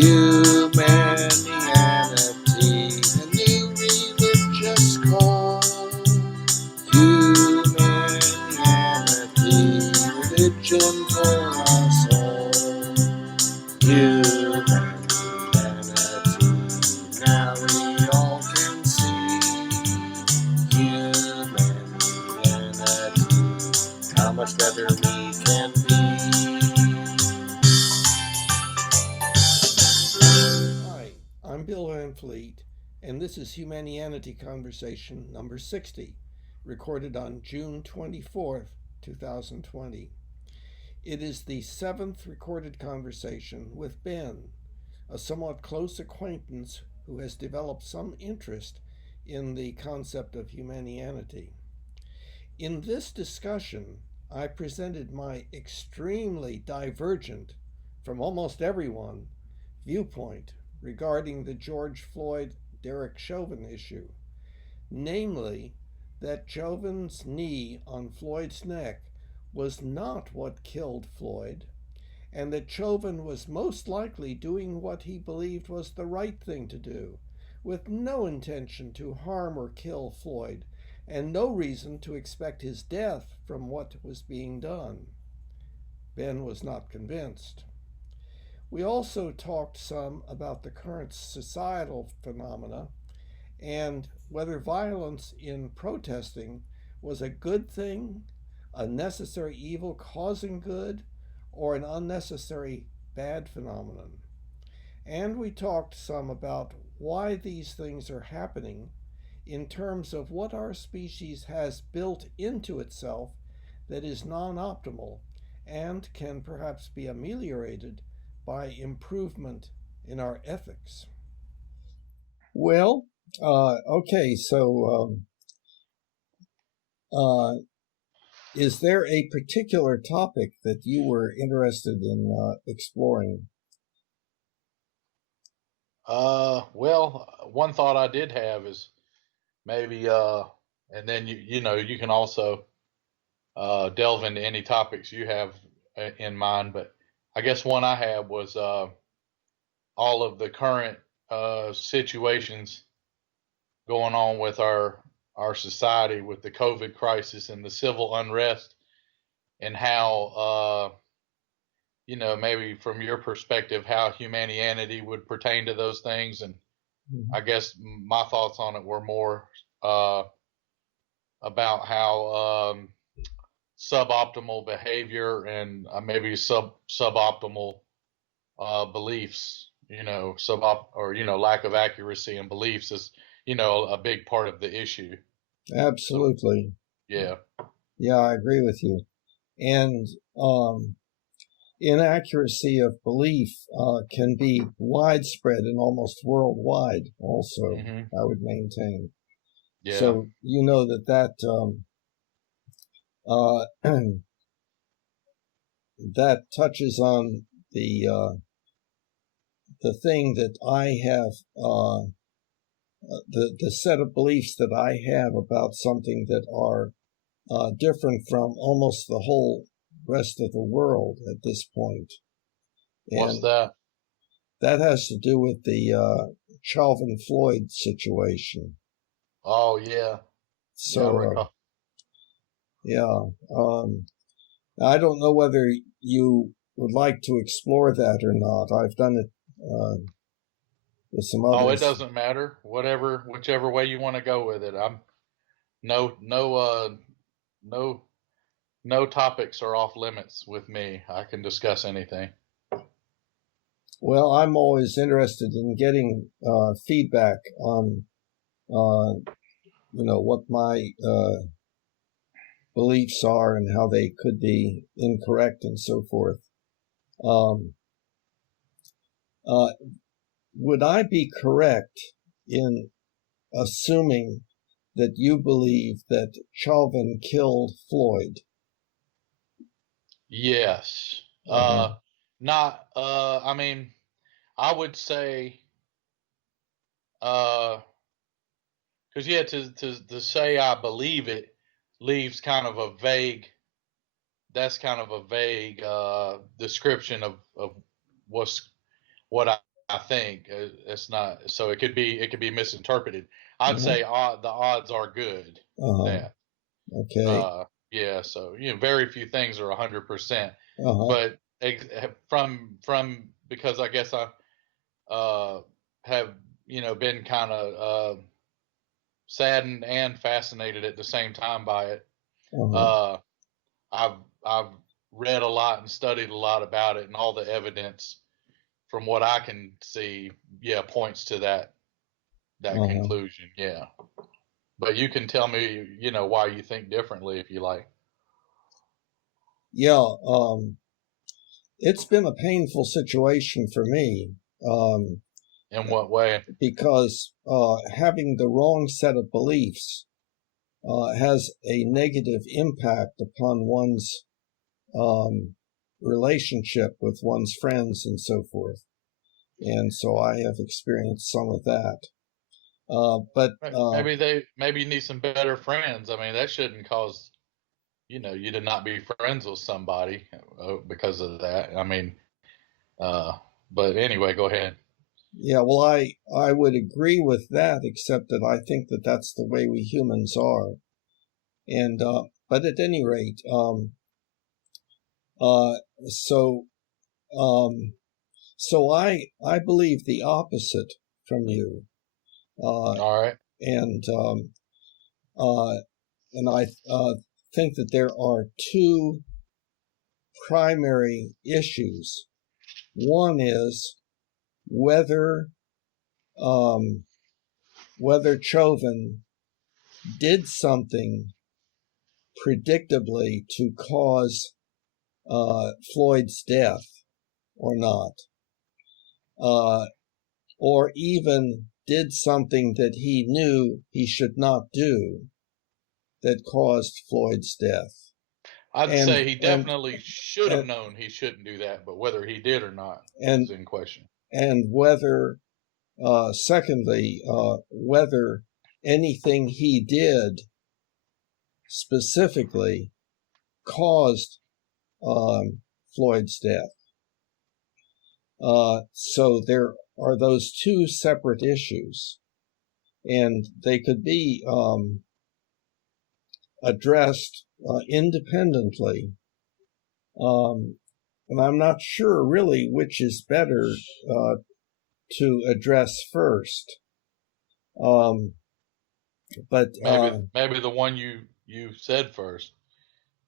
Humanianity, a new religious call. Humanianity, religion for us all. Humanity, now we all can see. Humanity, how much better we can be. Hi, I'm Bill Van Fleet, and this is Humanianity Conversation number 60, recorded on June 24th, 2020. It is the seventh recorded conversation with Ben, a somewhat close acquaintance who has developed some interest in the concept of humanianity. In this discussion, I presented my extremely divergent, from almost everyone, viewpoint regarding the George Floyd Derek Chauvin issue, namely that Chauvin's knee on Floyd's neck was not what killed Floyd, and that Chauvin was most likely doing what he believed was the right thing to do, with no intention to harm or kill Floyd, and no reason to expect his death from what was being done. Ben was not convinced. We also talked some about the current societal phenomena and whether violence in protesting was a good thing, a necessary evil causing good, or an unnecessary bad phenomenon. And we talked some about why these things are happening in terms of what our species has built into itself that is non optimal and can perhaps be ameliorated by improvement in our ethics. Well, okay, so is there a particular topic that you were interested in exploring? Well, one thought I did have is maybe, and then you can also delve into any topics you have in mind. But I guess one I had was all of the current situations going on with our society with the COVID crisis and the civil unrest, and how maybe from your perspective how humanity would pertain to those things. And Mhm. I guess my thoughts on it were more uh, about how suboptimal behavior and maybe suboptimal beliefs, or lack of accuracy in beliefs is a big part of the issue. So Absolutely. yeah, Yeah, I agree with you. And um, inaccuracy of belief can be widespread and almost worldwide, also, hmm I would maintain. yeah, So you know uh, that touches on the thing that I have, the set of beliefs that I have about something that are different from almost the whole rest of the world at this point. what's And that? that has to do with the Chauvin Floyd situation. Oh yeah, yeah, I So, recall. yeah, um, I don't know whether you would like to explore that or not. I've done it with some Oh, it others. doesn't matter. Whichever way you want to go with it. I'm no no topics are off limits with me. I can discuss anything. Well, I'm always interested in getting feedback on, uh, what my beliefs are and how they could be incorrect and so forth. Um, uh, would I be correct in assuming that you believe that Chauvin killed Floyd? Yes. Uh-huh. Not. I mean, I would say. Uh, because yeah, to say I believe it leaves kind of a vague. That's kind of a vague description of what's what I think it's not. So it could be misinterpreted. I'd Uh-huh. say the odds are good that. Okay. Yeah. So very few things are 100%, Uh-huh. but from because I guess I have been kind of saddened and fascinated at the same time by it. Uh-huh. Uh, I've read a lot and studied a lot about it, and all the evidence from what I can see, points to that Uh-huh. conclusion. Yeah, but you can tell me, why you think differently if you like. Yeah. It's been a painful situation for me. In what way? Because having the wrong set of beliefs has a negative impact upon one's relationship with one's friends and so forth. And so I have experienced some of that. But Maybe you need some better friends. I mean, that shouldn't cause you to not be friends with somebody because of that. I mean, uh, but anyway, go ahead. yeah, well, I would agree with that, except that I think that that's the way we humans are. And but at any rate, uh, so um, so I believe the opposite from you, All right. and uh, I think that there are two primary issues. One is whether um, whether Chauvin did something predictably to cause Floyd's death or not, or even did something that he knew he should not do that caused Floyd's death. I'd And say he and definitely should have and known he shouldn't do that, but whether he did or not and, is in question. and whether, secondly, whether anything he did specifically caused Floyd's death. So there are those two separate issues, and they could be addressed independently. And I'm not sure really which is better to address first. But Maybe the one you said first.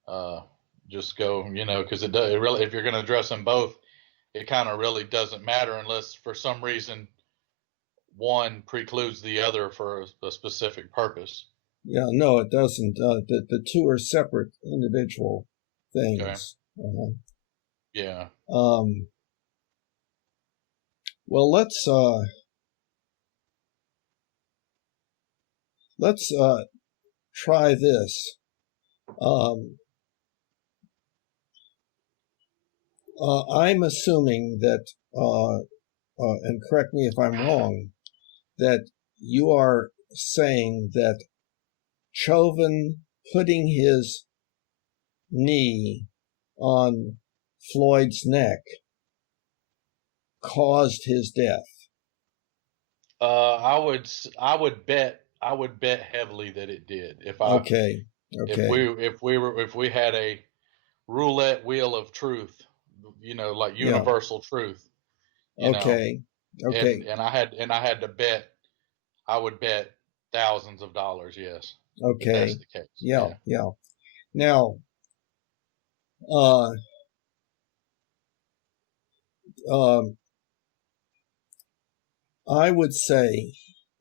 Uh, just go, because it really, if you're going to address them both, it kind of really doesn't matter unless for some reason one precludes the other for a specific purpose. yeah, no, it doesn't. The two are separate individual Okay. things. Yeah. Well, let's try this. I'm assuming that, and correct me if I'm wrong, that you are saying that Chauvin putting his knee on Floyd's neck caused his death. I would bet heavily that it did. Okay. If we had a roulette wheel of truth, like Yeah. universal truth, Okay. and I had to bet, I would bet thousands of dollars, yes, that that's Okay. the case. Yeah. Yeah. Yeah. Now, uh, um, I would say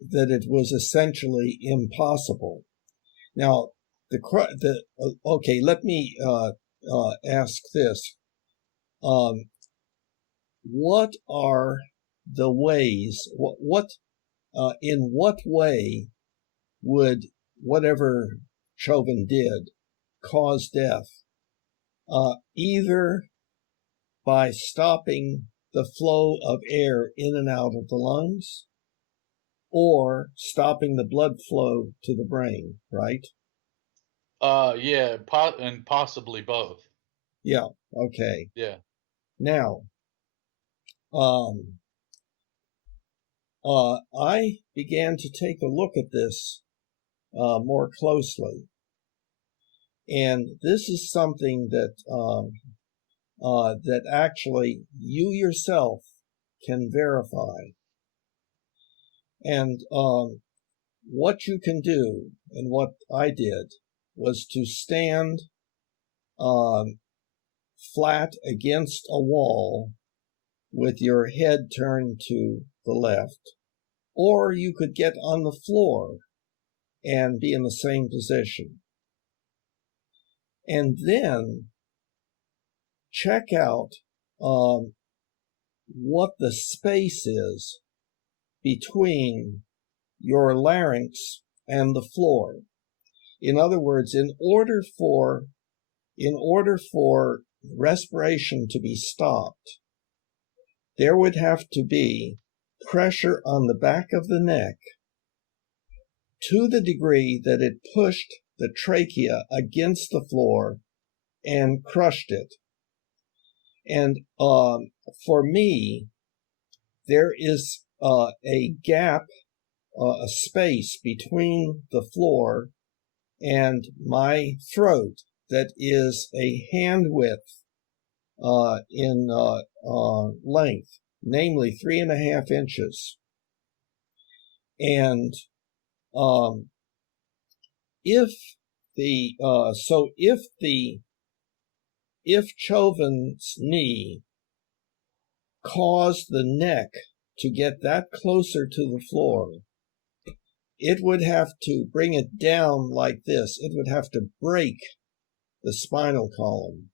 that it was essentially impossible. Now, okay, let me ask this. What are the ways, in what way would whatever Chauvin did cause death? Either by stopping the flow of air in and out of the lungs, or stopping the blood flow to the brain, right? Yeah, and possibly both. Yeah, okay. Yeah. Now, um, I began to take a look at this more closely. And this is something that that actually you yourself can verify. And what you can do, and what I did, was to stand flat against a wall with your head turned to the left, or you could get on the floor and be in the same position. And then check out what the space is between your larynx and the floor. In other words, in order for respiration to be stopped, there would have to be pressure on the back of the neck to the degree that it pushed the trachea against the floor and crushed it. And for me, there is a gap, a space between the floor and my throat that is a hand width in length, namely 3.5 inches. And if Chauvin's knee caused the neck to get that closer to the floor, it would have to bring it down like this. It would have to break the spinal column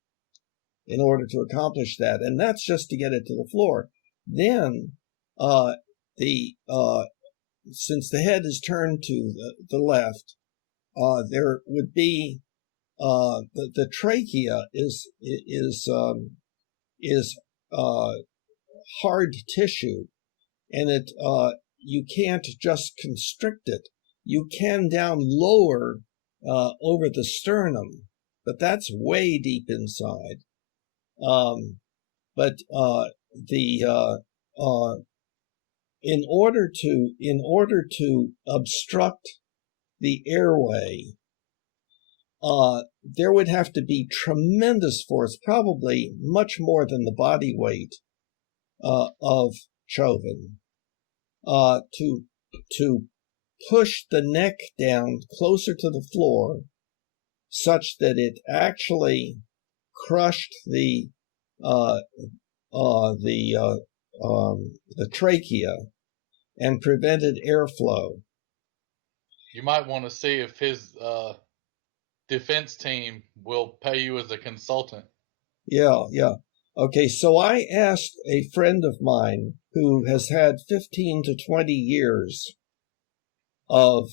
in order to accomplish that. And that's just to get it to the floor. Then since the head is turned to the left, there would be the trachea is hard tissue, and it you can't just constrict it. You can down lower over the sternum, but that's way deep inside. In order to obstruct the airway, there would have to be tremendous force, probably much more than the body weight of Chauvin, to push the neck down closer to the floor, such that it actually crushed the trachea and prevented airflow. You might want to see if his defense team will pay you as a consultant. Yeah. Okay, so I asked a friend of mine who has had 15 to 20 years of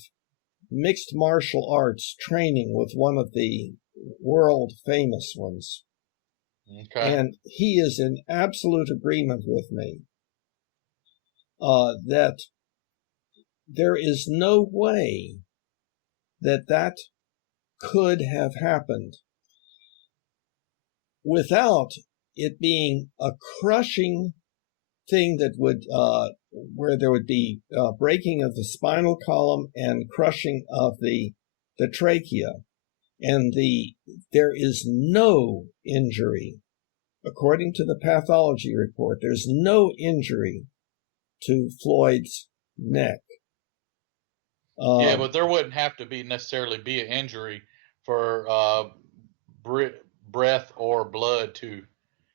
mixed martial arts training with one of the world famous ones. Okay. And he is in absolute agreement with me that there is no way that could have happened without it being a crushing thing that would where there would be breaking of the spinal column and crushing of the trachea, and there is no injury, according to the pathology report. There's no injury to Floyd's neck. Yeah, but there wouldn't have to be necessarily be an injury for breath or blood to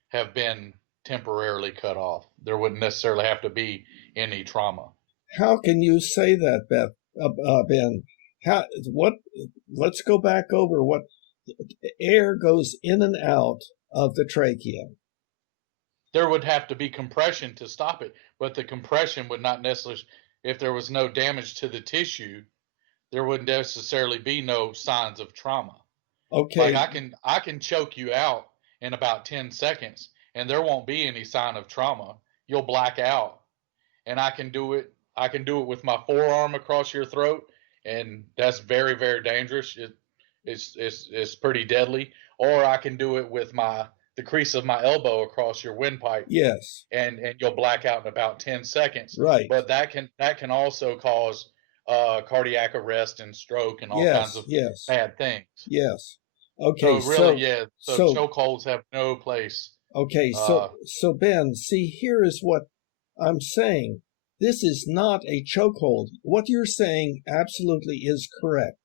have been temporarily cut off. There wouldn't necessarily have to be any trauma. How can you say that, Ben? Let's go back over what air goes in and out of the trachea. There would have to be compression to stop it, but the compression would not necessarily, if there was no damage to the tissue, there wouldn't necessarily be no signs of trauma. Okay. Like I can choke you out in about 10 seconds and there won't be any sign of trauma. You'll black out. And I can do it with my forearm across your throat, and that's very, very dangerous. It's pretty deadly. Or I can do it with the crease of my elbow across your windpipe, Yes. and you'll black out in about 10 seconds. Right. But that can also cause cardiac arrest and stroke and all kinds Yes. of Yes. bad things. Yes. Okay. So really, so so chokeholds have no place. okay. So Ben, see, here is what I'm saying. This is not a chokehold. What you're saying absolutely is correct.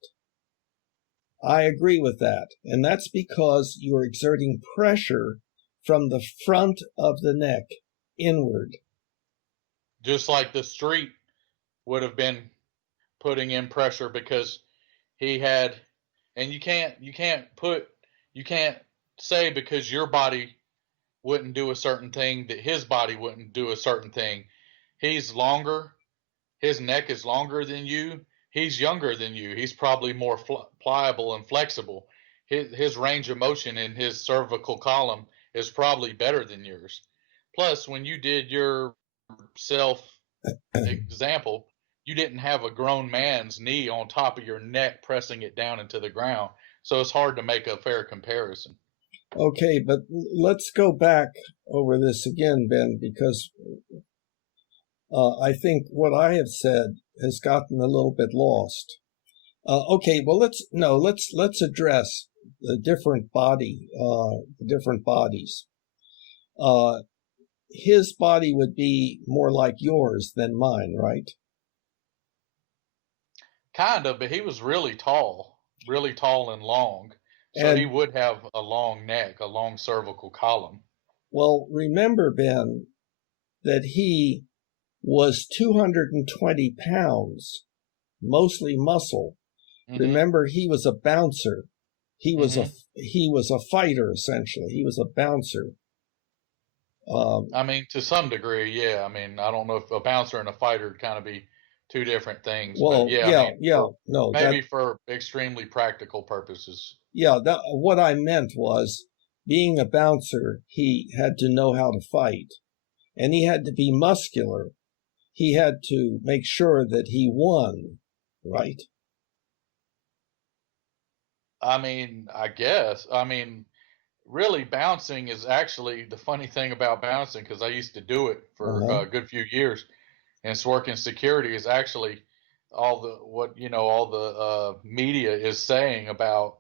I agree with that. And that's because you're exerting pressure from the front of the neck inward. Just like the street would have been putting in pressure because he had, and you can't say because your body wouldn't do a certain thing that his body wouldn't do a certain thing. He's longer, his neck is longer than you. He's younger than you. He's probably more pliable and flexible. His range of motion in his cervical column is probably better than yours. Plus, when you did your self example, you didn't have a grown man's knee on top of your neck pressing it down into the ground. So it's hard to make a fair comparison. Okay, but let's go back over this again, Ben, because I think what I have said has gotten a little bit lost. Okay, well let's address the different bodies. His body would be more like yours than mine, right? Kind of, but he was really tall and long. So he would have a long neck, a long cervical column. Well, remember, Ben, that he was 220 pounds, mostly muscle. Mm-hmm. Remember, he was a bouncer. He was a fighter, essentially. He was a bouncer. I mean, to some degree, yeah. I mean, I don't know if a bouncer and a fighter would kind of be two different things. Well, but maybe for extremely practical purposes. Yeah, what I meant was, being a bouncer, he had to know how to fight, and he had to be muscular. He had to make sure that he won, right? I mean, I guess. I mean, really, bouncing is actually the funny thing about bouncing, because I used to do it for a good few years, and it's working security is actually all the media is saying about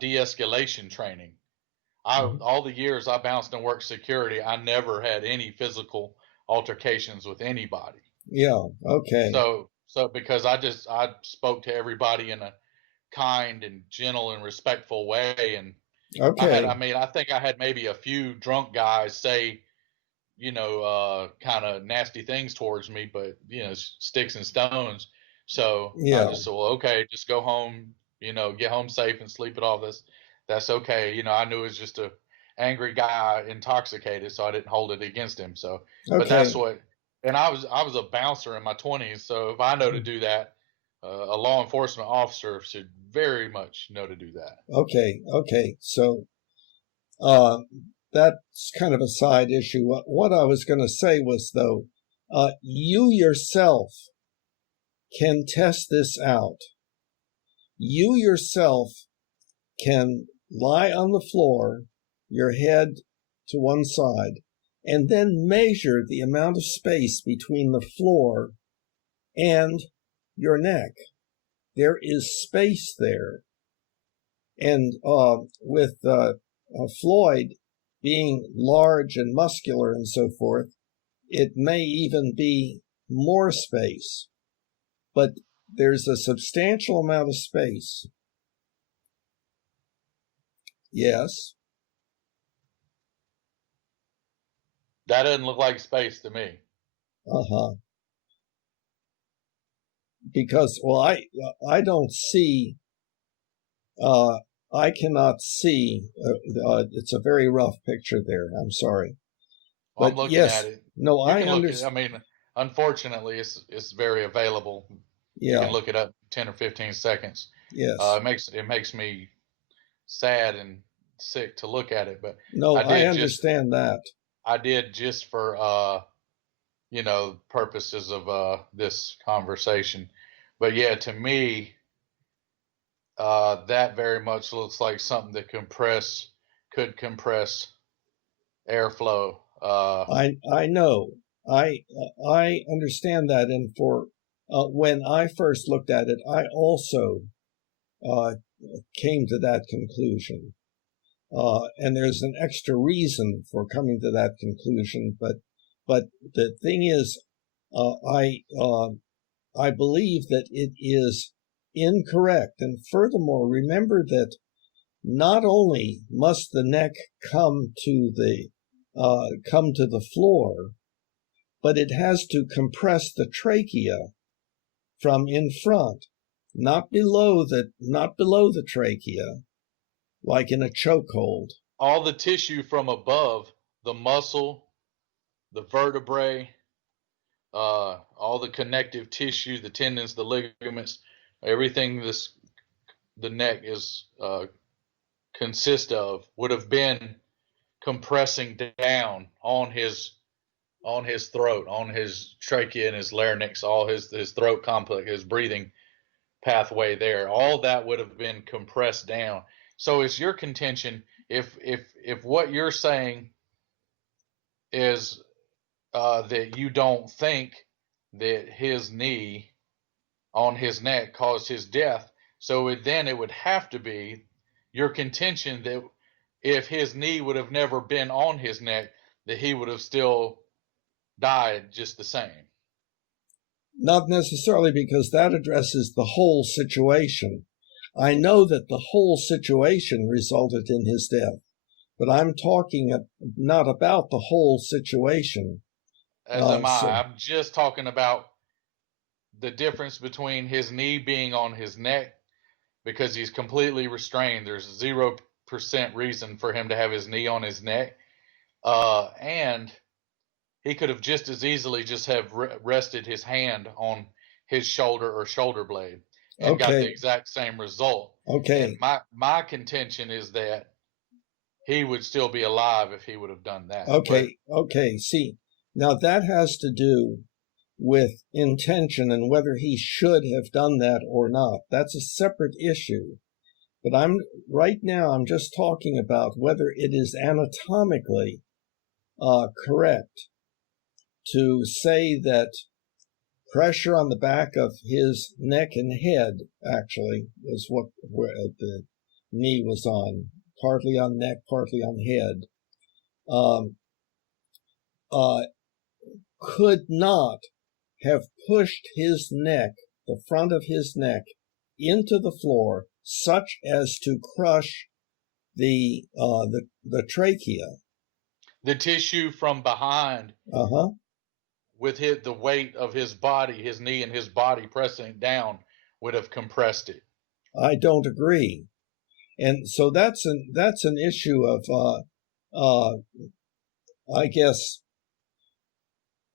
de-escalation training. All the years I bounced and worked security, I never had any physical altercations with anybody. Yeah. Okay. So because I spoke to everybody in a kind and gentle and respectful way, and I think I had maybe a few drunk guys say, kind of nasty things towards me, but sticks and stones. So I just said, well, okay, just go home, get home safe and sleep it off. That's okay. I knew it was just a angry guy intoxicated, so I didn't hold it against him. So, but that's what, and I was a bouncer in my 20s. So if I know to do that, a law enforcement officer should very much know to do that. Okay. So, that's kind of a side issue. What I was going to say was, though, you yourself can test this out. You yourself can lie on the floor, your head to one side, and then measure the amount of space between the floor and your neck. There is space there. And with Floyd being large and muscular and so forth, it may even be more space. But there's a substantial amount of space. Yes. That doesn't look like space to me. Because, well, I don't see, I cannot see, it's a very rough picture there. I'm sorry. Well, I'm looking at it. No, I understand. I mean, unfortunately, it's very available. Yeah. You can look it up 10 or 15 seconds. Yes. It makes me sad and sick to look at it, but no, I understand that. I did just for purposes of this conversation. But yeah, to me, that very much looks like something that could compress airflow. I know. I understand that, and for when I first looked at it, I also uh, came to that conclusion. And there's an extra reason for coming to that conclusion, but the thing is, I believe that it is incorrect. And furthermore, remember that not only must the neck come to the floor, but it has to compress the trachea from in front, not below the trachea, like in a chokehold. All the tissue from above, the muscle, the vertebrae, all the connective tissue, the tendons, the ligaments, everything the neck is consist of would have been compressing down on his throat, on his trachea and his larynx, all his throat complex, his breathing pathway there. All that would have been compressed down. So it's your contention if what you're saying is that you don't think that his knee on his neck caused his death, so then it would have to be your contention that if his knee would have never been on his neck, that he would have still died just the same. Not necessarily, because that addresses the whole situation. I know that the whole situation resulted in his death, but I'm talking not about the whole situation. As am I. I'm just talking about the difference between his knee being on his neck because he's completely restrained. There's 0% reason for him to have his knee on his neck. And he could have just as easily just have rested his hand on his shoulder or shoulder blade and got the exact same result. Okay. And my contention is that he would still be alive if he would have done that. Okay. See, now that has to do with intention and whether he should have done that or not. That's a separate issue. But right now I'm just talking about whether it is anatomically correct to say that pressure on the back of his neck and head actually was where the knee was on, partly on neck, partly on head, could not have pushed his neck, the front of his neck, into the floor such as to crush the trachea. The tissue from behind, with the weight of his body, his knee and his body pressing it down, would have compressed it. I don't agree, and so that's an issue of I guess.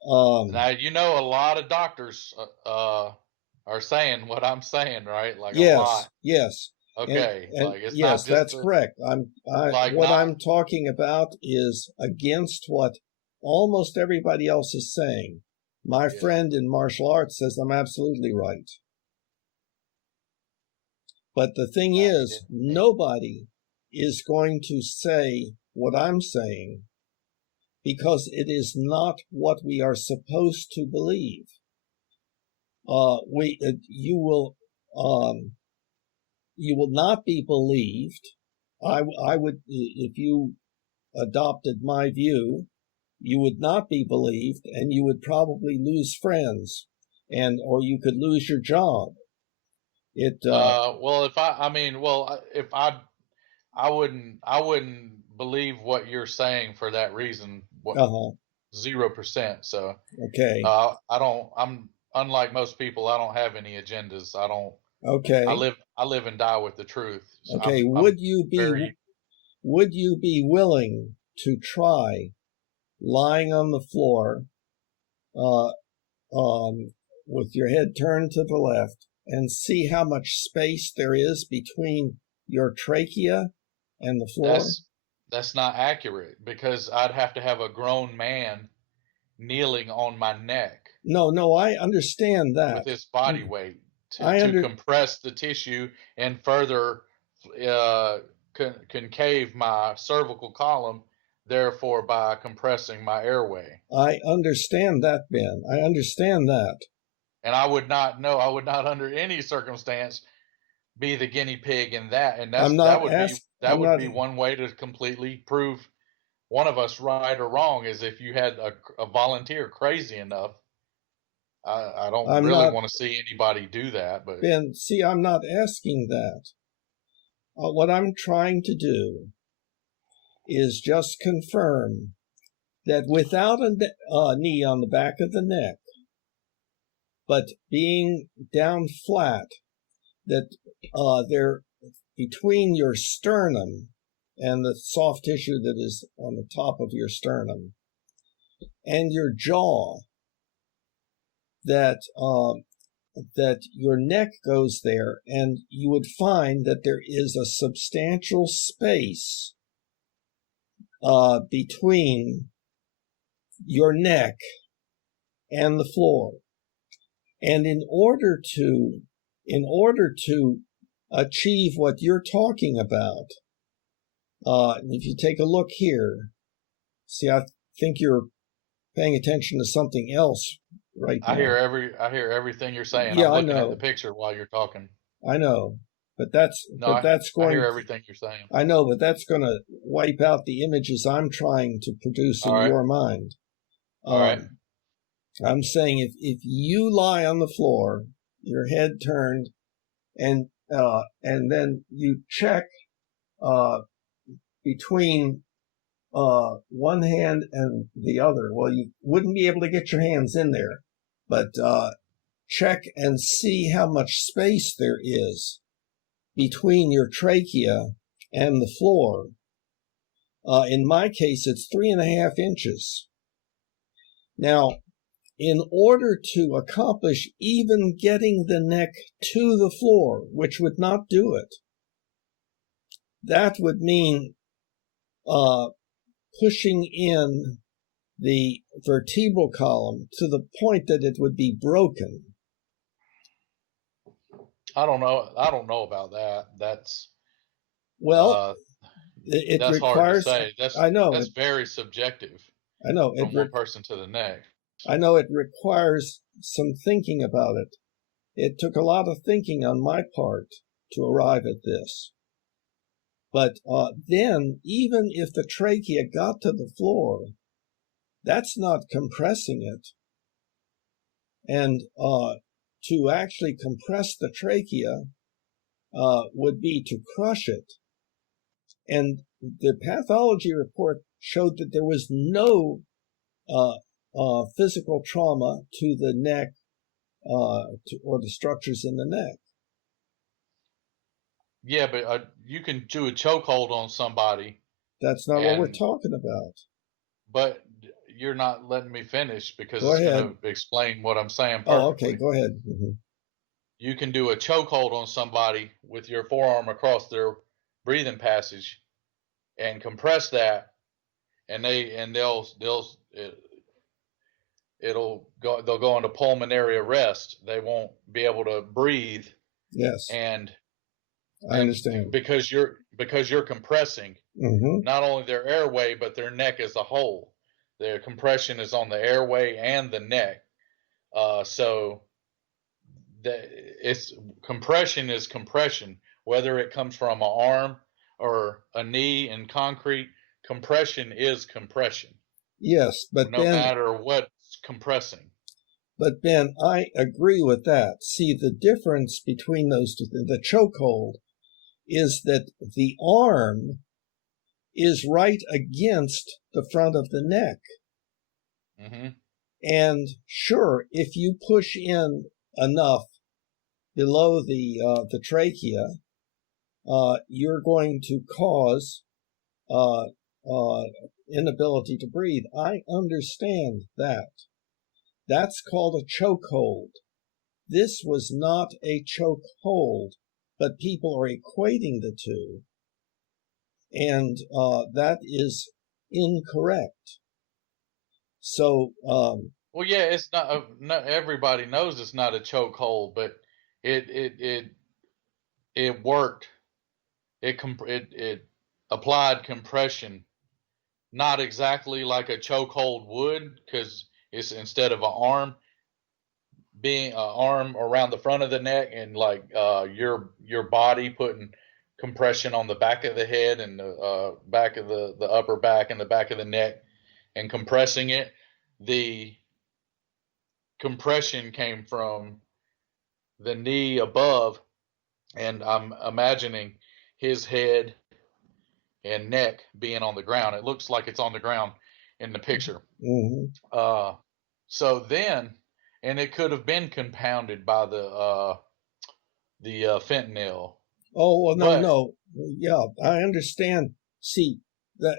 Now a lot of doctors are saying what I'm saying, right? Like yes, a lot. Yes. Okay. And like it's yes, not that's correct. I'm talking about is against what almost everybody else is saying. My friend in martial arts says I'm absolutely right. But the thing is, nobody is going to say what I'm saying because it is not what we are supposed to believe. You will not be believed. I would, if you adopted my view, you would not be believed, and you would probably lose friends, or you could lose your job. Well, if I wouldn't believe what you're saying for that reason. 0%. So okay. I'm unlike most people. I don't have any agendas. I don't. Okay. I live and die with the truth. So okay. Would you be willing to try lying on the floor, with your head turned to the left, and see how much space there is between your trachea and the floor? That's not accurate, because I'd have to have a grown man kneeling on my neck. No, I understand that. With his body weight to compress the tissue and further concave my cervical column, therefore by compressing my airway. I understand that, Ben. I understand that. And I would not under any circumstance be the guinea pig in that. And that would be one way to completely prove one of us right or wrong, is if you had a volunteer crazy enough. I don't really want to see anybody do that. But Ben, see, I'm not asking that. What I'm trying to do is just confirm that without a knee on the back of the neck, but being down flat, that there between your sternum and the soft tissue that is on the top of your sternum and your jaw, that your neck goes there, and you would find that there is a substantial space between your neck and the floor. And in order to achieve what you're talking about, if you take a look here, see, I think you're paying attention to something else right now. I hear everything you're saying. Yeah, I'm looking at the picture while you're talking. I know, but I hear everything you're saying. I know, but that's going to wipe out the images I'm trying to produce in your mind. All right. I'm saying if you lie on the floor, your head turned, and then you check between one hand and the other. Well, you wouldn't be able to get your hands in there, but check and see how much space there is between your trachea and the floor. In my case, it's 3.5 inches. Now, in order to accomplish even getting the neck to the floor, which would not do it, that would mean pushing in the vertebral column to the point that it would be broken. I don't know about that. That's it requires, hard to say. I know that's very subjective. I know from one person to the next. I know it requires some thinking about it. It took a lot of thinking on my part to arrive at this. But then, even if the trachea got to the floor, that's not compressing it. And to actually compress the trachea would be to crush it. And the pathology report showed that there was no physical trauma to the neck or the structures in the neck. Yeah, but you can do a chokehold on somebody. That's not what we're talking about. But you're not letting me finish, because it's going to explain what I'm saying perfectly. Oh, okay, go ahead. Mm-hmm. You can do a chokehold on somebody with your forearm across their breathing passage and compress that, and they'll go into pulmonary arrest. They won't be able to breathe. Yes. And I understand. Because you're compressing not only their airway but their neck as a whole. The compression is on the airway and the neck. So compression is compression, whether it comes from an arm or a knee in concrete. Compression is compression. Yes, but no matter what's compressing. But Ben, I agree with that. See, the difference between those two, the chokehold, is that the arm is right against the front of the neck. Mm-hmm. And sure, if you push in enough below the trachea, you're going to cause inability to breathe. I understand that. That's called a chokehold. This was not a chokehold, but people are equating the two, and that is incorrect. So, well, yeah, it's not everybody knows it's not a chokehold, but it worked. It applied compression, not exactly like a chokehold would, because it's instead of an arm being an arm around the front of the neck, and like your body putting compression on the back of the head and the back of the upper back and the back of the neck and compressing it. The compression came from the knee above, and I'm imagining his head and neck being on the ground. It looks like it's on the ground in the picture. Mm-hmm. So then, and it could have been compounded by the fentanyl. Oh, well, But no. Yeah, I understand. See,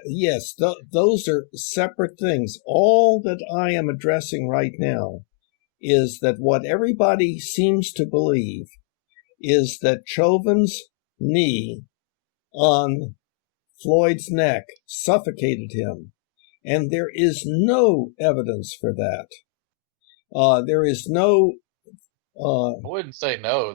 yes, those are separate things. All that I am addressing right now is that what everybody seems to believe is that Chauvin's knee on Floyd's neck suffocated him. And there is no evidence for that. There is no. I wouldn't say no.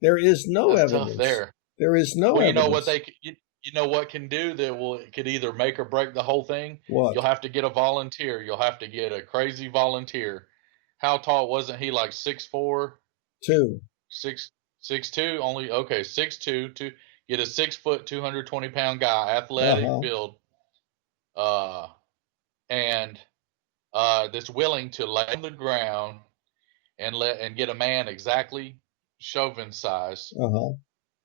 There is no That's tough evidence. there. There is no Well, you know evidence. what you know what can do that will it could either make or break the whole thing. What? You'll have to get a volunteer. You'll have to get a crazy volunteer. How tall wasn't he? Like 6'4"? 2. 6'2"? Only okay, 6'2", get a 6 foot, 220-pound guy, athletic build, and that's willing to lay on the ground and get a man exactly Chauvin size,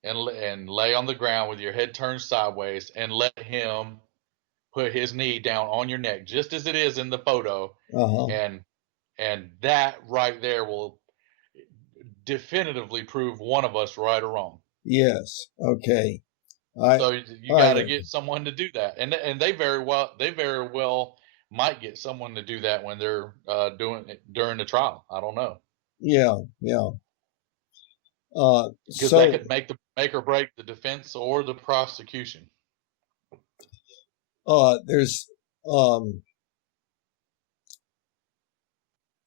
and lay on the ground with your head turned sideways and let him put his knee down on your neck just as it is in the photo, and that right there will definitively prove one of us right or wrong. Yes. Okay. So you got to get someone to do that, and they very well might get someone to do that when they're doing it during the trial. I don't know. Yeah. Because that could make or break the defense or the prosecution.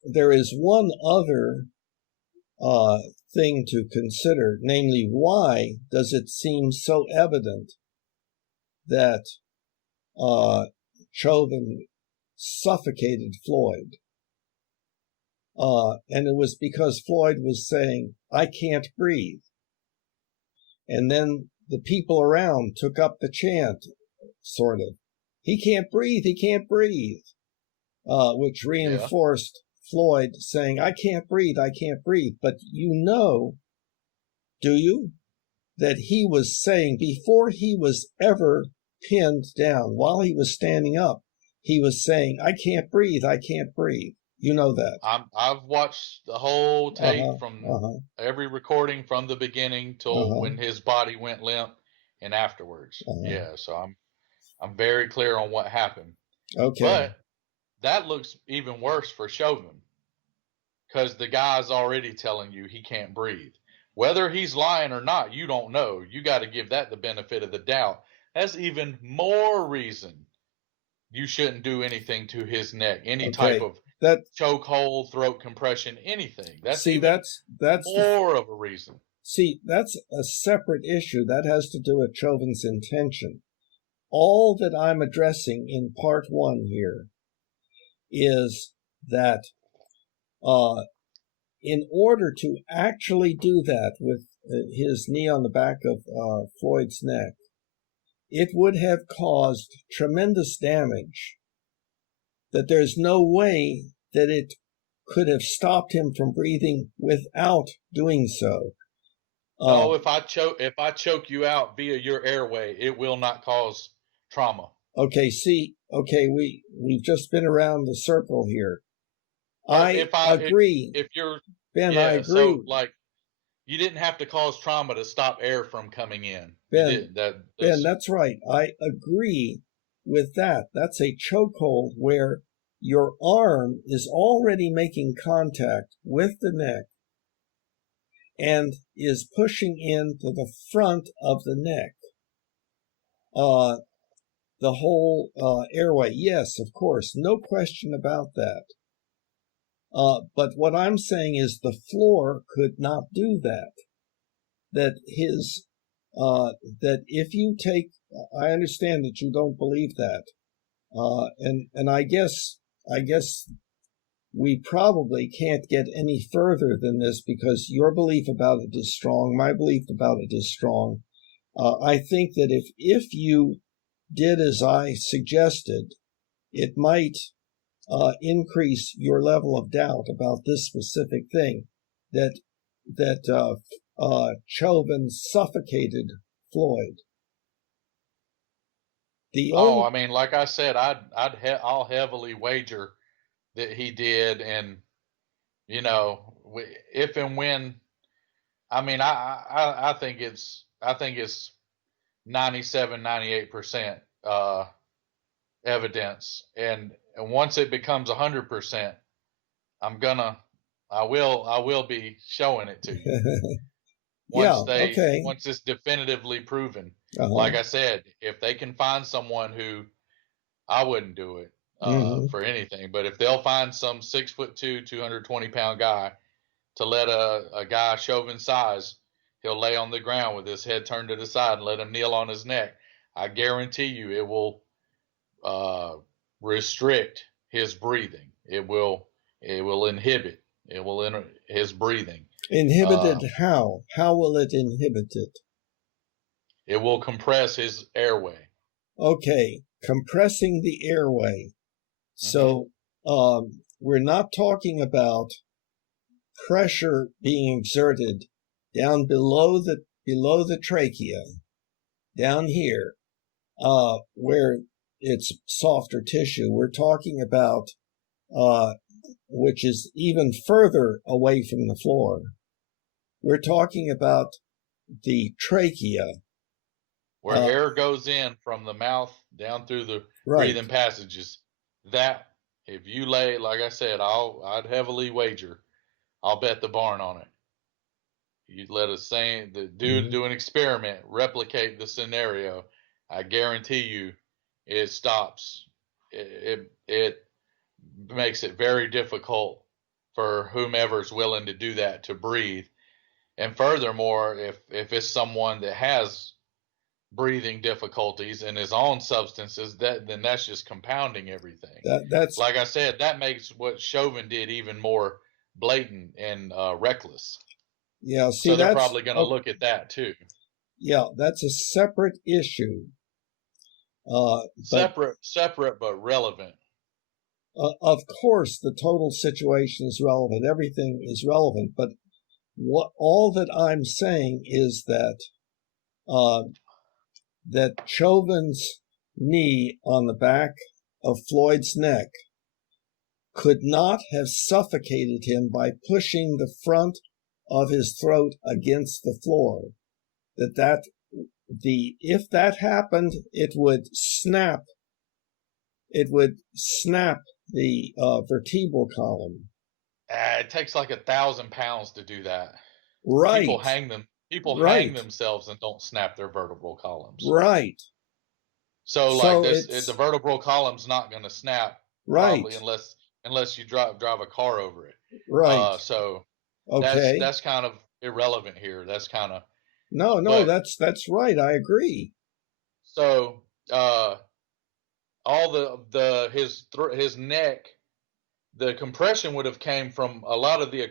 There is one other thing to consider, namely, why does it seem so evident that Chauvin suffocated Floyd? And it was because Floyd was saying, "I can't breathe." And then the people around took up the chant, sort of, "He can't breathe, he can't breathe," which reinforced Floyd saying, "I can't breathe, I can't breathe." But you know, do you, that he was saying, before he was ever pinned down, while he was standing up, he was saying, "I can't breathe, I can't breathe." You know that. I've watched the whole tape from every recording from the beginning till when his body went limp and afterwards. Yeah, so I'm very clear on what happened. Okay. But that looks even worse for Chauvin, because the guy's already telling you he can't breathe. Whether he's lying or not, you don't know. You got to give that the benefit of the doubt. That's even more reason you shouldn't do anything to his neck, any type of chokehold, throat compression, anything. That's more of a reason. See, that's a separate issue. That has to do with Chauvin's intention. All that I'm addressing in part 1 here is that in order to actually do that with his knee on the back of Floyd's neck, it would have caused tremendous damage, that there's no way that it could have stopped him from breathing without doing so. No, if I choke you out via your airway, it will not cause trauma. Okay, we've just been around the circle here. I agree. If you're Ben, I agree. So like, you didn't have to cause trauma to stop air from coming in. Ben, that's right. I agree with that. That's a chokehold where your arm is already making contact with the neck and is pushing into the front of the neck. The whole airway. Yes, of course. No question about that. But what I'm saying is the floor could not do that. That if you take, I understand that you don't believe that, and I guess we probably can't get any further than this because your belief about it is strong, my belief about it is strong. I think that if you did as I suggested, it might increase your level of doubt about this specific thing, that Chauvin suffocated Floyd. I mean, like I said, I'll heavily wager that he did, and you know, if and when, I mean, I think it's 97, 98% evidence, and once it becomes 100%, I will be showing it to you. Yeah, okay. Once it's definitively proven. Uh-huh. Like I said, if they can find someone who, I wouldn't do it for anything, but if they'll find some 6'2", 220-pound guy to let a guy Chauvin size, he'll lay on the ground with his head turned to the side and let him kneel on his neck. I guarantee you it will restrict his breathing. It will inhibit. It will his breathing. Inhibited how? How will it inhibit it? It will compress his airway. Okay, compressing the airway. So we're not talking about pressure being exerted down below the trachea, down here, where it's softer tissue. We're talking about which is even further away from the floor. We're talking about the trachea, where air goes in from the mouth down through the breathing passages. That, if you lay, like I said, I'd heavily wager, I'll bet the barn on it. You let us do an experiment, replicate the scenario. I guarantee you, it stops. It makes it very difficult for whomever's willing to do that to breathe. And furthermore, if it's someone that has breathing difficulties and his own substances, then that's just compounding everything. That's like I said, that makes what Chauvin did even more blatant and reckless. Yeah, see, so they're probably going to look at that too. Yeah, that's a separate issue. Separate but relevant. Of course, the total situation is relevant. Everything is relevant, but all that I'm saying is that that Chauvin's knee on the back of Floyd's neck could not have suffocated him by pushing the front of his throat against the floor. If that happened, it would snap the vertebral column. It takes like 1,000 pounds to do that. Right. People hang themselves and don't snap their vertebral columns. Right. So like this, the vertebral column's not going to snap. Right. Probably unless you drive a car over it. Right. Okay. That's kind of irrelevant here. That's kind of that's right. I agree. So all his neck, the compression would have came from a lot of the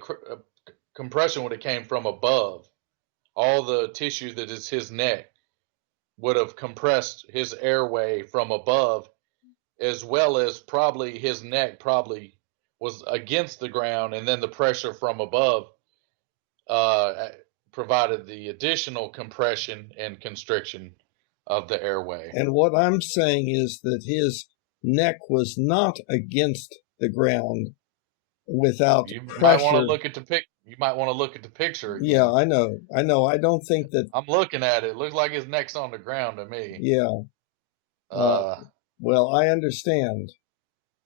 compression would have came from above. All the tissue that is his neck would have compressed his airway from above, as well as probably his neck probably was against the ground, and then the pressure from above provided the additional compression and constriction of the airway. And what I'm saying is that his neck was not against the ground without pressure. Might want to look at you might want to look at the picture again. Yeah, I know. I don't think that. I'm looking at it. It looks like his neck's on the ground to me. Yeah. Well, I understand.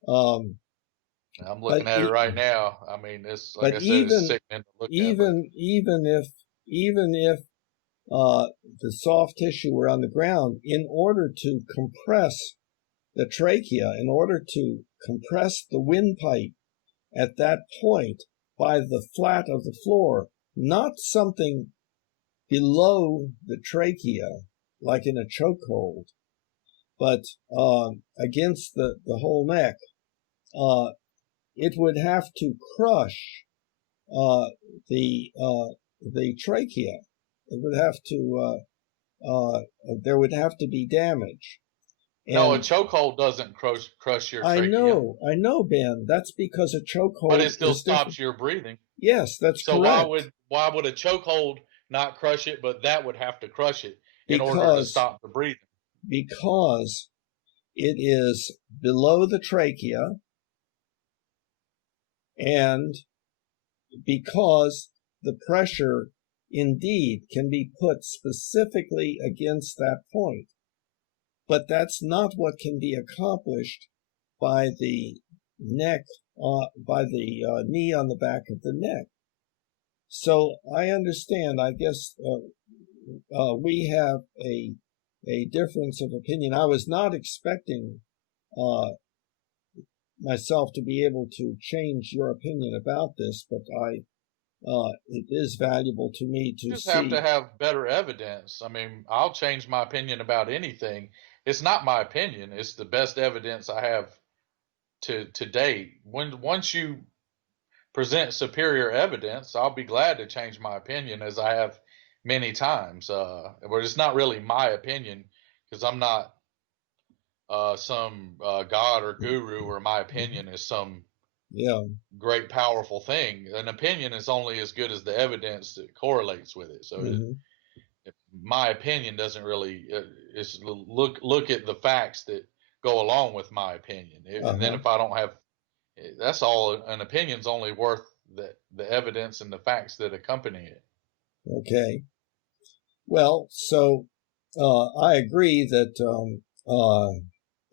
I'm looking at it right now. I mean, it's like I said, it's sickening to look at. Even if the soft tissue were on the ground, in order to compress the trachea, in order to compress the windpipe, at that point by the flat of the floor, not something below the trachea, like in a chokehold, but against the whole neck, it would have to crush the trachea. It would have to, there would have to be damage. No, a And chokehold doesn't crush your I trachea, know, Ben. That's because a but chokehold it still is different. stops your breathing. Yes, that's So correct. why would a chokehold not crush it, but that would have to crush it in order to Because stop the breathing? because it is below the trachea, and because the pressure indeed can be put specifically against that point. But that's not what can be accomplished by the neck, by the knee on the back of the neck. So I understand. I guess we have a difference of opinion. I was not expecting myself to be able to change your opinion about this, but it is valuable to me to You just have to see. have better evidence. I mean, I'll change my opinion about anything. It's not my opinion. It's the best evidence I have to date. Once you present superior evidence, I'll be glad to change my opinion, as I have many times. But it's not really my opinion, because I'm not some god or guru, or my opinion is some Yeah. great powerful thing. An opinion is only as good as the evidence that correlates with it. So Mm-hmm. my opinion doesn't really is look at the facts that go along with my opinion, and then Uh-huh. if I don't have, that's all. An opinion's only worth the evidence and the facts that accompany it. Okay. Well, so I agree that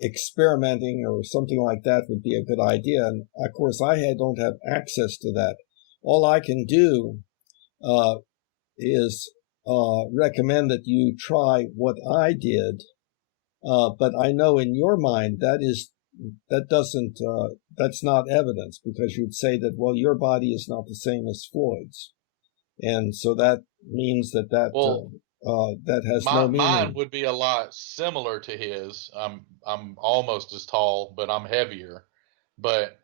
experimenting or something like that would be a good idea. And of course, don't have access to that. All I can do is recommend that you try what I did. But I know in your mind that's not evidence, because you'd say that, well, your body is not the same as Floyd's. And so that means Well, that has no mine meaning. would be a lot similar to his. I'm almost as tall, but I'm heavier. But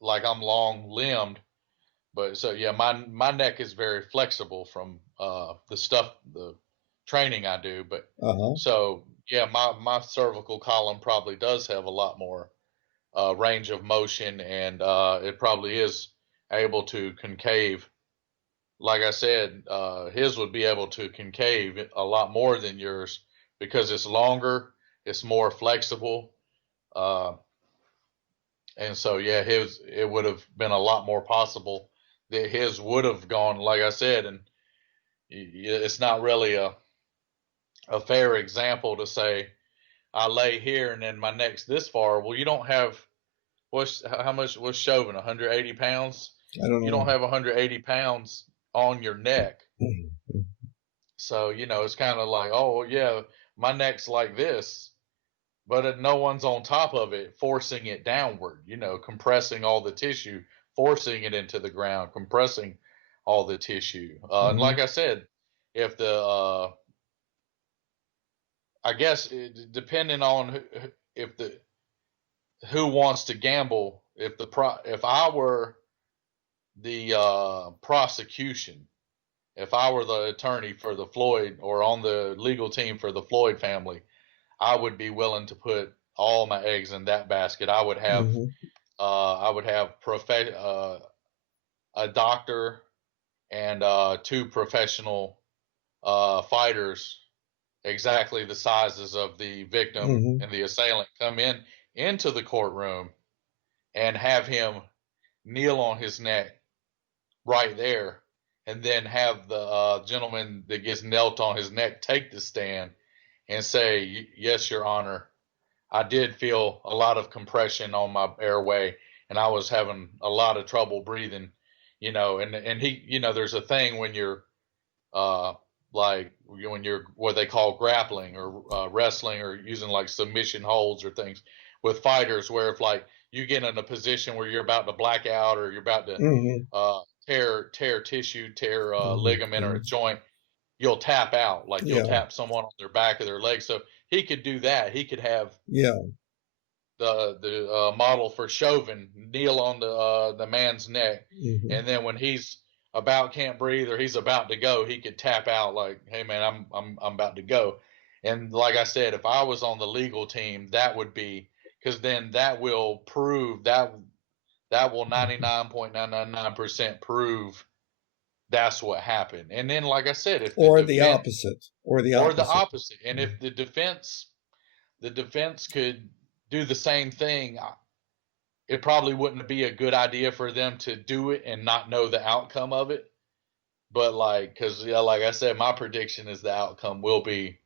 like I'm long limbed. But so yeah, my neck is very flexible from the training I do. But Uh-huh. so yeah, my cervical column probably does have a lot more range of motion, and it probably is able to concave. Like I said, his would be able to concave a lot more than yours, because it's longer, it's more flexible, uh, and so yeah, his it would have been a lot more possible that his would have gone, like I said. And it's not really a fair example to say I lay here and then my neck's this far. Well, you don't have, how much was Chauvin, 180 pounds? I don't You don't know. have 180 pounds on your neck. Mm-hmm. So, it's kind of like, oh, yeah, my neck's like this, but no one's on top of it, forcing it downward, compressing all the tissue, forcing it into the ground, compressing all the tissue. And like I said, if I guess, depending on if the, who wants to gamble, if I were the prosecution, if I were the attorney for the Floyd, or on the legal team for the Floyd family, I would be willing to put all my eggs in that basket. Mm-hmm. I would have a doctor and two professional fighters, exactly the sizes of the victim Mm-hmm. and the assailant, come into the courtroom, and have him kneel on his neck right there, and then have the gentleman that gets knelt on his neck take the stand and say, "Yes, Your Honor, I did feel a lot of compression on my airway, and I was having a lot of trouble breathing." And he, there's a thing when you're like when you're what they call grappling, or wrestling, or using like submission holds or things with fighters, where if like you get in a position where you're about to black out or you're about to tear tissue, tear ligament or a joint, you'll tap out, like you'll tap someone on their back of their leg. So he could do that. He could have the model for Chauvin kneel on the man's neck, and then when he's can't breathe or he's about to go, he could tap out like, "Hey man, I'm about to go." And like I said, if I was on the legal team, that would be, because then that will prove that will 99.999% prove that's what happened. And then, like I said, if the opposite. And if the defense could do the same thing, it probably wouldn't be a good idea for them to do it and not know the outcome of it. But because like I said, my prediction is the outcome will be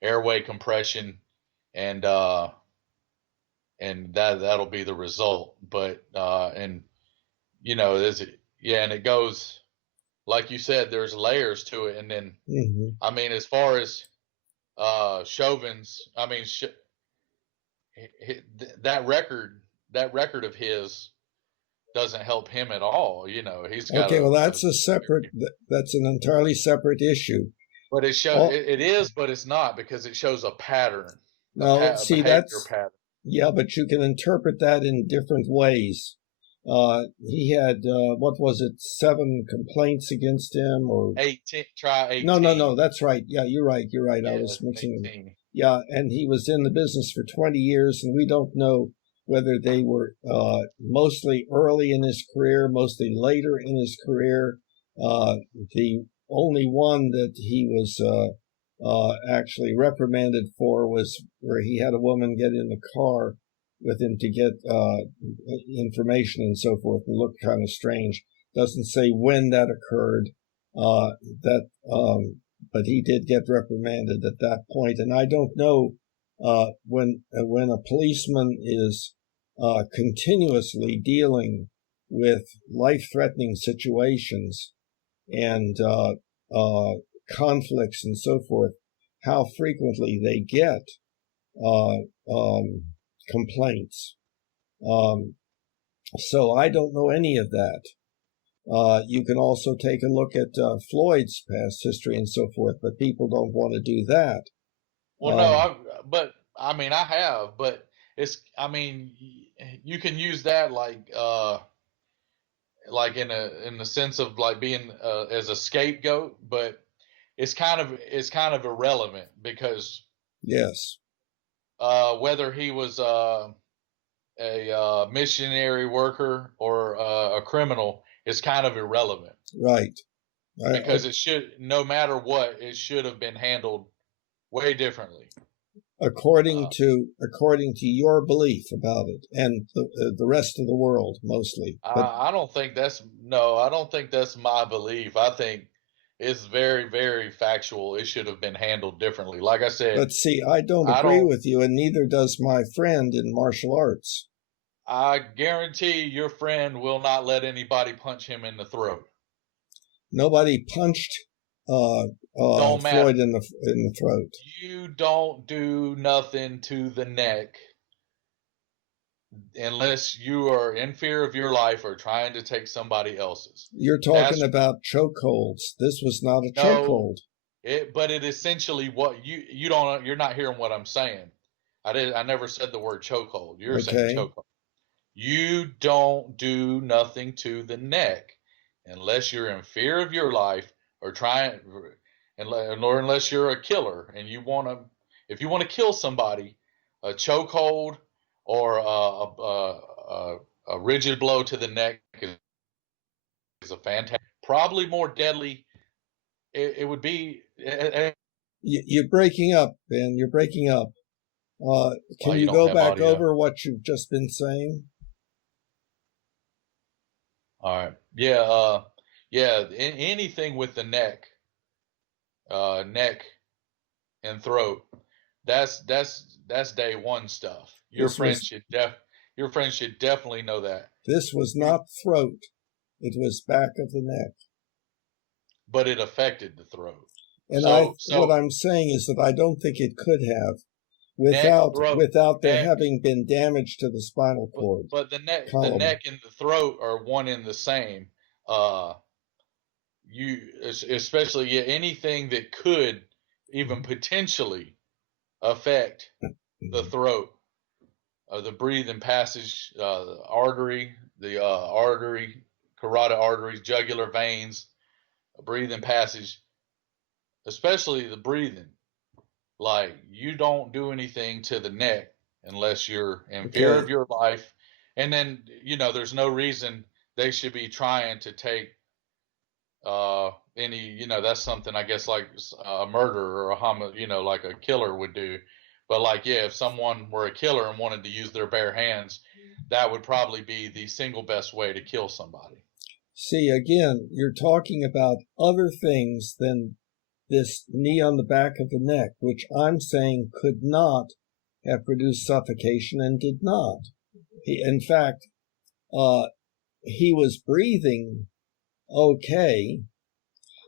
airway compression, and that'll be the result. But and and it goes, like you said, there's layers to it. And then I mean, as far as Chauvin's, I mean, that record of his doesn't help him at all. He's got that's an entirely separate issue. But it shows it is, but it's not, because it shows a pattern. Pattern. Yeah, but you can interpret that in different ways. He had, 7 complaints against him, or 18? Try 18. No, that's right. Yeah, you're right. I was mixing 18. Yeah, and he was in the business for 20 years, and we don't know whether they were mostly early in his career, mostly later in his career. The only one that he was actually reprimanded for was where he had a woman get in the car with him to get information and so forth, and looked kind of strange. Doesn't say when that occurred. But he did get reprimanded at that point. And I don't know when a policeman is continuously dealing with life-threatening situations and conflicts and so forth, how frequently they get complaints. So I don't know any of that. You can also take a look at Floyd's past history and so forth, but people don't want to do that. Well, I have, but you can use that in the sense of like being as a scapegoat, but it's kind of irrelevant, because whether he was a missionary worker or a criminal is kind of irrelevant, right? Because no matter what, it should have been handled way differently, according to your belief about it, and the rest of the world mostly. I don't think that's my belief. I think it's very, very factual. It should have been handled differently. Like I said, but see, I don't agree with you, and neither does my friend in martial arts. I guarantee your friend will not let anybody punch him in the throat. Nobody punched Floyd in the throat. You don't do nothing to the neck unless you are in fear of your life or trying to take somebody else's. You're talking about chokeholds. This was not a chokehold. But it essentially what you're not hearing what I'm saying. I never said the word chokehold. You're saying chokehold. You don't do nothing to the neck unless you're in fear of your life or unless you're a killer and if you want to kill somebody, a chokehold or a rigid blow to the neck is a fantastic, probably more deadly. It would be. You're breaking up, Ben. You're breaking up. Can you go back over what you've just been saying? All right. Yeah. Anything with the neck and throat. That's day one stuff. Your friends should definitely know that. This was not throat. It was back of the neck. But it affected the throat. And what I'm saying is that I don't think it could have. neck, throat, without there neck, having been damage to the spinal cord but the column. neck and the throat are one and the same. You especially anything that could even potentially affect the throat, the breathing passage, artery, carotid arteries, jugular veins, breathing passage, especially the breathing. Like, you don't do anything to the neck unless you're in fear of your life. And then, there's no reason they should be trying to take any, that's something I guess like a murder or like a killer would do. But like, yeah, if someone were a killer and wanted to use their bare hands, that would probably be the single best way to kill somebody. See, again, you're talking about other things than this knee on the back of the neck, which I'm saying could not have produced suffocation and did not. In fact, he was breathing okay.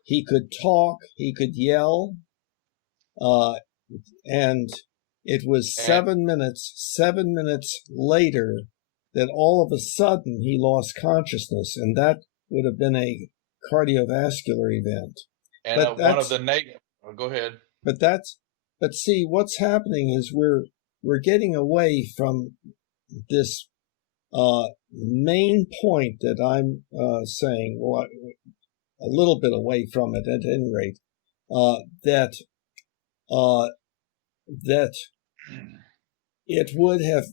He could talk, he could yell, and it was 7 minutes later that all of a sudden he lost consciousness, and that would have been a cardiovascular event. And one of the go ahead. But see, what's happening is we're getting away from this main point that I'm saying, well, a little bit away from it at any rate, that it would have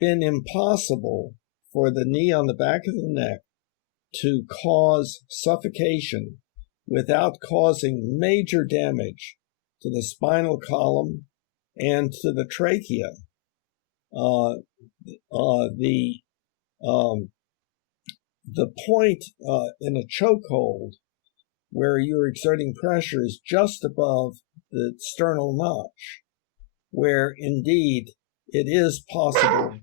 been impossible for the knee on the back of the neck to cause suffocation without causing major damage to the spinal column and to the trachea. The point in a chokehold where you're exerting pressure is just above the sternal notch, where indeed it is possible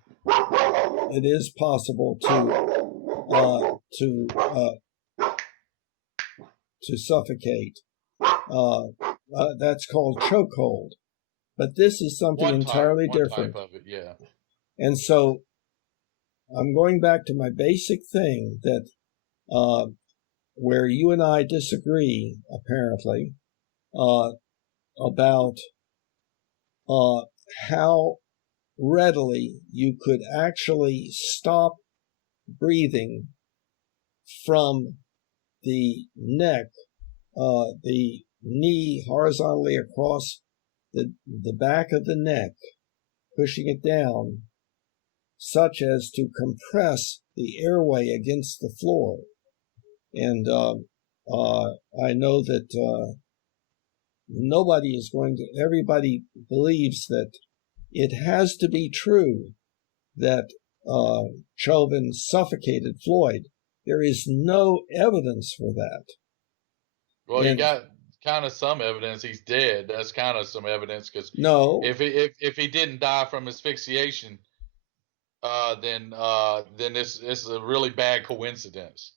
to suffocate. That's called chokehold. But this is something entirely different. Type of it, yeah. And so I'm going back to my basic thing that where you and I disagree, apparently, about how readily you could actually stop breathing from the neck, the knee horizontally across the back of the neck, pushing it down, such as to compress the airway against the floor. And I know that everybody believes that it has to be true that Chauvin suffocated Floyd. There is no evidence for that. Well, you got kind of some evidence he's dead. That's kind of some evidence, because if he didn't die from asphyxiation, then it's a really bad coincidence.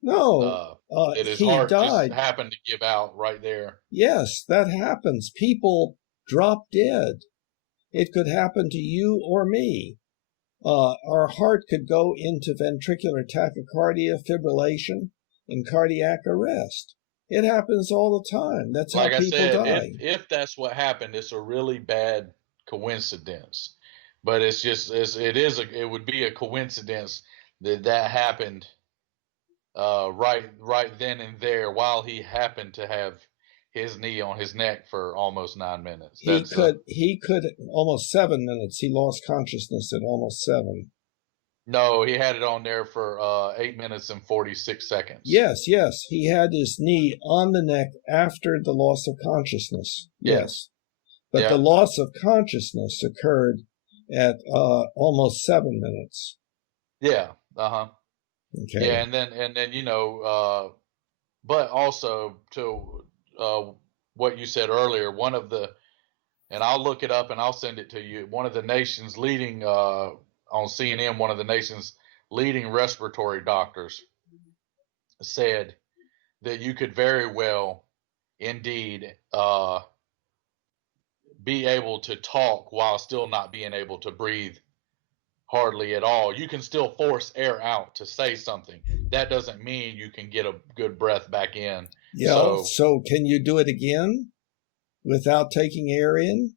No, his he heart died. just happened to give out right there. Yes, that happens. People drop dead. It could happen to you or me. Our heart could go into ventricular tachycardia, fibrillation, and cardiac arrest. It happens all the time. That's how people die. If that's what happened, it's a really bad coincidence. But it would be a coincidence that happened right then and there, while he happened to have his knee on his neck for almost 9 minutes. He could almost 7 minutes. He lost consciousness at almost 7. No, he had it on there for 8 minutes and 46 seconds. Yes. He had his knee on the neck after the loss of consciousness. Yes. But the loss of consciousness occurred at almost 7 minutes. Yeah. Okay. Yeah, and then but also to what you said earlier, and I'll look it up and I'll send it to you. One of the nation's leading on CNN, one of the nation's leading respiratory doctors said that you could very well indeed be able to talk while still not being able to breathe hardly at all. You can still force air out to say something. That doesn't mean you can get a good breath back in. Yeah. So can you do it again without taking air in?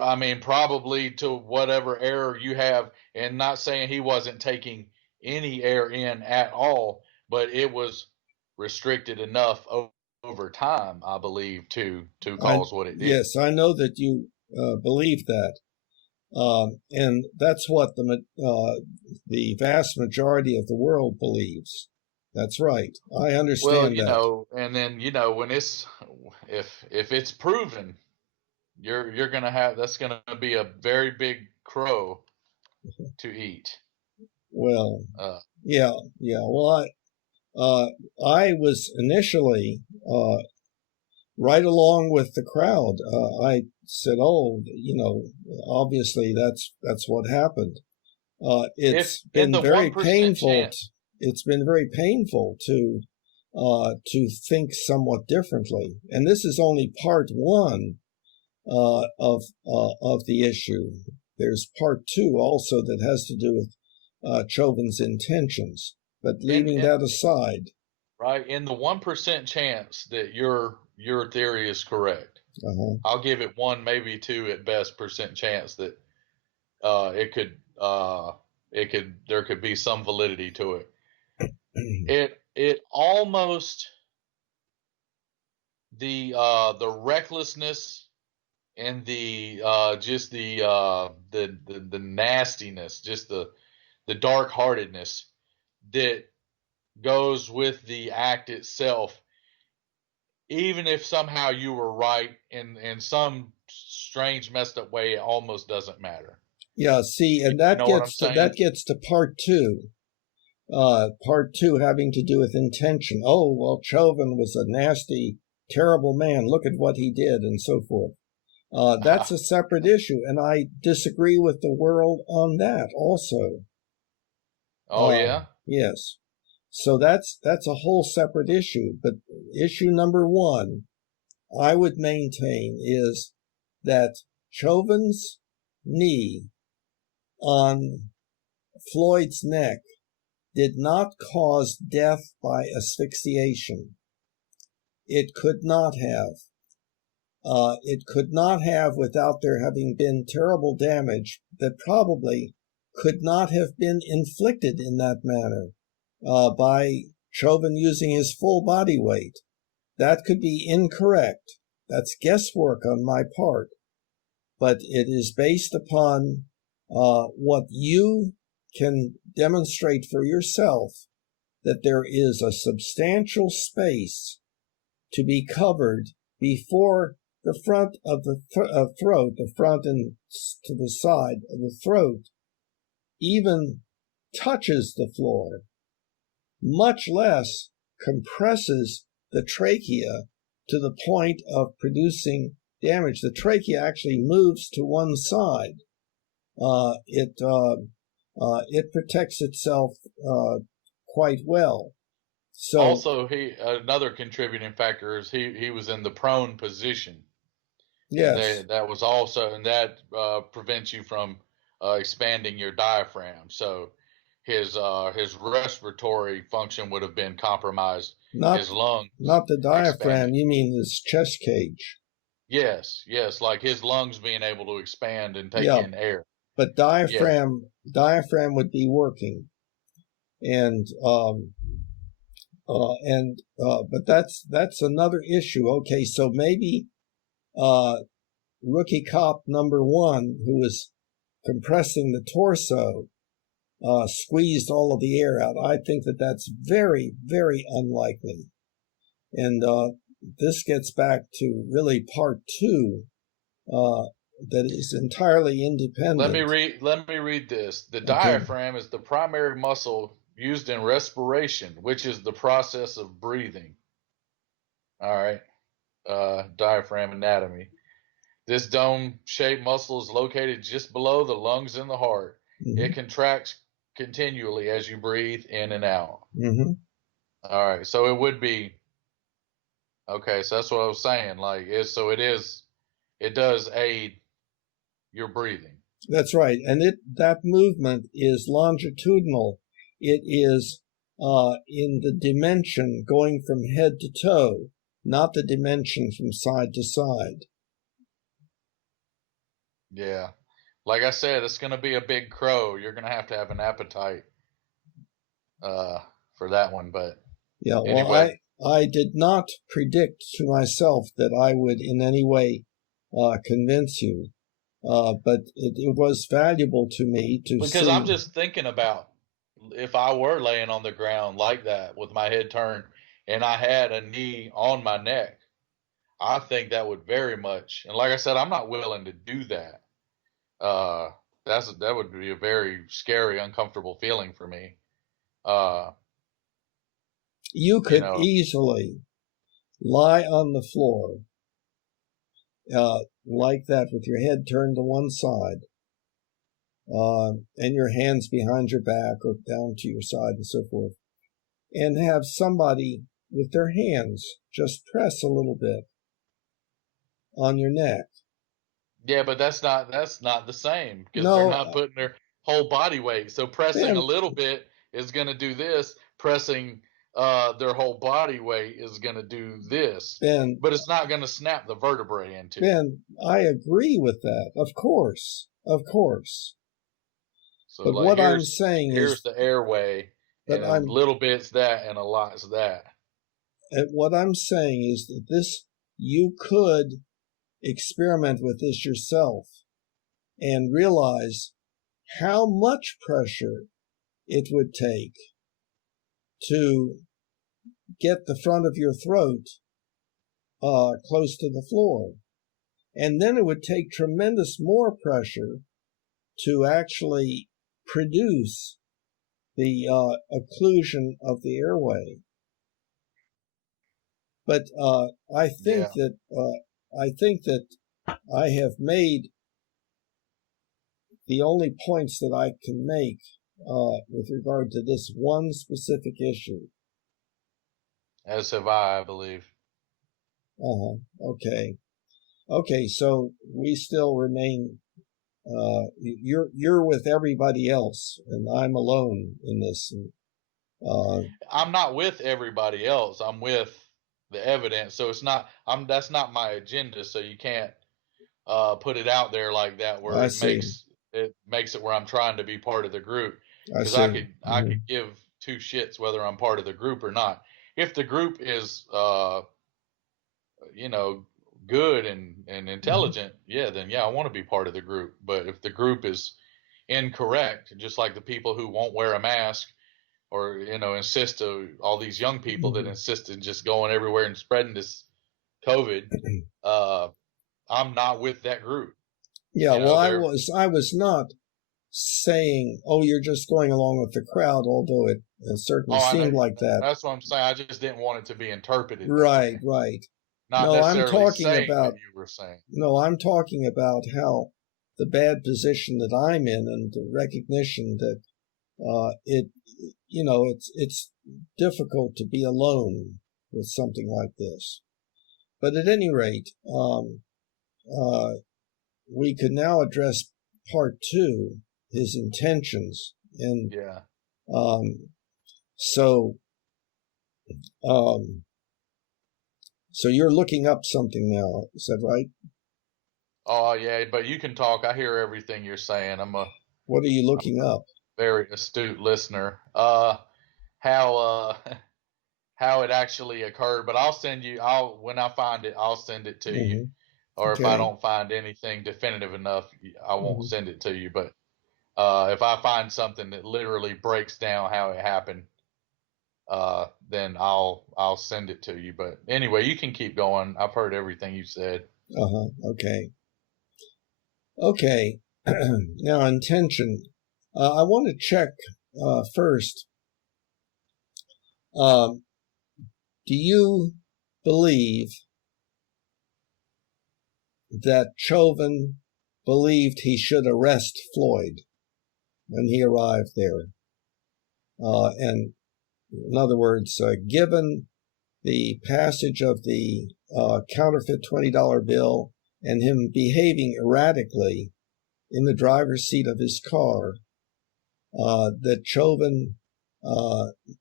I mean, probably to whatever air you have, and not saying he wasn't taking any air in at all, but it was restricted enough over time, I believe, to cause what it did. Yes, I know that you believe that. And that's what the vast majority of the world believes. That's right. I understand Well, that. and then when if it's proven, you're gonna have that's gonna be a very big crow to eat. Well, Uh, yeah. Well, I was initially right along with the crowd. I said, "Oh, obviously that's what happened." if It's in been the very 1% painful. chance, It's been very painful to think somewhat differently, and this is only part one of the issue. There's part two also that has to do with Chauvin's intentions. But leaving in that aside, right in the 1% chance that your theory is correct, I'll give it one, maybe two at best percent chance that it could there could be some validity to it. It almost the recklessness and the just the nastiness, just the dark heartedness that goes with the act itself, even if somehow you were right in some strange messed up way, it almost doesn't matter. Yeah, see, and You know what I'm saying? that gets to part two. Part two having to do with intention. Oh, well, Chauvin was a nasty, terrible man. Look at what he did, and so forth. That's a separate issue, and I disagree with the world on that also. Oh yeah. Yes. So that's a whole separate issue. But issue number one, I would maintain, is that Chauvin's knee on Floyd's neck did not cause death by asphyxiation. It could not have. It could not have without there having been terrible damage that probably could not have been inflicted in that manner by Chauvin using his full body weight. That could be incorrect. That's guesswork on my part. But it is based upon what you can demonstrate for yourself, that there is a substantial space to be covered before the front of the throat, the front and to the side of the throat, even touches the floor, much less compresses the trachea to the point of producing damage. The trachea actually moves to one side. It protects itself quite well. So also, another contributing factor is he was in the prone position. yes, And that was also, and that prevents you from expanding your diaphragm. So his respiratory function would have been compromised. His lungs not the diaphragm. expanded. You mean his chest cage? Yes, like his lungs being able to expand and take Yeah, in air. but diaphragm would be working, and but that's another issue. Okay, so maybe rookie cop number one, who was compressing the torso, squeezed all of the air out. I think that that's very, very unlikely. And this gets back to really part two, that is entirely independent. Let me read this. The Okay. diaphragm is the primary muscle used in respiration, which is the process of breathing. All right. Diaphragm anatomy. This dome-shaped muscle is located just below the lungs and the heart. Mm-hmm. It contracts continually as you breathe in and out. Mm-hmm. All right, so it would be okay. So that's what I was saying. Like, so it is it does aid your breathing. That's right. And that movement is longitudinal. It is in the dimension going from head to toe, not the dimension from side to side. Yeah. Like I said, it's going to be a big crow. You're going to have an appetite for that one. But yeah, anyway. Well, I did not predict to myself that I would in any way convince you. But it was valuable to me to see. Because I'm just thinking about if I were laying on the ground like that with my head turned and I had a knee on my neck, I think that would very much. And like I said, I'm not willing to do that. That would be a very scary, uncomfortable feeling for me. You could easily lie on the floor like that with your head turned to one side and your hands behind your back or down to your side and so forth, and have somebody with their hands just press a little bit on your neck. Yeah, but that's not the same because No, they're not putting their whole body weight. So pressing Ben, a little bit is going to do this. Pressing their whole body weight is going to do this. Ben, but it's not going to snap the vertebrae into. Ben, I agree with that. Of course. So but like what I'm saying here's is the airway, and a little bit's that, and a lot's that. And what I'm saying is that you could experiment with this yourself and realize how much pressure it would take to get the front of your throat close to the floor. And then it would take tremendous more pressure to actually produce the occlusion of the airway. But I think that I have made the only points that I can make with regard to this one specific issue. As have I believe. Okay. So we still remain. You're with everybody else, and I'm alone in this. I'm not with everybody else. I'm with the evidence. So it's not. That's not my agenda. So you can't put it out there like that where it makes it where I'm trying to be part of the group. Because I could give two shits whether I'm part of the group or not. If the group is good and intelligent, then I want to be part of the group. But if the group is incorrect, just like the people who won't wear a mask or insist to all these young people that insist in just going everywhere and spreading this COVID, I'm not with that group. Yeah, I was not saying, oh, you're just going along with the crowd, although it certainly seemed like that. That's what I'm saying. I just didn't want it to be interpreted. Right. Not necessarily saying what you were saying. No, I'm talking about how the bad position that I'm in and the recognition that it's difficult to be alone with something like this. But at any rate, we could now address part 2, his intentions. And so you're looking up something now, is that right? Oh yeah, but you can talk. I hear everything you're saying. What are you looking up? Very astute listener. How it actually occurred, but I'll send you. When I find it, I'll send it to you. Or if I don't find anything definitive enough, I won't send it to you. But if I find something that literally breaks down how it happened, then I'll send it to you. But anyway, you can keep going. I've heard everything you said. Okay. Now, intention. I want to check first. Do you believe that Chauvin believed he should arrest Floyd when he arrived there? And in other words, given the passage of the counterfeit $20 bill and him behaving erratically in the driver's seat of his car, that Chauvin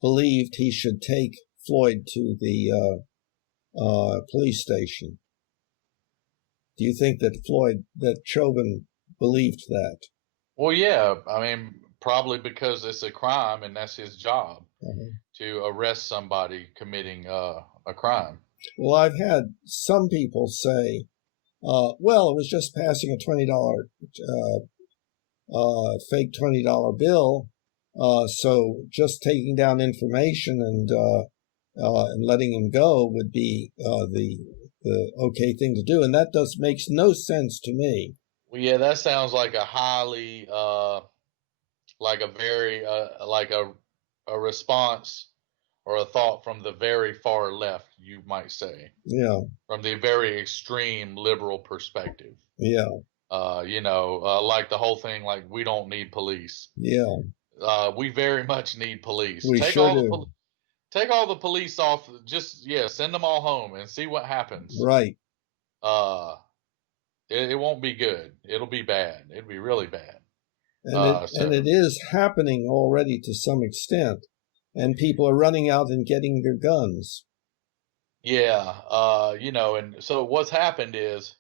believed he should take Floyd to the police station. Do you think that Chauvin believed that? Well, yeah, I mean, probably because it's a crime and that's his job to arrest somebody committing a crime. Well, I've had some people say, well, it was just passing a $20 fake $20 bill, so just taking down information and letting him go would be the okay thing to do, and that makes no sense to me. Well, yeah, that sounds like a highly, like a very, like a response or a thought from the very far left, you might say. Yeah. From the very extreme liberal perspective. Yeah. Like the whole thing, like we don't need police. Yeah. We very much need police. We sure do. Take all the police off. Just send them all home and see what happens. Right. It won't be good. It'll be bad. It'll be really bad. And it is happening already to some extent, and people are running out and getting their guns. Yeah. And so what's happened is,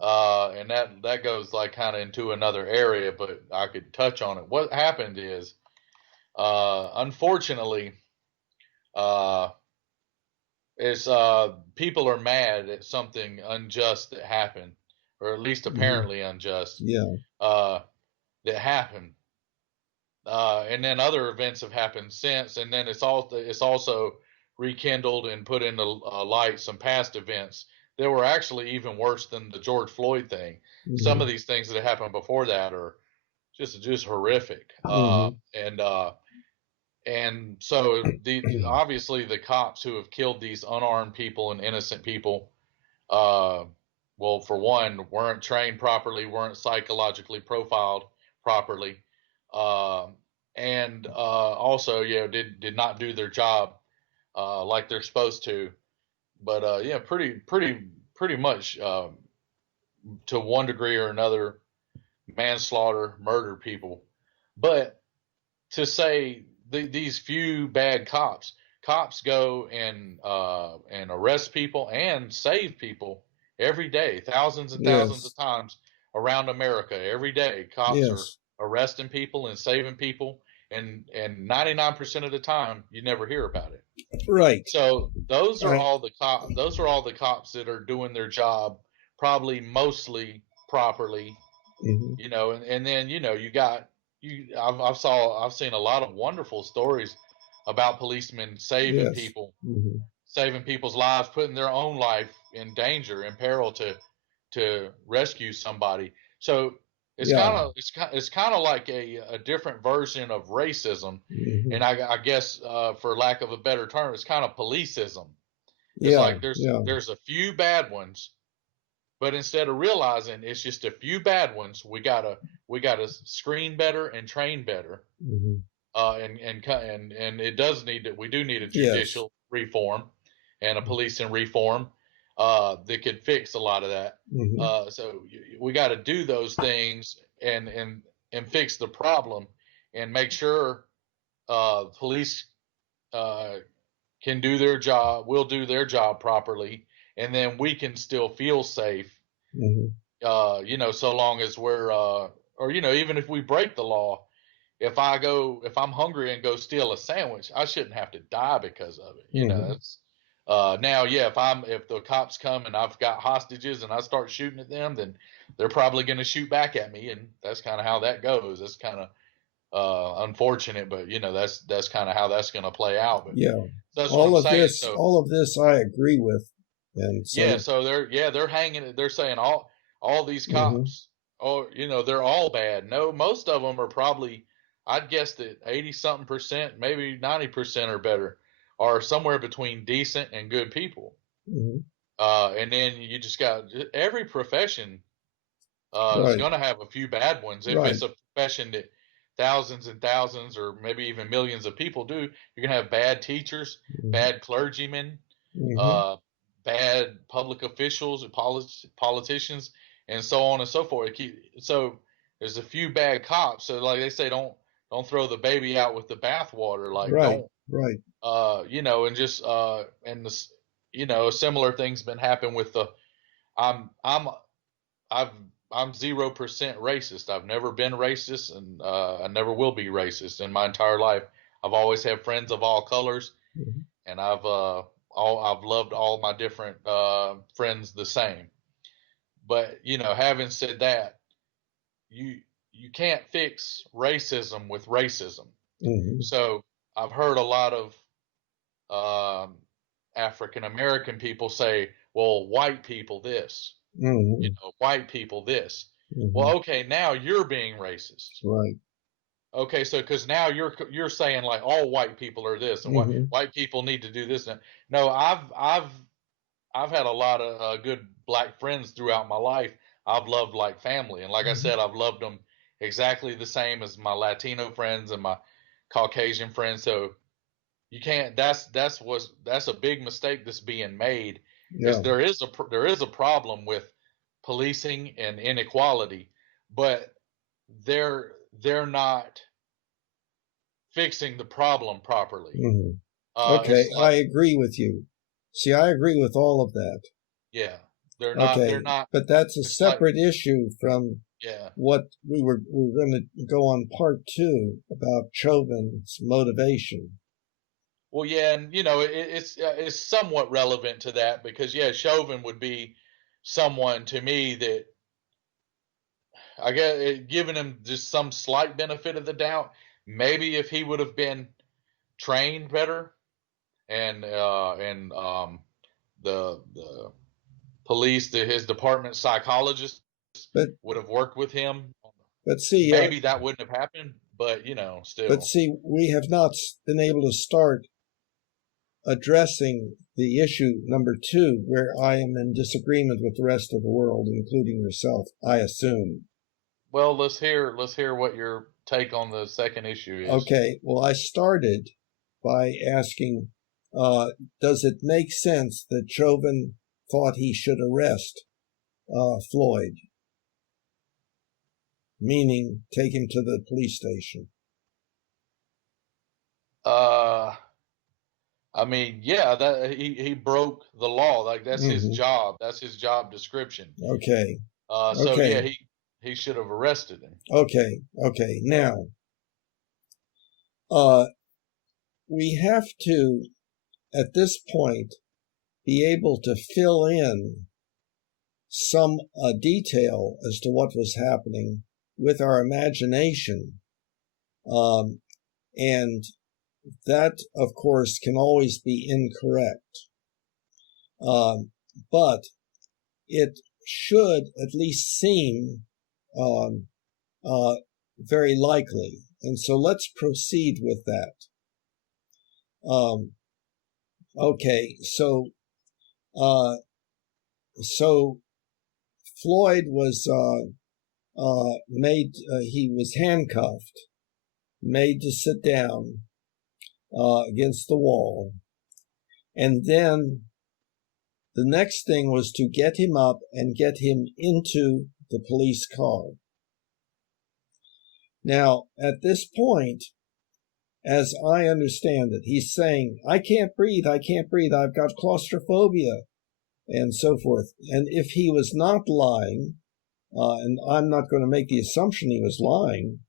and that goes like kind of into another area, but I could touch on it. What happened is, unfortunately, is people are mad at something unjust that happened, or at least apparently unjust. Yeah. That happened, and then other events have happened since, and then it's also rekindled and put into light some past events that were actually even worse than the George Floyd thing. Some of these things that have happened before that are just horrific. And so obviously the cops who have killed these unarmed people and innocent people, well, for one, weren't trained properly, weren't psychologically profiled properly, and also did not do their job like they're supposed to. But pretty much to one degree or another, manslaughter, murder people. But to say these few bad cops go and arrest people and save people every day, thousands and thousands of times around America every day. Cops are arresting people and saving people, and 99% of the time you never hear about it. Right. So those are all the cops. Those are all the cops that are doing their job probably mostly properly. And then you got I've seen a lot of wonderful stories about policemen saving people, saving people's lives, putting their own life in danger, in peril to rescue somebody. So it's kind of like a different version of racism, and I guess for lack of a better term, it's kind of policeism. It's like there's a few bad ones, but instead of realizing it's just a few bad ones, we gotta screen better and train better, and we do need a judicial reform and a policing reform that could fix a lot of that. So we got to do those things and fix the problem and make sure police can do their job, will do their job properly, and then we can still feel safe. So long as we're or even if we break the law, if I'm hungry and go steal a sandwich, I shouldn't have to die because of it. It's now, if the cops come and I've got hostages and I start shooting at them, then they're probably going to shoot back at me, and that's kind of how that goes. That's kind of unfortunate, but that's kind of how that's going to play out. But that's all of this I agree with. And so, so they're hanging it. They're saying all these cops, they're all bad. No, most of them are probably, I'd guess that 80-something%, maybe 90% or better, are somewhere between decent and good people. And then you just got every profession is going to have a few bad ones. If it's a profession that thousands and thousands or maybe even millions of people do, you're going to have bad teachers, bad clergymen, bad public officials and politicians and so on and so forth. So there's a few bad cops. So like they say, don't throw the baby out with the bathwater. Like Right, don't right. and just and this similar things been happening with the I'm I'm I've I'm 0% racist. I've never been racist, and I never will be racist in my entire life. I've always had friends of all colors, Mhm. and I've loved all my different friends the same. But having said that, you you can't fix racism with racism. Mhm. So I've heard a lot of um, African American people say, "Well, white people this, Mhm. white people this." Mhm. Well, okay, now you're being racist. Right. Okay, so because now you're saying like all white people are this, and Mhm. white people need to do this. No, I've had a lot of good black friends throughout my life. I've loved like family, and like I Mhm. said, I've loved them exactly the same as my Latino friends and my Caucasian friends. So you can't. That's a big mistake that's being made. Is Yeah. there is a problem with policing and inequality, but they're not fixing the problem properly. Mhm. Okay, It's I like agree with you. See, I agree with all of that. yeah, they're not. They're Okay, not. but that's a It's like separate issue from yeah. what we were going to go on part two about Chauvin's motivation. Well, yeah, and it's somewhat relevant to that because yeah, Chauvin would be someone to me that I guess giving him just some slight benefit of the doubt. Maybe if he would have been trained better and the police, his department psychologist But would have worked with him. but see, Maybe that wouldn't have happened, but but still. see, we have not been able to start addressing the issue number two, where I am in disagreement with the rest of the world, including yourself, I assume. Well, let's hear what your take on the second issue is. Okay, well, I started by asking, does it make sense that Chauvin thought he should arrest Floyd, meaning take him to the police station? Uh, I mean, yeah, that he broke the law. Like that's his Mm-hmm. job. That's his job description. Okay, So yeah, okay, he should have arrested him. okay. Now, we have to, at this point, be able to fill in some detail as to what was happening with our imagination. And that, of course, can always be incorrect. But it should at least seem um, uh, very likely. And so let's proceed with that. Okay, uh, so Floyd was he was handcuffed, made to sit down against the wall. And then the next thing was to get him up and get him into the police car. Now, at this point, as I understand it, he's saying, I can't breathe, I've got claustrophobia, and so forth. And if he was not lying, and I'm not going to make the assumption he was lying,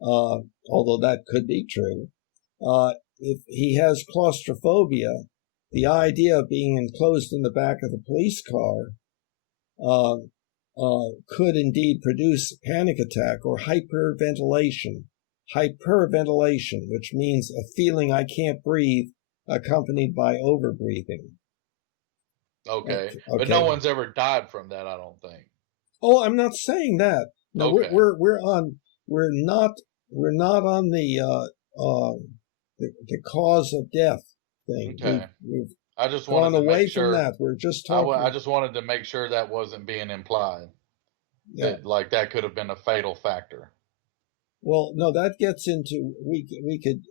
although that could be true, if he has claustrophobia, the idea of being enclosed in the back of the police car could indeed produce a panic attack or hyperventilation. Hyperventilation, which means a feeling I can't breathe, accompanied by overbreathing. Okay, but no Okay. one's ever died from that. I don't think. Oh, I'm not saying that. No, Okay. we're not on the cause of death thing. Okay. We've I just gone wanted to make away from sure. that. We're just I talking. just wanted to make sure that wasn't being implied. Yeah. That like that could have been a fatal factor. Well, no, that gets into we could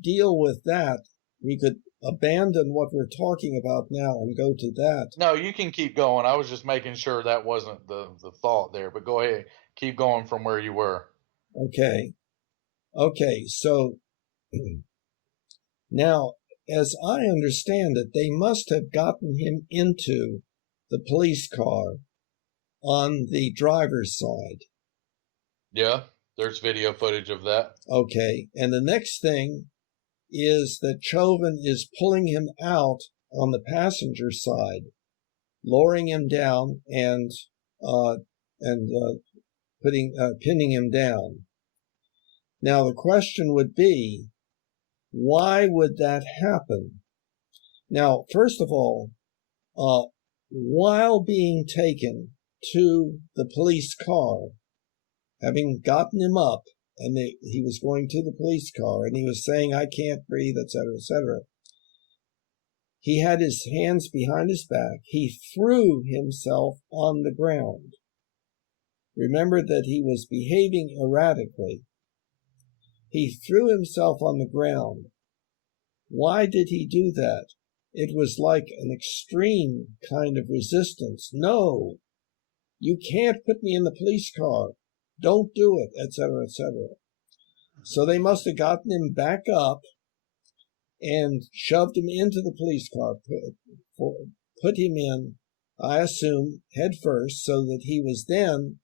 deal with that. We could abandon what we're talking about now and go to that. No, you can keep going. I was just making sure that wasn't the thought there, but go ahead. Keep going from where you were. Okay. So now, as I understand it, they must have gotten him into the police car on the driver's side. Yeah, there's video footage of that. Okay. And the next thing is that Chauvin is pulling him out on the passenger side, lowering him down and pinning him down. Now the question would be, why would that happen? Now, first of all, while being taken to the police car, having gotten him up, and he was going to the police car, and he was saying, "I can't breathe," etc., etc. He had his hands behind his back. He threw himself on the ground. Remember that he was behaving erratically. He threw himself on the ground. Why did he do that? It was like an extreme kind of resistance. "No, you can't put me in the police car. Don't do it," etc., etc. So they must have gotten him back up and shoved him into the police car, put him in, I assume, head first, so that he was then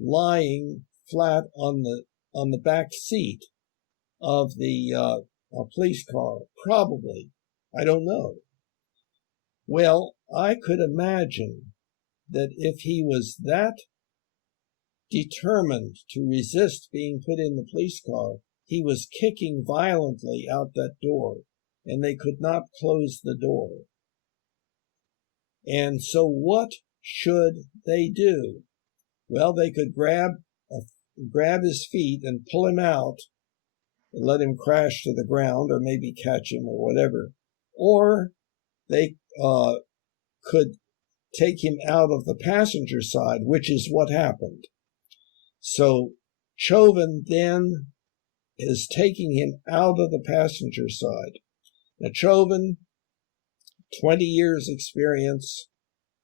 lying flat on the back seat of the police car. Probably. I don't know. Well, I could imagine that if he was that determined to resist being put in the police car, he was kicking violently out that door, and they could not close the door. And so what should they do? Well, they could grab his feet and pull him out and let him crash to the ground, or maybe catch him or whatever. Or they could take him out of the passenger side, which is what happened. So Chauvin then is taking him out of the passenger side. Now Chauvin, 20 years experience,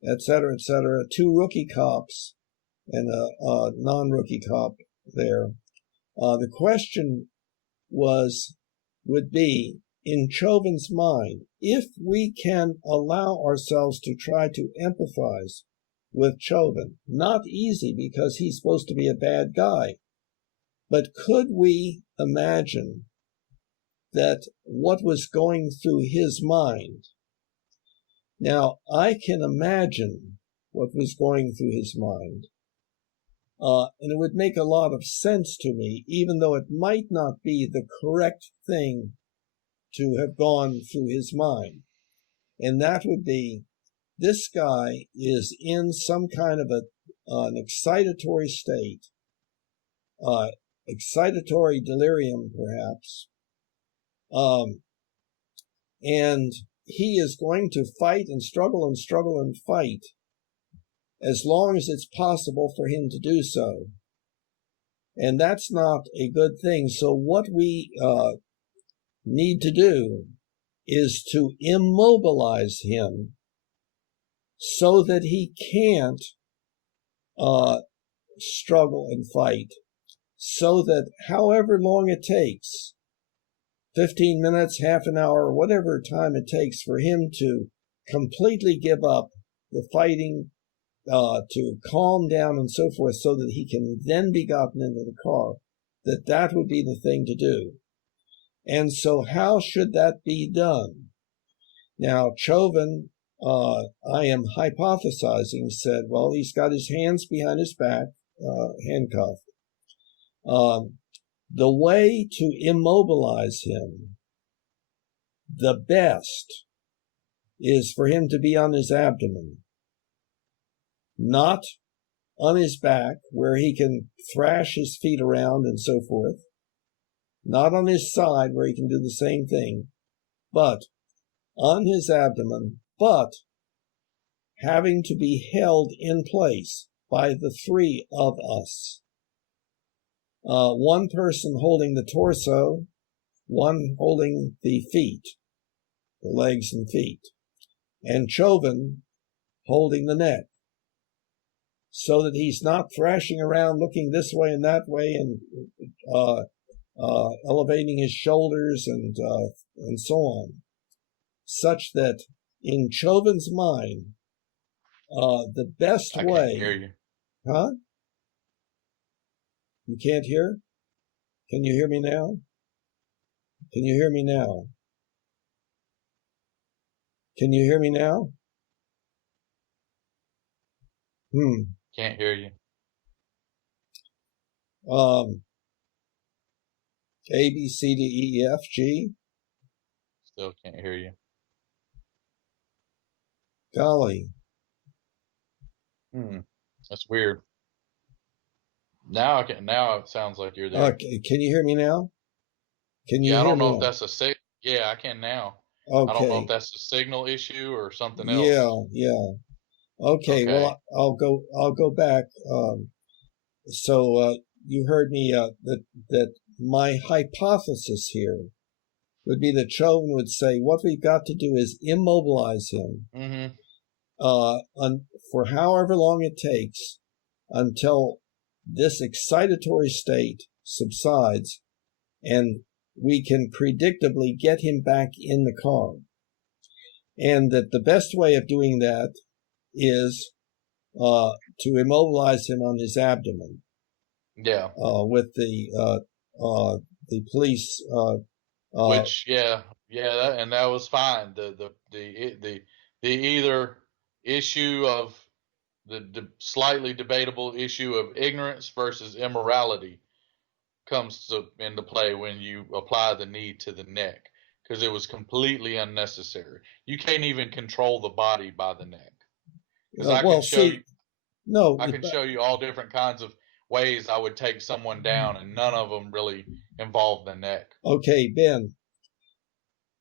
etc., etc., 2 rookie cops and a non-rookie cop there. The question would be, in Chauvin's mind, if we can allow ourselves to try to empathize with Chauvin, not easy because he's supposed to be a bad guy, but could we imagine that what was going through his mind? Now, I can imagine what was going through his mind, and it would make a lot of sense to me, even though it might not be the correct thing to have gone through his mind. And that would be, this guy is in some kind of an excitatory state, excitatory delirium perhaps, and he is going to fight and struggle and struggle and fight as long as it's possible for him to do so. And that's not a good thing. So what we need to do is to immobilize him so that he can't struggle and fight, so that however long it takes, 15 minutes, half an hour, whatever time it takes for him to completely give up the fighting, to calm down and so forth, so that he can then be gotten into the car, that would be the thing to do. And so how should that be done? Now, Chauvin, I am hypothesizing, said, well, he's got his hands behind his back, handcuffed. The way to immobilize him, the best, is for him to be on his abdomen, not on his back where he can thrash his feet around and so forth, not on his side where he can do the same thing, but on his abdomen, but having to be held in place by the 3 of us. One person holding the torso, one holding the feet, the legs and feet, and Chauvin holding the neck, so that he's not thrashing around looking this way and that way and elevating his shoulders and so on, such that in Chauvin's mind, the best way. I can't hear you. Huh? You can't hear? Can you hear me now? Can you hear me now? Can you hear me now? Can't hear you. A, B, C, D, E, F, G. Still can't hear you. Golly. That's weird. Now it sounds like you're there. Okay, can you hear me now? Can you hear me? I don't know now? if that's a signal. Yeah, I can now. Okay. I don't know if that's a signal issue or something Yeah, else. yeah. Okay, well, I'll go back. So you heard me that my hypothesis here would be that Chauvin would say what we've got to do is immobilize him for however long it takes until this excitatory state subsides and we can predictably get him back in the car. And that the best way of doing that is to immobilize him on his abdomen. Yeah. With the police. Which that was fine. The either issue of the slightly debatable issue of ignorance versus immorality comes into play when you apply the knee to the neck, because it was completely unnecessary. You can't even control the body by the neck. Because I can show you all different kinds of ways I would take someone down, and none of them really involve the neck. Okay, Ben,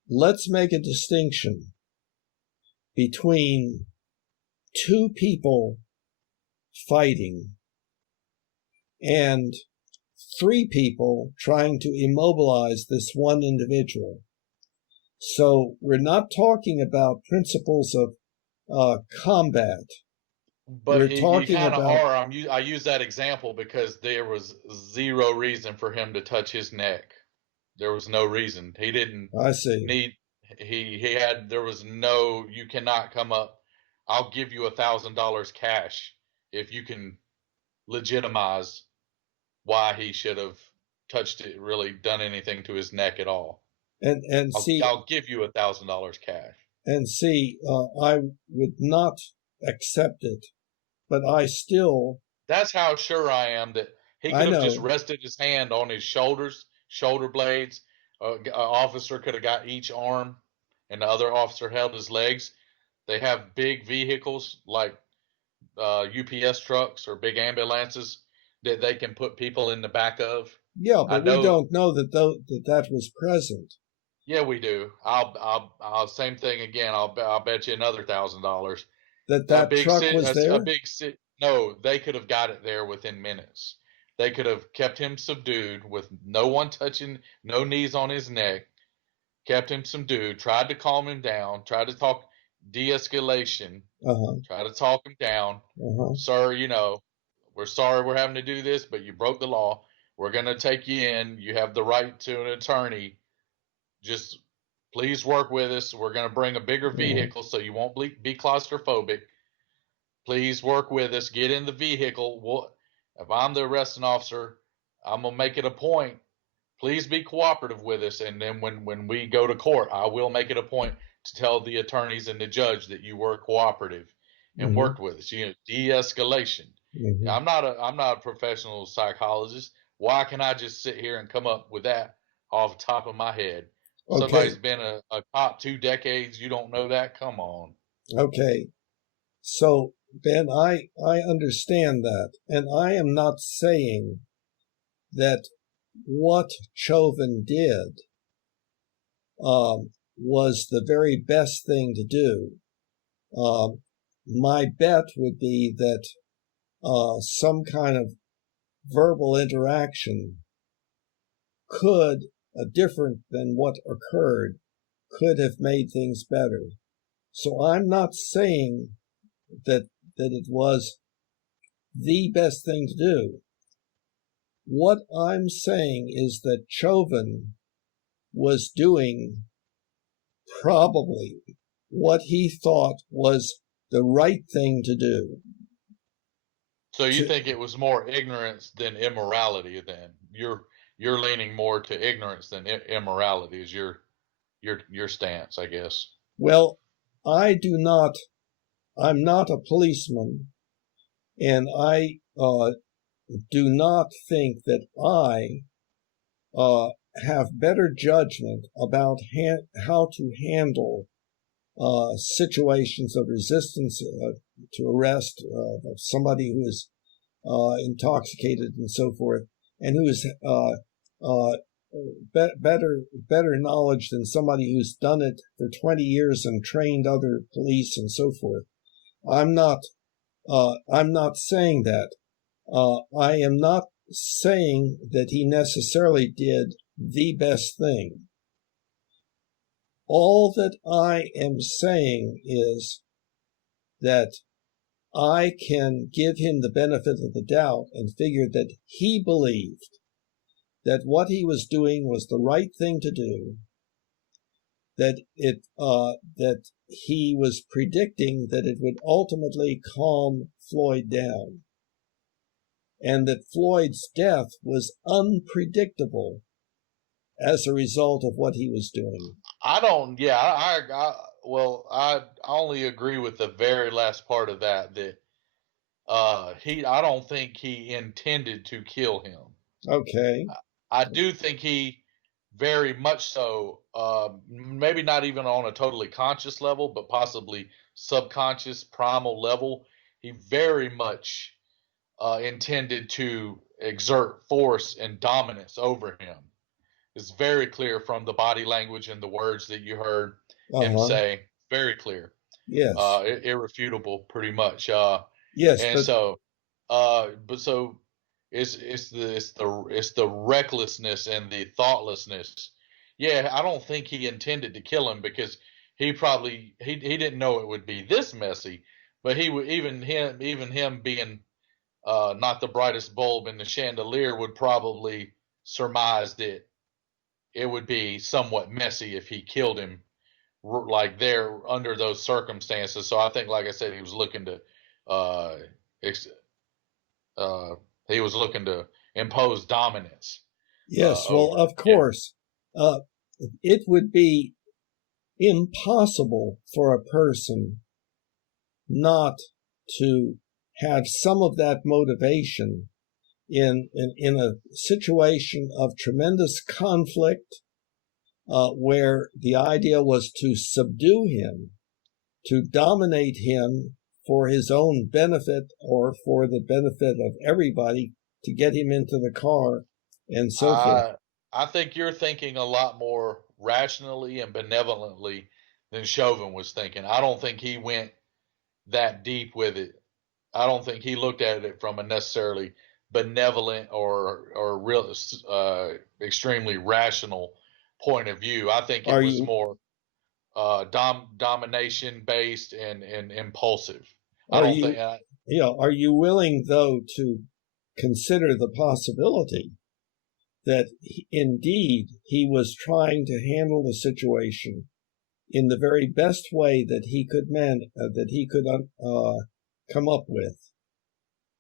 let's make a distinction between two people fighting and three people trying to immobilize this one individual. So we're not talking about principles of combat. But you kind of are. I use that example because there was zero reason for him to touch his neck. There was no reason. He didn't need. He had. There was no. You cannot come up. I'll give you $1,000 cash if you can legitimize why he should have touched it, really done anything to his neck at all. I'll give you $1,000 cash. And I would not accept it, but I still. That's how sure I am that he could have just rested his hand on his shoulder blades. An officer could have got each arm, and the other officer held his legs. They have big vehicles like UPS trucks or big ambulances that they can put people in the back of. Yeah, but we don't know that was present. Yeah, we do. I'll same thing again. I'll bet you another $1,000 that truck was there. No, they could have got it there within minutes. They could have kept him subdued with no one touching, no knees on his neck, kept him subdued, tried to calm him down, tried to talk de-escalation, try to talk him down. Sir, we're sorry we're having to do this, but you broke the law. We're going to take you in. You have the right to an attorney. Just please work with us. We're going to bring a bigger vehicle so you won't be claustrophobic. Please work with us. Get in the vehicle. If I'm the arresting officer, I'm going to make it a point. Please be cooperative with us. And then when we go to court, I will make it a point to tell the attorneys and the judge that you were cooperative and worked with us. De-escalation. I'm not a professional psychologist. Why can I just sit here and come up with that off the top of my head? Okay. Somebody's been a cop 2 decades. You don't know that? Come on. Okay. So, Ben, I understand that. And I am not saying that what Chauvin did was the very best thing to do. My bet would be that some kind of verbal interaction different than what occurred, could have made things better. So I'm not saying that it was the best thing to do. What I'm saying is that Chauvin was doing probably what he thought was the right thing to do. So you think it was more ignorance than immorality? Then you're leaning more to ignorance than immorality is your stance, I guess. Well, I'm not a policeman, and I do not think that I have better judgment about how to handle situations of resistance to arrest of somebody who is intoxicated and so forth, and who is better knowledge than somebody who's done it for 20 years and trained other police and so forth. I'm not saying that. I am not saying that he necessarily did the best thing. All that I am saying is that I can give him the benefit of the doubt and figure that he believed that what he was doing was the right thing to do, that he was predicting that it would ultimately calm Floyd down, and that Floyd's death was unpredictable as a result of what he was doing. I don't. Yeah, I only agree with the very last part of that. That I don't think he intended to kill him. Okay. I do think he very much so, maybe not even on a totally conscious level, but possibly subconscious, primal level. He very much intended to exert force and dominance over him. It's very clear from the body language and the words that you heard him say. Very clear. Yes. Irrefutable, pretty much. Yes, and but so, but so it's the recklessness and the thoughtlessness. Yeah, I don't think he intended to kill him because he probably he didn't know it would be this messy. But he would even him being not the brightest bulb in the chandelier would probably surmise that it would be somewhat messy if he killed him like there under those circumstances. So I think, like I said, he was looking to uh, ex- he was looking to impose dominance. yes, well, Over. of course, it would be impossible for a person not to have some of that motivation in a situation of tremendous conflict, where the idea was to subdue him, to dominate him for his own benefit or for the benefit of everybody, to get him into the car and so forth. I think you're thinking a lot more rationally and benevolently than Chauvin was thinking. I don't think he went that deep with it. I don't think he looked at it from a necessarily benevolent or real extremely rational point of view. I think it Are was you more domination based and impulsive. I are don't think. you are you willing, though, to consider the possibility that indeed he was trying to handle the situation in the very best way that he could come up with?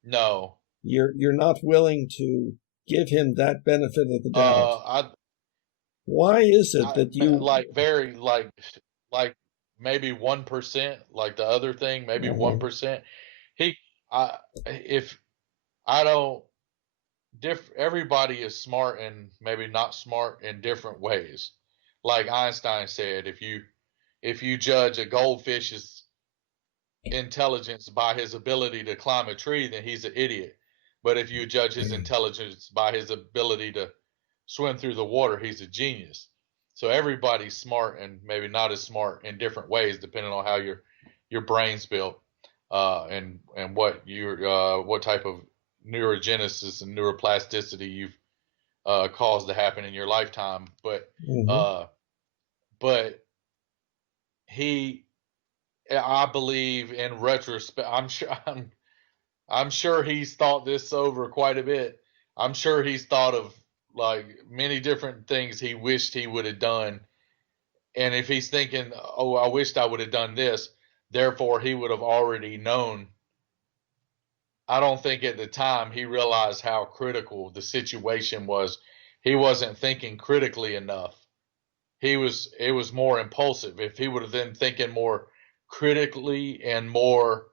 No. You're not willing to give him that benefit of the doubt. Why is it that you? Like very like maybe 1%, like the other thing, maybe 1%. He, I if I don't everybody is smart and maybe not smart in different ways. Like Einstein said, if you judge a goldfish's intelligence by his ability to climb a tree, then he's an idiot. But if you judge his intelligence by his ability to swim through the water, he's a genius. So everybody's smart and maybe not as smart in different ways, depending on how your brain's built, and what type of neurogenesis and neuroplasticity you've caused to happen in your lifetime. But Mhm. but I believe in retrospect, I'm sure he's thought this over quite a bit. I'm sure he's thought of like many different things he wished he would have done. And if he's thinking, oh, I wished I would have done this, therefore he would have already known. I don't think at the time he realized how critical the situation was. He wasn't thinking critically enough. It was more impulsive. If he would have been thinking more critically and more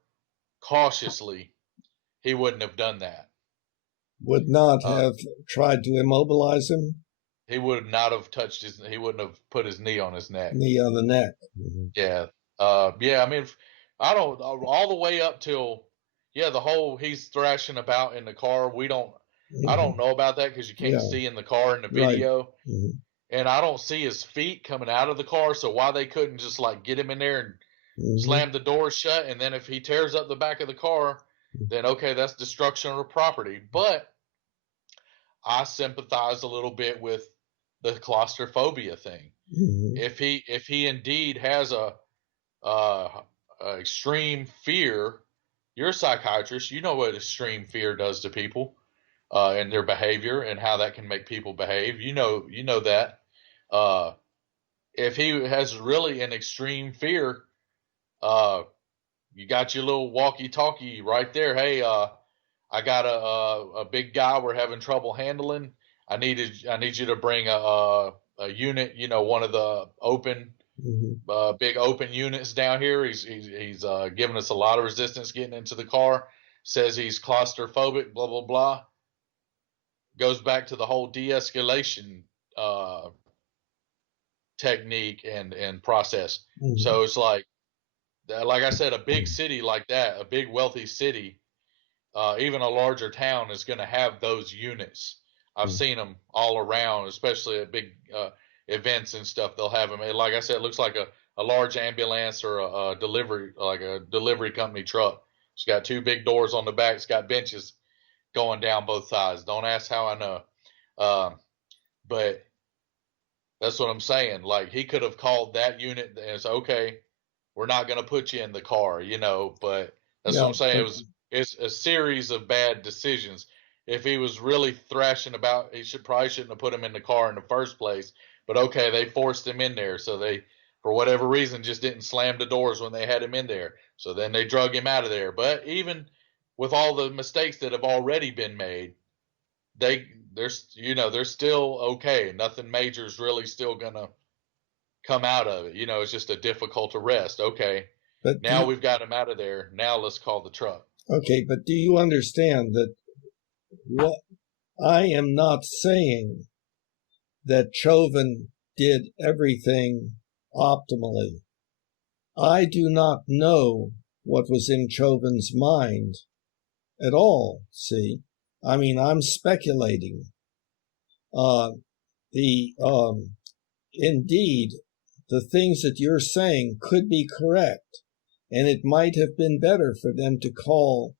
cautiously, he wouldn't have done that. Would not have tried to immobilize him? He would not have he wouldn't have put his knee on his neck. Knee on the neck. Yeah. Yeah, I mean, I don't, all the way up till, yeah, the whole he's thrashing about in the car. I don't know about that because you can't see in the car in the video. Right. And I don't see his feet coming out of the car. So why they couldn't just like get him in there and slam the door shut. And then if he tears up the back of the car, then okay, that's destruction of property. But I sympathize a little bit with the claustrophobia thing. If he indeed has a extreme fear, you're a psychiatrist. You know what extreme fear does to people and their behavior and how that can make people behave. You know that. If he has really an extreme fear, you got your little walkie-talkie right there. Hey, I got a big guy we're having trouble handling. I need you to bring a unit. You know, one of the open. Big open units down here. He's giving us a lot of resistance getting into the car. Says he's claustrophobic. Blah blah blah. Goes back to the whole de-escalation technique and process. So it's like I said, a big city like that, a big wealthy city, even a larger town is going to have those units. I've seen them all around, especially at big events and stuff. They'll have them. Like I said, it looks like a large ambulance or a delivery company truck. It's got two big doors on the back. It's got benches going down both sides. Don't ask how I know. But that's what I'm saying. Like he could have called that unit and said, okay, we're not going to put you in the car, you know, but that's what I'm saying. It's a series of bad decisions. If he was really thrashing about, he shouldn't have put him in the car in the first place. But okay, they forced him in there, so they, for whatever reason, just didn't slam the doors when they had him in there. So then they drug him out of there. But even with all the mistakes that have already been made, they're still okay. Nothing major is really still gonna come out of it. You know, it's just a difficult arrest. Okay, but now we've got him out of there. Now let's call the truck. Okay, but do you understand that what I am not saying that Chauvin did everything optimally. I do not know what was in Chauvin's mind at all, see? I mean, I'm speculating. Indeed, the things that you're saying could be correct, and it might have been better for them to call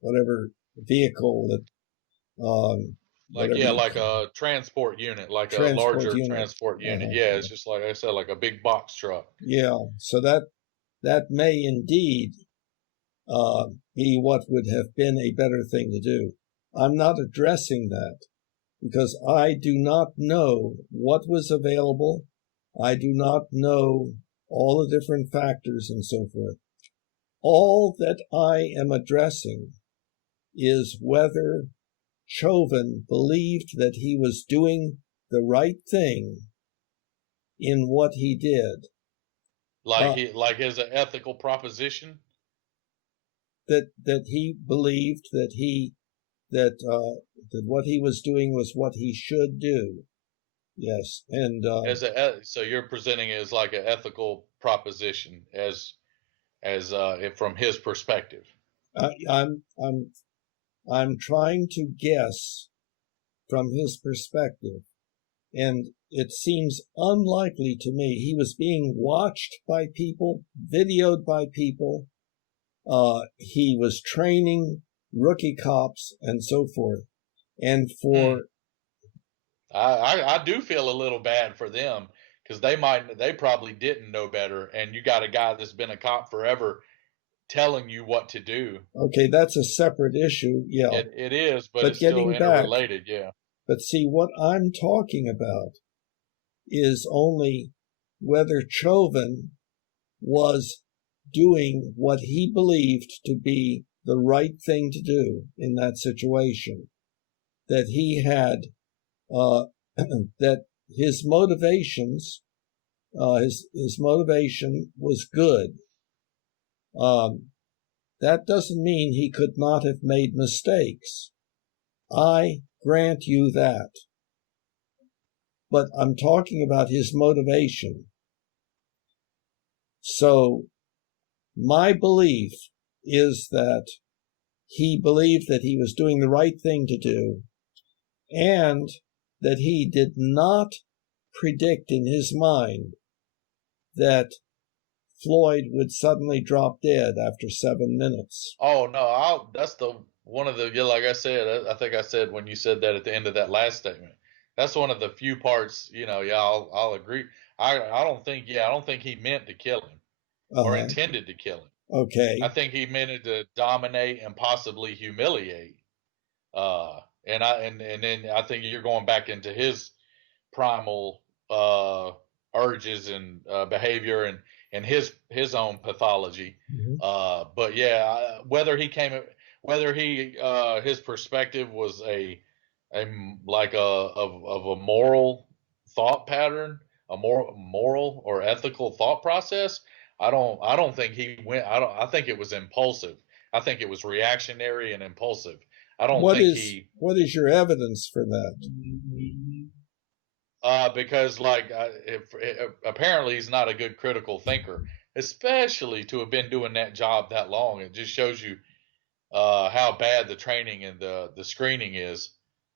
whatever vehicle that like a transport unit, like a larger transport unit. Yeah, it's just like I said, like a big box truck. Yeah, so that may indeed be what would have been a better thing to do. I'm not addressing that because I do not know what was available. I do not know all the different factors and so forth. All that I am addressing is whether Chauvin believed that he was doing the right thing in what he did. Like as an ethical proposition? That he believed that what he was doing was what he should do. Yes, and so you're presenting it as like an ethical proposition as from his perspective. I'm trying to guess from his perspective, and it seems unlikely to me. He was being watched by people, videoed by people. He was training rookie cops and so forth. And for I do feel a little bad for them because they probably didn't know better, and you got a guy that's been a cop forever telling you what to do. Okay, that's a separate issue, yeah. It is, but But it's still getting back, interrelated, yeah. but see, what I'm talking about is only whether Chauvin was doing what he believed to be the right thing to do in that situation, that he had, that his motivations, his motivation was good. That doesn't mean he could not have made mistakes. I grant you that. But I'm talking about his motivation. So my belief is that he believed that he was doing the right thing to do, and that he did not predict in his mind that Floyd would suddenly drop dead after 7 minutes. Oh no, that's the one of the, yeah, like I said, I think I said when you said that at the end of that last statement. That's one of the few parts, yeah, I'll agree. I don't think, I don't think he meant to kill him or intended to kill him. Okay. I think he meant it to dominate and possibly humiliate. And then I think you're going back into his primal urges and behavior and his own pathology. But yeah, whether he his perspective was a like of a moral thought pattern, a more moral or ethical thought process. I don't think he went. I think it was impulsive. I think it was reactionary and impulsive. I don't What think what is your evidence for that? Because like apparently he's not a good critical thinker, especially to have been doing that job that long. It just shows you how bad the training and the screening is,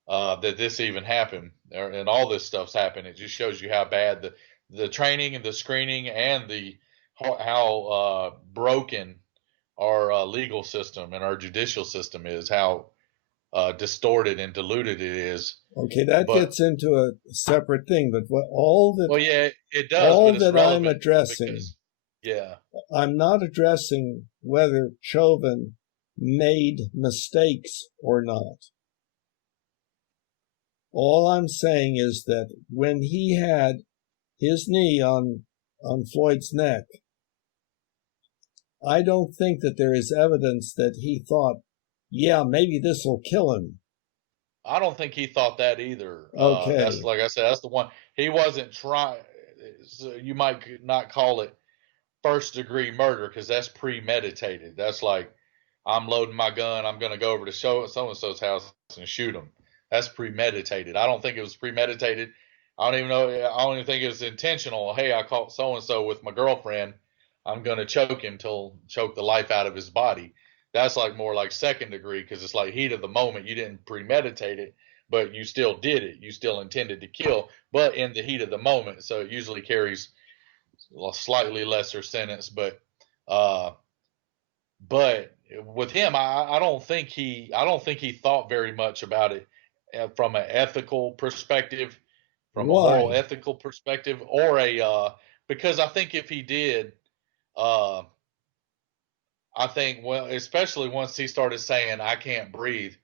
that this even happened, and all this stuff's happened. It just shows you how bad the training and the screening and the how broken our legal system and our judicial system is, how distorted and diluted it is. Okay, that But gets into a separate thing, but well, yeah, it does, all but it's that I'm relevant addressing, because, yeah, I'm not addressing whether Chauvin made mistakes or not. All I'm saying is that when he had his knee on Floyd's neck, I don't think that there is evidence that he thought, yeah, maybe this will kill him. I don't think he thought that either. Okay. That's, like I said, that's the one he wasn't trying. So you might not call it first degree murder because that's premeditated. That's like, I'm loading my gun. I'm going to go over to so and so's house and shoot him. That's premeditated. I don't think it was premeditated. I don't even know. I don't even think it was intentional. Hey, I caught so and so with my girlfriend. I'm going to choke the life out of his body. That's like more like second degree because it's like heat of the moment. You didn't premeditate it, but you still did it. You still intended to kill, but in the heat of the moment. So it usually carries a slightly lesser sentence, uh, but with him, I don't think he thought very much about it from an ethical perspective, from a moral Why? ethical perspective, or a because I think if he did, uh, I think, well, especially once he started saying I can't breathe,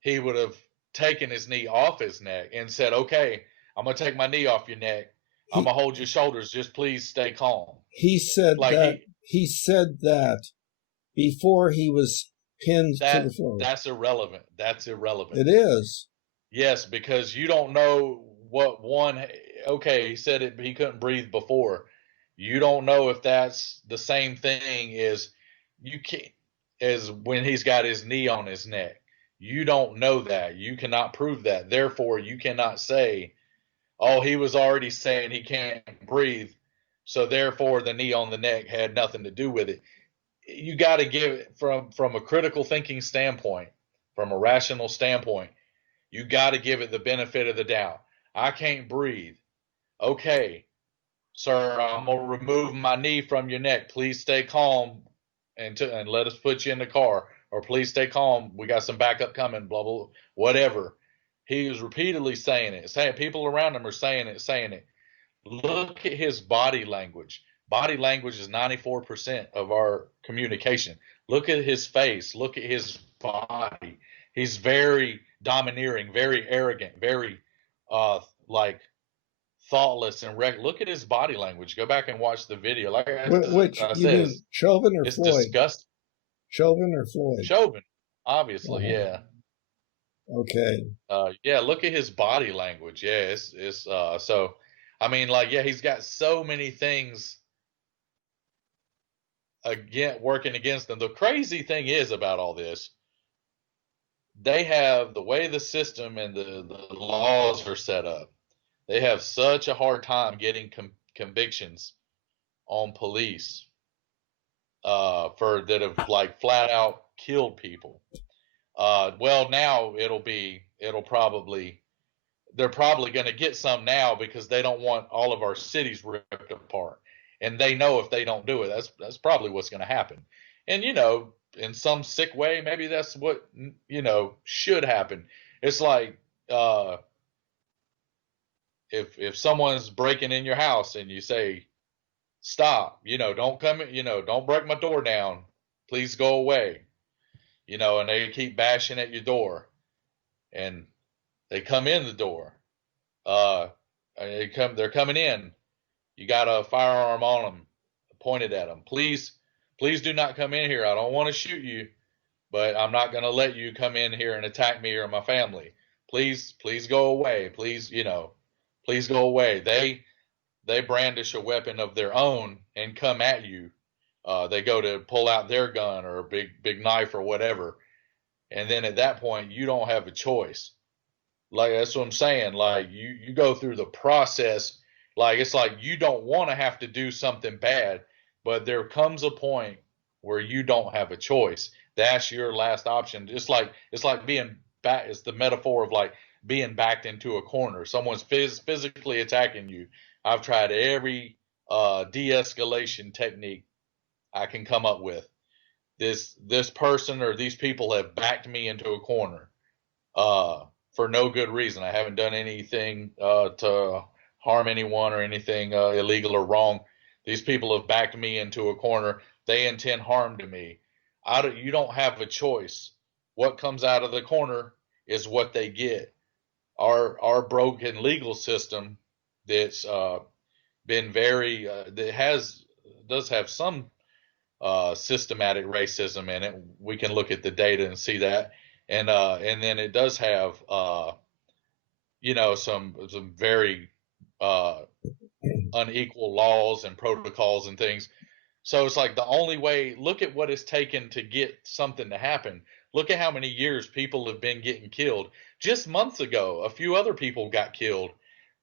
he would have taken his knee off his neck and said, "Okay, I'm gonna take my knee off your neck. I'm He gonna hold your shoulders. Just please stay calm." he said Like that before he was pinned to the floor. that's irrelevant. That's irrelevant. It is. Yes, because you don't know what one. Okay, he said it. He couldn't breathe before. You don't know if that's the same thing as you can't as when he's got his knee on his neck. You don't know that. You cannot prove that. Therefore, you cannot say, "Oh, he was already saying he can't breathe, so therefore the knee on the neck had nothing to do with it." You got to give it from a critical thinking standpoint, from a rational standpoint. You got to give it the benefit of the doubt. I can't breathe. Okay, sir, I'm gonna remove my knee from your neck. Please stay calm and let us put you in the car. Or please stay calm. We got some backup coming. Blah blah. Whatever. He was repeatedly saying it. Saying people around him are saying it, saying it. Look at his body language. Body language is 94% of our communication. Look at his face. Look at his body. He's very domineering, very arrogant, very like thoughtless and look at his body language. Go back and watch the video. Like Which I you said, mean Chauvin or it's Floyd? disgusting. Chauvin or Floyd? Chauvin, obviously, Uh-huh. yeah. Okay. Yeah, look at his body language. Yeah, it's so I mean like yeah, he's got so many things again working against them. The crazy thing is about all this, they have the way the system and the laws are set up. They have such a hard time getting convictions on police for that have like flat out killed people. Well, now it'll probably they're probably going to get some now because they don't want all of our cities ripped apart, and they know if they don't do it, that's probably what's going to happen. And in some sick way, maybe that's what should happen. It's like uh, if someone's breaking in your house and you say stop, don't come, don't break my door down, please go away, and they keep bashing at your door, and they come in the door, uh, they're coming in. You got a firearm on them, pointed at them. Please do not come in here. I don't want to shoot you, but I'm not going to let you come in here and attack me or my family. Please go away. Please go away. They brandish a weapon of their own and come at you. They go to pull out their gun or a big knife or whatever, and then at that point you don't have a choice. Like that's what I'm saying. Like you go through the process. Like it's like you don't want to have to do something bad, but there comes a point where you don't have a choice. That's your last option. It's like being back. It's the metaphor of like being backed into a corner. Someone's physically attacking you. I've tried every de-escalation technique I can come up with. This person or these people have backed me into a corner uh, for no good reason. I haven't done anything to harm anyone or anything illegal or wrong. These people have backed me into a corner. They intend harm to me. You don't have a choice. What comes out of the corner is what they get. Our broken legal system that's been very that has does have some systematic racism in it. We can look at the data and see that, and then it does have some very uh, unequal laws and protocols and things. So it's like the only way. Look at what it's taken to get something to happen. Look at how many years people have been getting killed. Just months ago, a few other people got killed.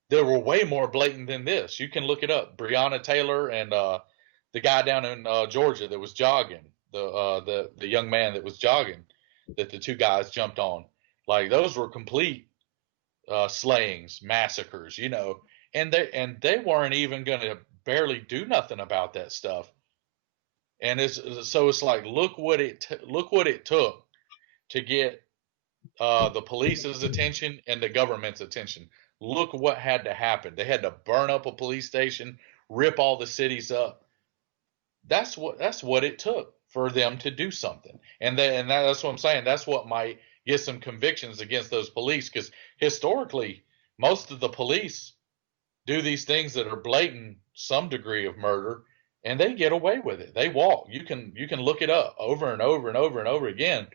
There were way more blatant than this. You can look it up. Breonna Taylor and the guy down in Georgia that was jogging, the young man that was jogging, that the two guys jumped on. Like those were complete slayings, massacres, and they weren't even going to barely do nothing about that stuff. And it's like look what it took to get the police's attention and the government's attention. Look what had to happen. They had to burn up a police station, rip all the cities up. That's what it took for them to do something. And that's what I'm saying. That's what might get some convictions against those police, because historically, most of the police do these things that are blatant, some degree of murder, and they get away with it. They walk. You can look it up over and over and over and over again.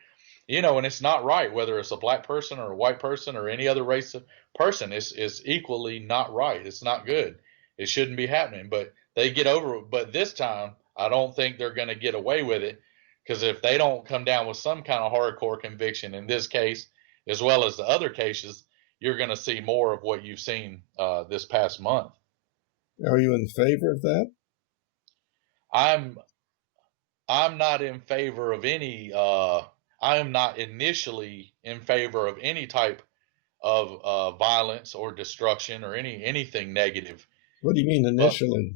And it's not right whether it's a black person or a white person or any other race of person. It's equally not right. It's not good. It shouldn't be happening. But they get over it. But this time, I don't think they're going to get away with it, because if they don't come down with some kind of hardcore conviction in this case, as well as the other cases, you're going to see more of what you've seen this past month. Are you in favor of that? I'm not in favor of any. I am not initially in favor of any type of violence or destruction or anything negative. What do you mean But initially?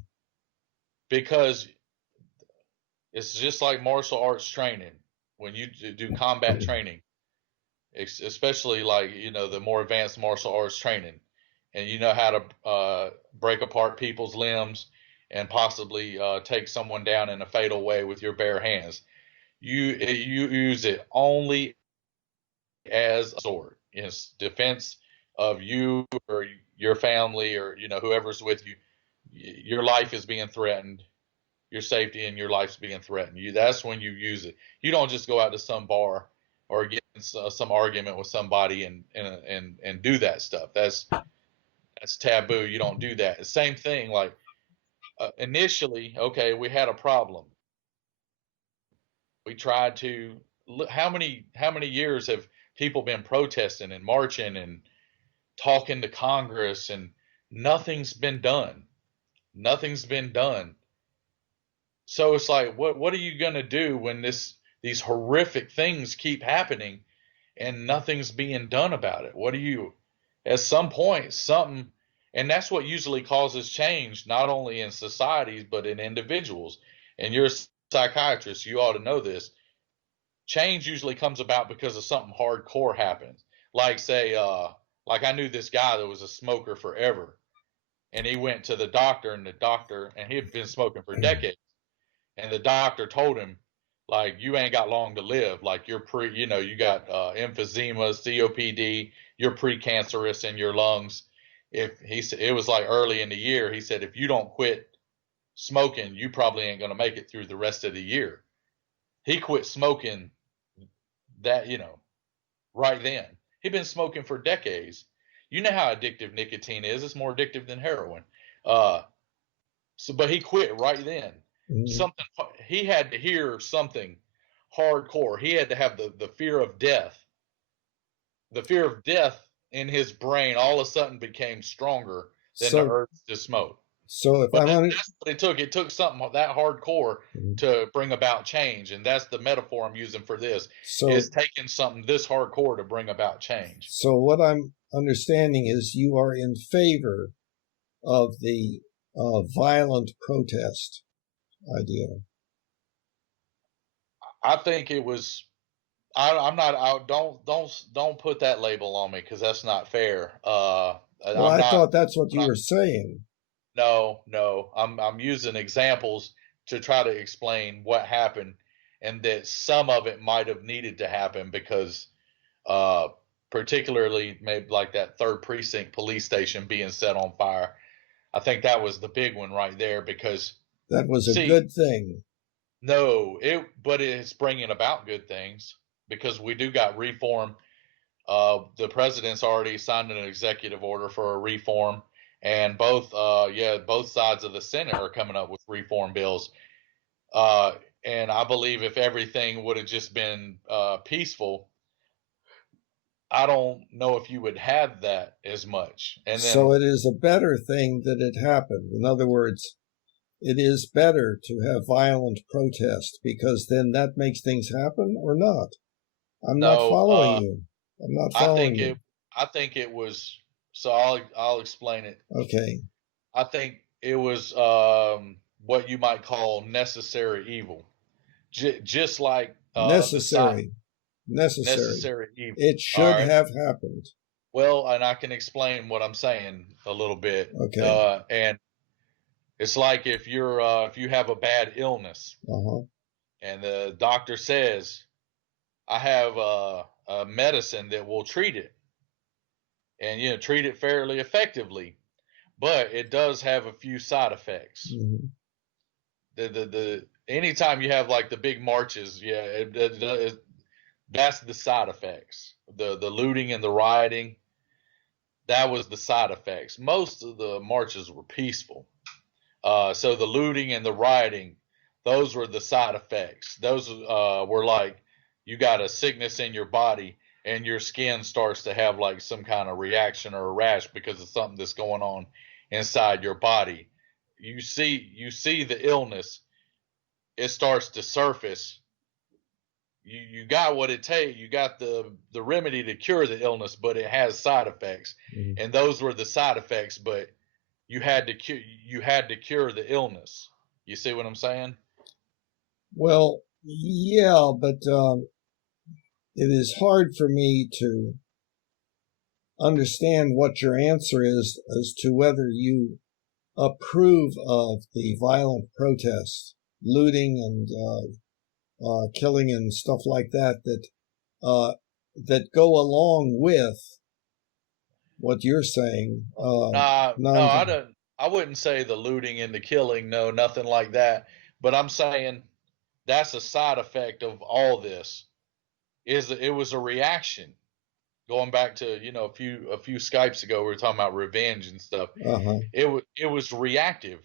because it's just like martial arts training, when you do combat training, especially like the more advanced martial arts training, and you know how to break apart people's limbs and possibly take someone down in a fatal way with your bare hands. You use it only as a sword in defense of you or your family, or whoever's with you. Your life is being threatened, your safety and your life's being threatened. That's when you use it. You don't just go out to some bar or get in some argument with somebody and do that stuff. That's taboo. You don't do that. The same thing, like initially, okay, we had a problem. We tried to look, how many years have people been protesting and marching and talking to Congress, and nothing's been done. Nothing's been done. So it's like, what are you gonna do when these horrific things keep happening and nothing's being done about it? What do you, at some point, something, and that's what usually causes change, not only in societies but in individuals. And you're a psychiatrist, you ought to know this. Change usually comes about because of something hardcore happens. Like say, like I knew this guy that was a smoker forever, and he went to the doctor, and he had been smoking for decades, and the doctor told him, like, you ain't got long to live. Like, you got emphysema, COPD, you're precancerous in your lungs. If he said, it was like early in the year, he said, if you don't quit smoking, you probably ain't gonna make it through the rest of the year. He quit smoking that, right then. He'd been smoking for decades. You know how addictive nicotine is. It's more addictive than heroin. Uh, but he quit right then. Something, he had to hear something hardcore. He had to have the fear of death. The fear of death in his brain all of a sudden became stronger than the urge to smoke. So if But I'm that's what it took. It took something that hardcore to bring about change, and that's the metaphor I'm using for this. Is taking something this hardcore to bring about change. So what I'm understanding is you are in favor of the violent protest idea. I think it was. I'm not. Don't put that label on me, because that's not fair. Well, I thought that's what you were saying. No. I'm using examples to try to explain what happened, and that some of it might have needed to happen because, particularly maybe like that 3rd precinct police station being set on fire. I think that was the big one right there, because that was a good thing. No, but it's bringing about good things, because we do got reform. The president's already signed an executive order for a reform, and both sides of the Senate are coming up with reform bills. And I believe if everything would have just been peaceful, I don't know if you would have that as much. And then, so it is a better thing that it happened. In other words, it is better to have violent protest, because then that makes things happen, or not? I'm not following you. I'm not following you. I think it was. So I'll explain it. Okay. I think it was what you might call necessary evil, just like necessary evil. It should have happened. Well, and I can explain what I'm saying a little bit. Okay. And it's like if you have a bad illness, and the doctor says, I have a medicine that will treat it, and treat it fairly effectively, but it does have a few side effects. The anytime you have like the big marches, that's the side effects. The looting and the rioting, that was the side effects. Most of the marches were peaceful. So the looting and the rioting, those were the side effects. Those were like, you got a sickness in your body and your skin starts to have like some kind of reaction or a rash because of something that's going on inside your body. You see the illness, it starts to surface. You got what it takes. You got the remedy to cure the illness, but it has side effects, and those were the side effects. But you had to cure the illness. You see what I'm saying? Well, yeah, but it is hard for me to understand what your answer is as to whether you approve of the violent protests, looting and killing and stuff like that that go along with what you're saying. No, I don't. I wouldn't say the looting and the killing. No, nothing like that. But I'm saying that's a side effect of all this. It was a reaction. Going back to a few Skypes ago, we were talking about revenge and stuff. Uh-huh. It was reactive.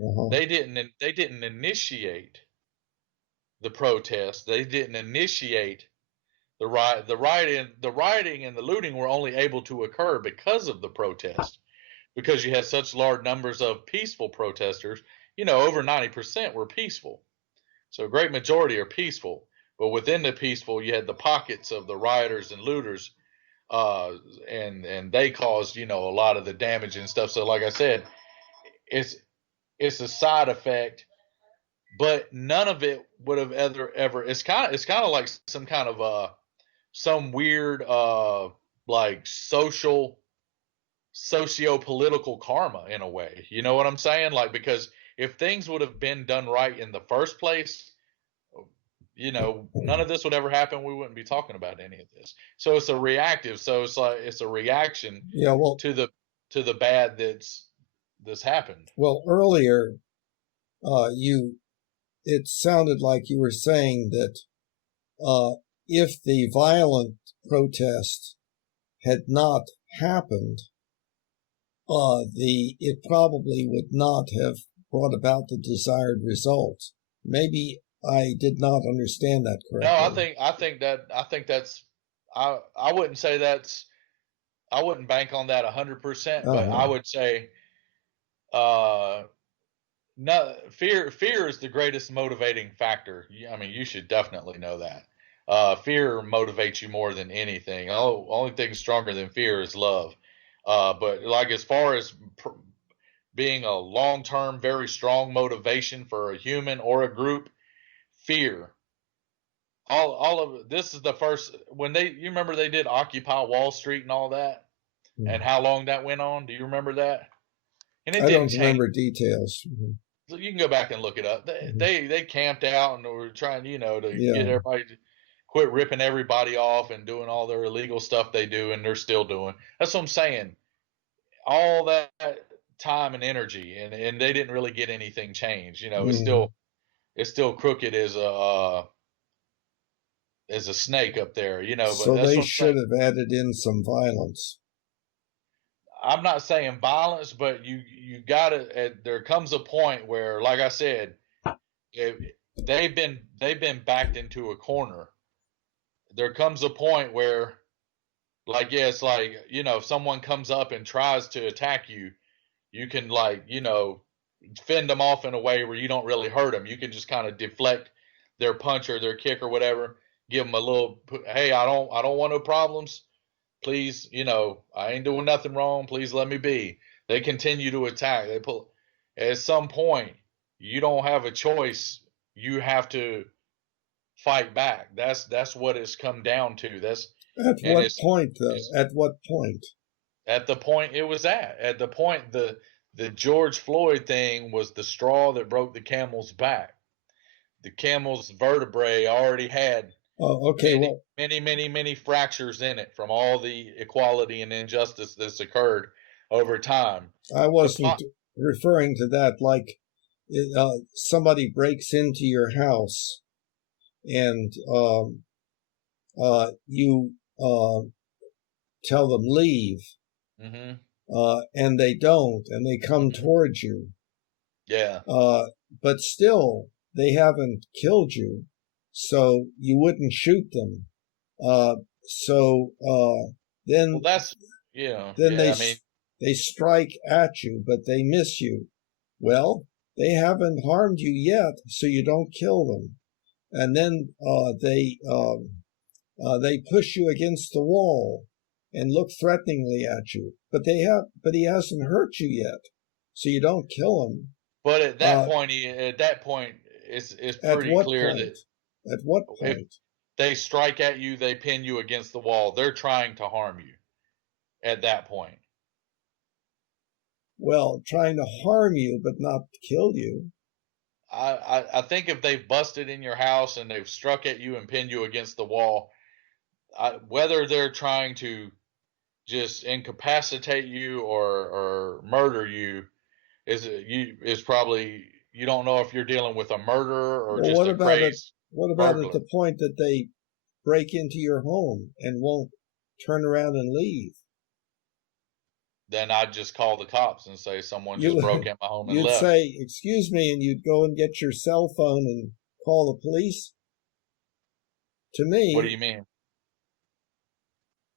Uh-huh. They didn't initiate the protest. They didn't initiate the riot. The rioting and the looting were only able to occur because of the protest. Because you had such large numbers of peaceful protesters, over 90% were peaceful. So a great majority are peaceful. But within the peaceful, you had the pockets of the rioters and looters, and they caused, a lot of the damage and stuff. So like I said, it's a side effect, but none of it would have ever. It's kind of like some kind of some weird like socio-political karma in a way. You know what I'm saying? Like, because if things would have been done right in the first place, none of this would ever happen. We wouldn't be talking about any of this. So it's a reactive. So it's like it's a reaction to the bad that's happened. Well, earlier, it sounded like you were saying that if the violent protest had not happened, it probably would not have brought about the desired result. Maybe I did not understand that correctly. No, I think that's I wouldn't say that's I wouldn't bank on that 100%, but I would say no, fear is the greatest motivating factor. I mean, you should definitely know that. Fear motivates you more than anything. Only thing stronger than fear is love. But like as far as being a long-term, very strong motivation for a human or a group, fear. All of this is the first when you remember they did Occupy Wall Street and all that, and how long that went on. Do you remember that? And it I didn't don't change. remember details. So you can go back and look it up. They camped out and were trying, to get everybody to quit ripping everybody off and doing all their illegal stuff they do, and they're still doing. That's what I'm saying. All that time and energy, and they didn't really get anything changed. It's still crooked as a snake up there. So But that's they what I'm should saying. have added in some violence. I'm not saying violence, but you gotta. There comes a point where, like I said, they've been backed into a corner. There comes a point where, like, yeah, it's like if someone comes up and tries to attack you, you can fend them off in a way where you don't really hurt them. You can just kind of deflect their punch or their kick or whatever. Give them a little, hey, I don't want no problems. Please, I ain't doing nothing wrong. Please let me be. They continue to attack. They pull. At some point, you don't have a choice. You have to fight back. That's what it's come down to. At what point, though? At what point? At the point it was at. At the point the George Floyd thing was the straw that broke the camel's back. The camel's vertebrae already had many fractures in it from all the equality and injustice that's occurred over time. I wasn't referring to that like somebody breaks into your house and you tell them leave, and they don't, and they come towards you. Yeah. But still, they haven't killed you, so you wouldn't shoot them. Then well, that's they strike at you, but they miss you. Well, they haven't harmed you yet, so you don't kill them. And then they push you against the wall and look threateningly at you, but he hasn't hurt you yet, so you don't kill him. But at that point, it's pretty clear that at what point if they strike at you, they pin you against the wall. They're trying to harm you. at that point? Well, trying to harm you but not kill you. I think if they've busted in your house and they've struck at you and pinned you against the wall, whether they're trying to just incapacitate you or murder you is probably, you don't know if you're dealing with a murderer or Well, just a crazed what about at burglar. the point that they break into your home and won't turn around and leave? Then I'd just call the cops and say someone just broke in my home and You'd left. say, "Excuse me," and you'd go and get your cell phone and call the police? To me. What do you mean?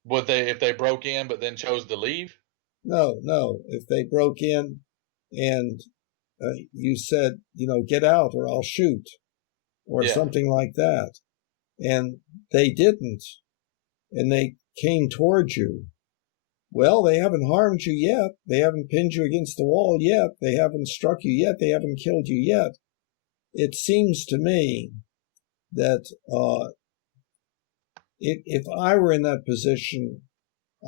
Would they, if they broke in but then chose to leave? No. If they broke in and you said, get out or I'll shoot, or something like that, and they didn't, and they came towards you, well, they haven't harmed you yet. They haven't pinned you against the wall yet. They haven't struck you yet. They haven't killed you yet. It seems to me that if I were in that position,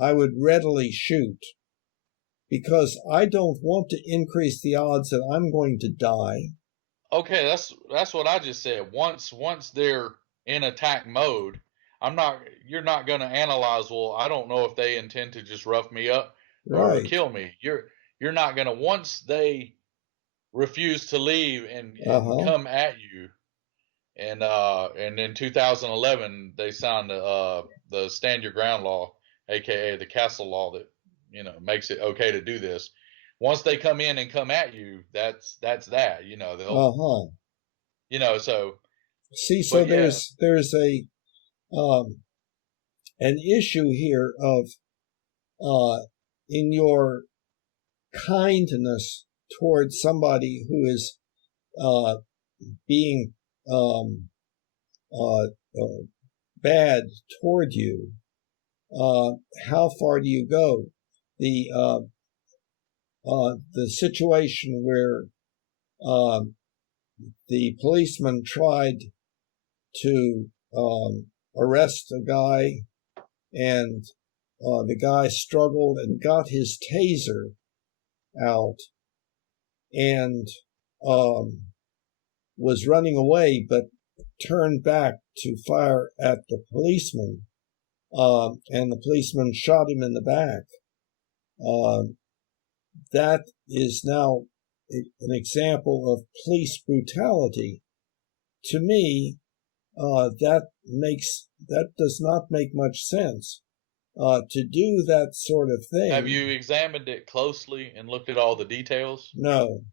I would readily shoot, because I don't want to increase the odds that I'm going to die. Okay, that's what I just said. Once they're in attack mode, you're not going to analyze, well, I don't know if they intend to just rough me up or Right. kill me. You're not going to, once they refuse to leave and come at you, and in 2011 they signed the Stand Your Ground law, aka the Castle law, that makes it okay to do this. Once they come in and come at you, that's that. They'll so see. So yeah. there's a an issue here of in your kindness towards somebody who is being bad toward you. How far do you go? The situation where the policeman tried to arrest a guy, and the guy struggled and got his taser out and was running away, but turned back to fire at the policeman, and the policeman shot him in the back. That is now an example of police brutality. To me, that does not make much sense. To do that sort of thing. Have you examined it closely and looked at all the details? No.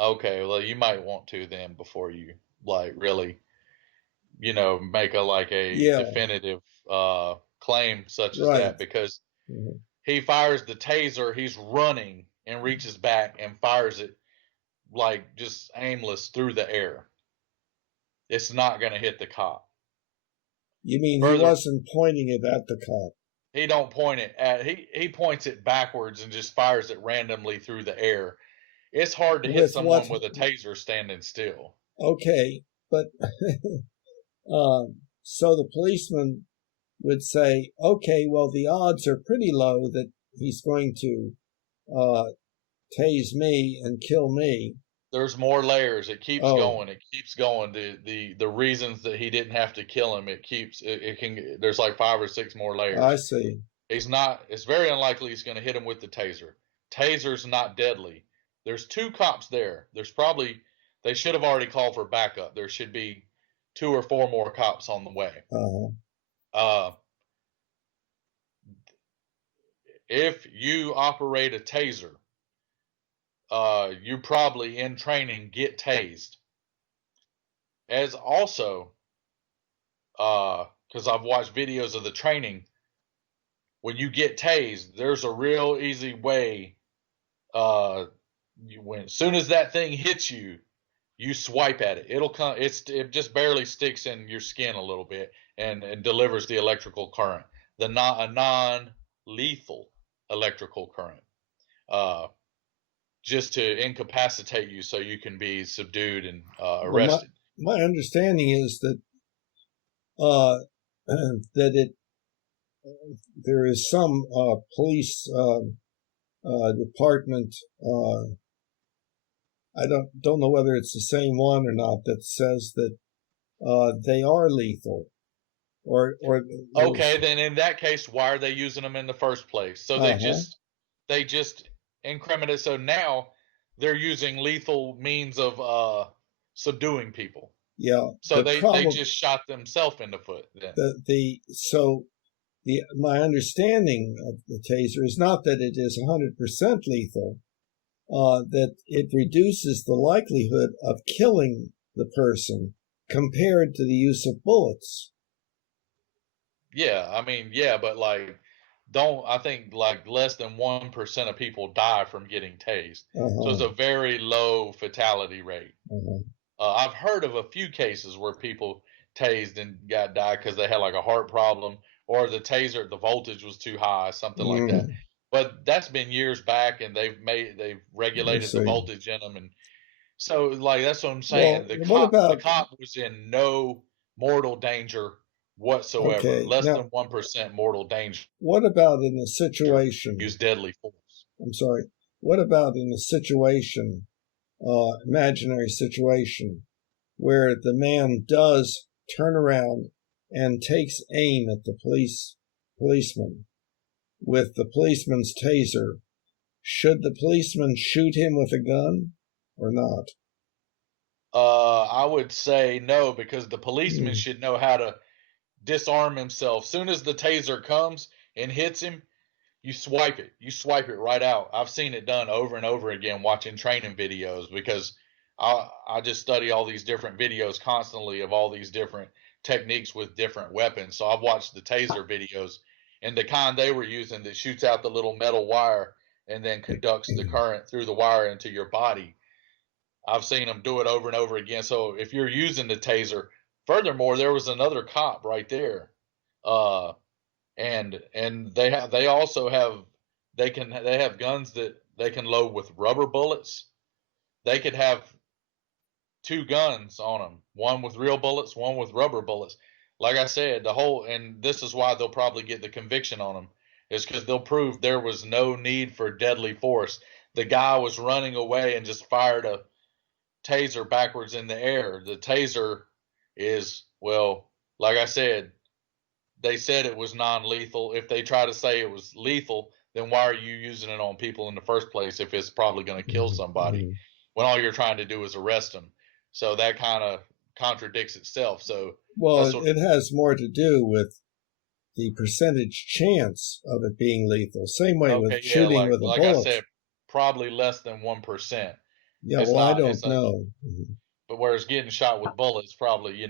Okay, well, you might want to then, before you really, make a definitive claim such as that, because he fires the taser, he's running and reaches back and fires it just aimless through the air. It's not going to hit the cop. You mean he wasn't pointing it at the cop? He don't point it at, he points it backwards and just fires it randomly through the air. It's hard to hit someone with a taser standing still. Okay, but so the policeman would say, okay, well, the odds are pretty low that he's going to tase me and kill me. There's more layers. It keeps going. It keeps going. The reasons that he didn't have to kill him, there's like 5 or 6 more layers. I see. It's very unlikely he's going to hit him with the taser. Taser's not deadly. There's 2 cops there. They should have already called for backup. There should be 2 or 4 more cops on the way. If you operate a taser, you probably in training get tased. As also, because I've watched videos of the training, when you get tased, there's a real easy way. As soon as that thing hits you, you swipe at it. It'll come. It just barely sticks in your skin a little bit and delivers the electrical current. A non-lethal electrical current. Just to incapacitate you so you can be subdued and arrested. Well, my understanding is that that there is some police department. I don't know whether it's the same one or not, that says that they are lethal. Or Okay, then in that case, why are they using them in the first place? So they just incriminate. So now they're using lethal means of subduing people. Yeah. So they just shot themselves in the foot. Then. My understanding of the taser is not that it is 100% lethal, that it reduces the likelihood of killing the person compared to the use of bullets. Yeah, I mean, yeah, but like, I think like less than 1% of people die from getting tased. So it's a very low fatality rate. I've heard of a few cases where people tased and died because they had like a heart problem, or the taser, the voltage was too high, something like that. But that's been years back, and they've regulated the voltage in them, and so like that's what I'm saying. Well, the cop was in no mortal danger whatsoever. Okay, Less than 1% mortal danger. What about in a situation? Use deadly force. I'm sorry. What about in a situation, imaginary situation, where the man does turn around and takes aim at the policeman with the policeman's taser? Should the policeman shoot him with a gun or not? I would say no, because the policeman should know how to disarm himself. Soon as the taser comes and hits him, you swipe it. You swipe it right out. I've seen it done over and over again watching training videos, because I just study all these different videos constantly of all these different techniques with different weapons. So I've watched the taser videos, and the kind they were using that shoots out the little metal wire and then conducts the current through the wire into your body. I've seen them do it over and over again. So if you're using the taser, furthermore, there was another cop right there, and they also have they have guns that they can load with rubber bullets. They could have two guns on them, one with real bullets, one with rubber bullets. Like I said, and this is why they'll probably get the conviction on them, is because they'll prove there was no need for deadly force. The guy was running away and just fired a taser backwards in the air. The taser is, well, like I said, they said it was non-lethal. If they try to say it was lethal, then why are you using it on people in the first place if it's probably going to kill somebody when all you're trying to do is arrest them? So that kind of contradicts itself. So it has more to do with the percentage chance of it being lethal. Same way with shooting with a bullet. Like I said, probably less than 1%. Yeah, I don't know. But whereas getting shot with bullets, probably,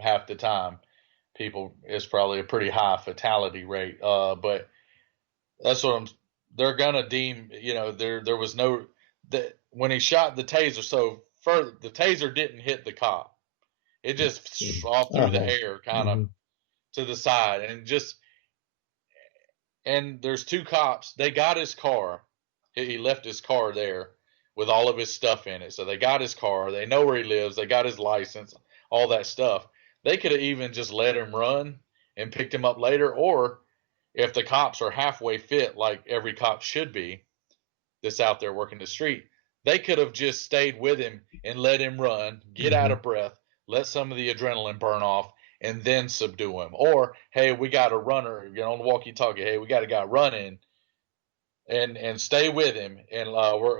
half the time, it's probably a pretty high fatality rate. But that's what they're gonna deem, there was no, when he shot the taser, so further, the taser didn't hit the cop. It just off through the air, kind of to the side, and there's two cops. They got his car. He left his car there with all of his stuff in it. So they got his car. They know where he lives. They got his license, all that stuff. They could have even just let him run and picked him up later. Or if the cops are halfway fit, like every cop should be that's out there working the street, they could have just stayed with him and let him run, get out of breath, let some of the adrenaline burn off, and then subdue him. Or, hey, we got a runner, on the walkie-talkie. Hey, we got a guy running, and stay with him. And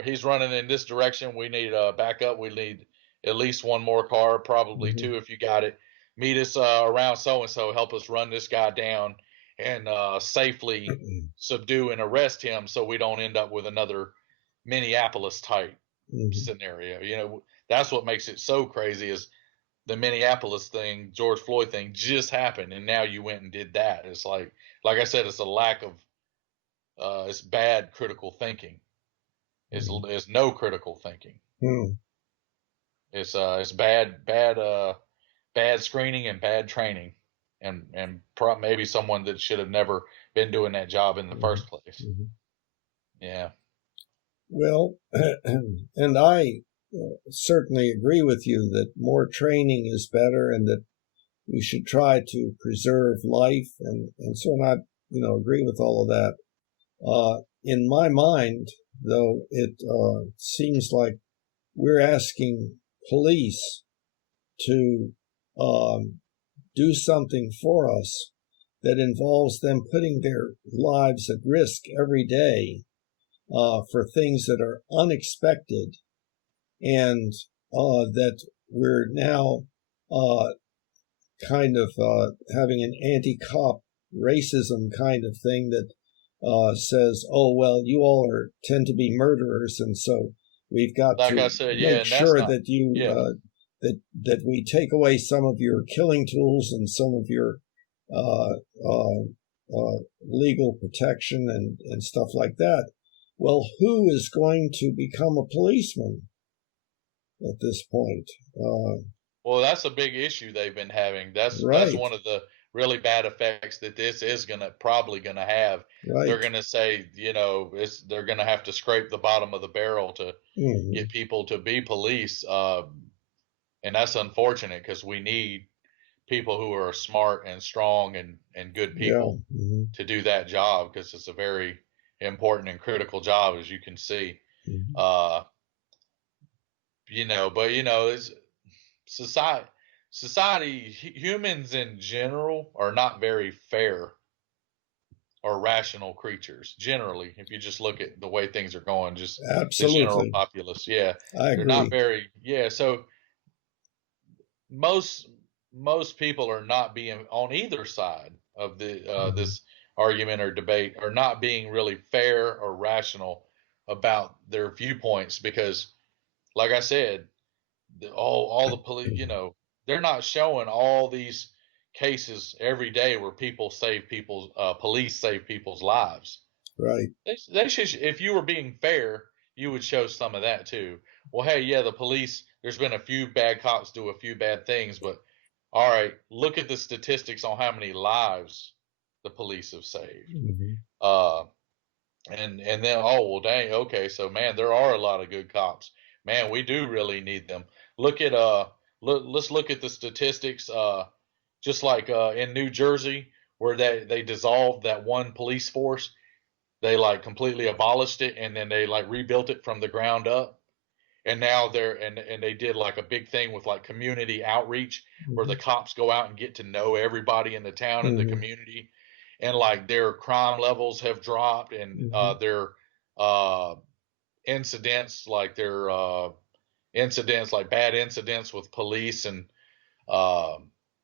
he's running in this direction. We need backup. We need at least one more car, probably two if you got it. Meet us around so and so. Help us run this guy down and safely subdue and arrest him, so we don't end up with another Minneapolis type scenario. That's what makes it so crazy, is the Minneapolis thing, George Floyd thing, just happened, and now you went and did that. It's like I said, it's a lack of it's bad critical thinking. It's no critical thinking. It's bad screening and bad training, and maybe someone that should have never been doing that job in the first place. Yeah. Well, and I certainly agree with you that more training is better, and that we should try to preserve life and so on. I agree with all of that. In my mind, though, it seems like we're asking police to do something for us that involves them putting their lives at risk every day for things that are unexpected, and that we're now kind of having an anti-cop racism kind of thing that says, oh, well, you all tend to be murderers, and so we've got Like to I said, yeah, make and that's sure not, that you yeah, that we take away some of your killing tools and some of your legal protection and stuff like that. Well, who is going to become a policeman at this point? well, that's a big issue they've been having. That's Right, one of the really bad effects that this is probably gonna have. They're right. gonna say, they're gonna have to scrape the bottom of the barrel to Mm-hmm. get people to be police, and that's unfortunate because we need people who are smart and strong and good Yeah. people Mm-hmm. to do that job because it's a very important and critical job, as you can see. Mm-hmm. Uh, but it's society, humans in general are not very fair or rational creatures generally. If you just look at the way things are going, just the general Absolutely. populace, yeah, I they're not agree. very, yeah. So most most people are not being on either side of the Mm-hmm. this argument or debate, are not being really fair or rational about their viewpoints because, like I said, all the police, they're not showing all these cases every day where police save people's lives. Right. They should, if you were being fair, you would show some of that too. Well, hey, yeah, the police, there's been a few bad cops do a few bad things, but all right, look at the statistics on how many lives the police have saved. Mm-hmm. Uh, and then, oh well, dang, okay, so man, there are a lot of good cops. Man, we do really need them. Look at let's look at the statistics. Just like in New Jersey, where they dissolved that one police force, they like completely abolished it and then they like rebuilt it from the ground up. And now and they did like a big thing with like community outreach where Mm-hmm. the cops go out and get to know everybody in the town and the Mm-hmm. community, and like their crime levels have dropped, and Mm-hmm. their uh incidents like their incidents like bad incidents with police and uh,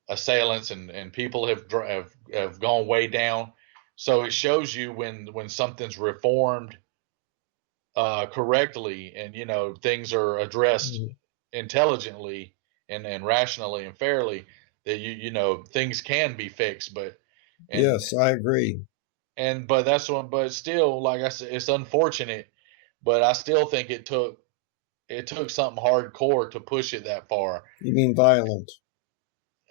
assailants and people have gone way down. So it shows you when something's reformed correctly, and things are addressed Mm-hmm. intelligently and rationally and fairly, that things can be fixed. But and Yes, I agree. but that's one. But still, like I said, it's unfortunate. But I still think it took something hardcore to push it that far. You mean violent?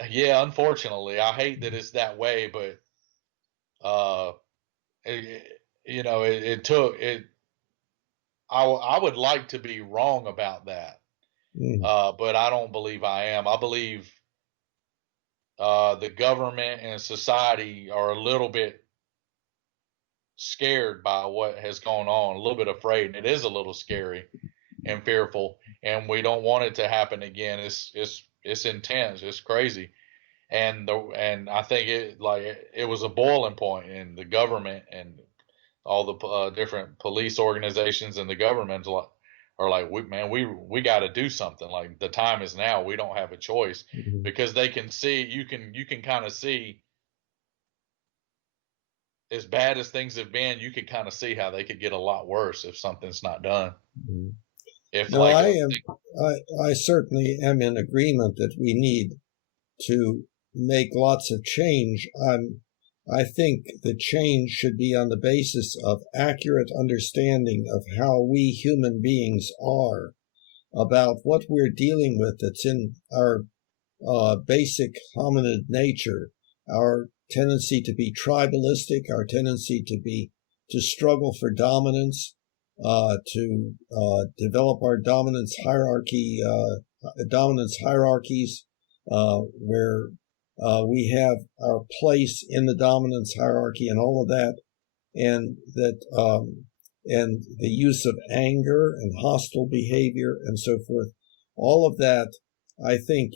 Yeah, unfortunately, I hate that it's that way, but uh, it, it took it. I would like to be wrong about that, Mm-hmm. but I don't believe I am. I believe the government and society are a little bit scared by what has gone on, a little bit afraid, and it is a little scary and fearful, and we don't want it to happen again. It's intense, it's crazy, and I think it was a boiling point in the government and all the different police organizations and the government are like, we got to do something. Like the time is now. We don't have a choice, Mm-hmm. because they can see, you can kind of see, as bad as things have been, you can kind of see how they could get a lot worse if something's not done. Mm-hmm. If No, like I a am. I certainly am in agreement that we need to make lots of change. I think the change should be on the basis of accurate understanding of how we human beings are, about what we're dealing with that's in our basic hominid nature, our tendency to be tribalistic, our tendency to struggle for dominance, to develop our dominance hierarchies, where we have our place in the dominance hierarchy and all of that, and and the use of anger and hostile behavior and so forth. All of that, I think,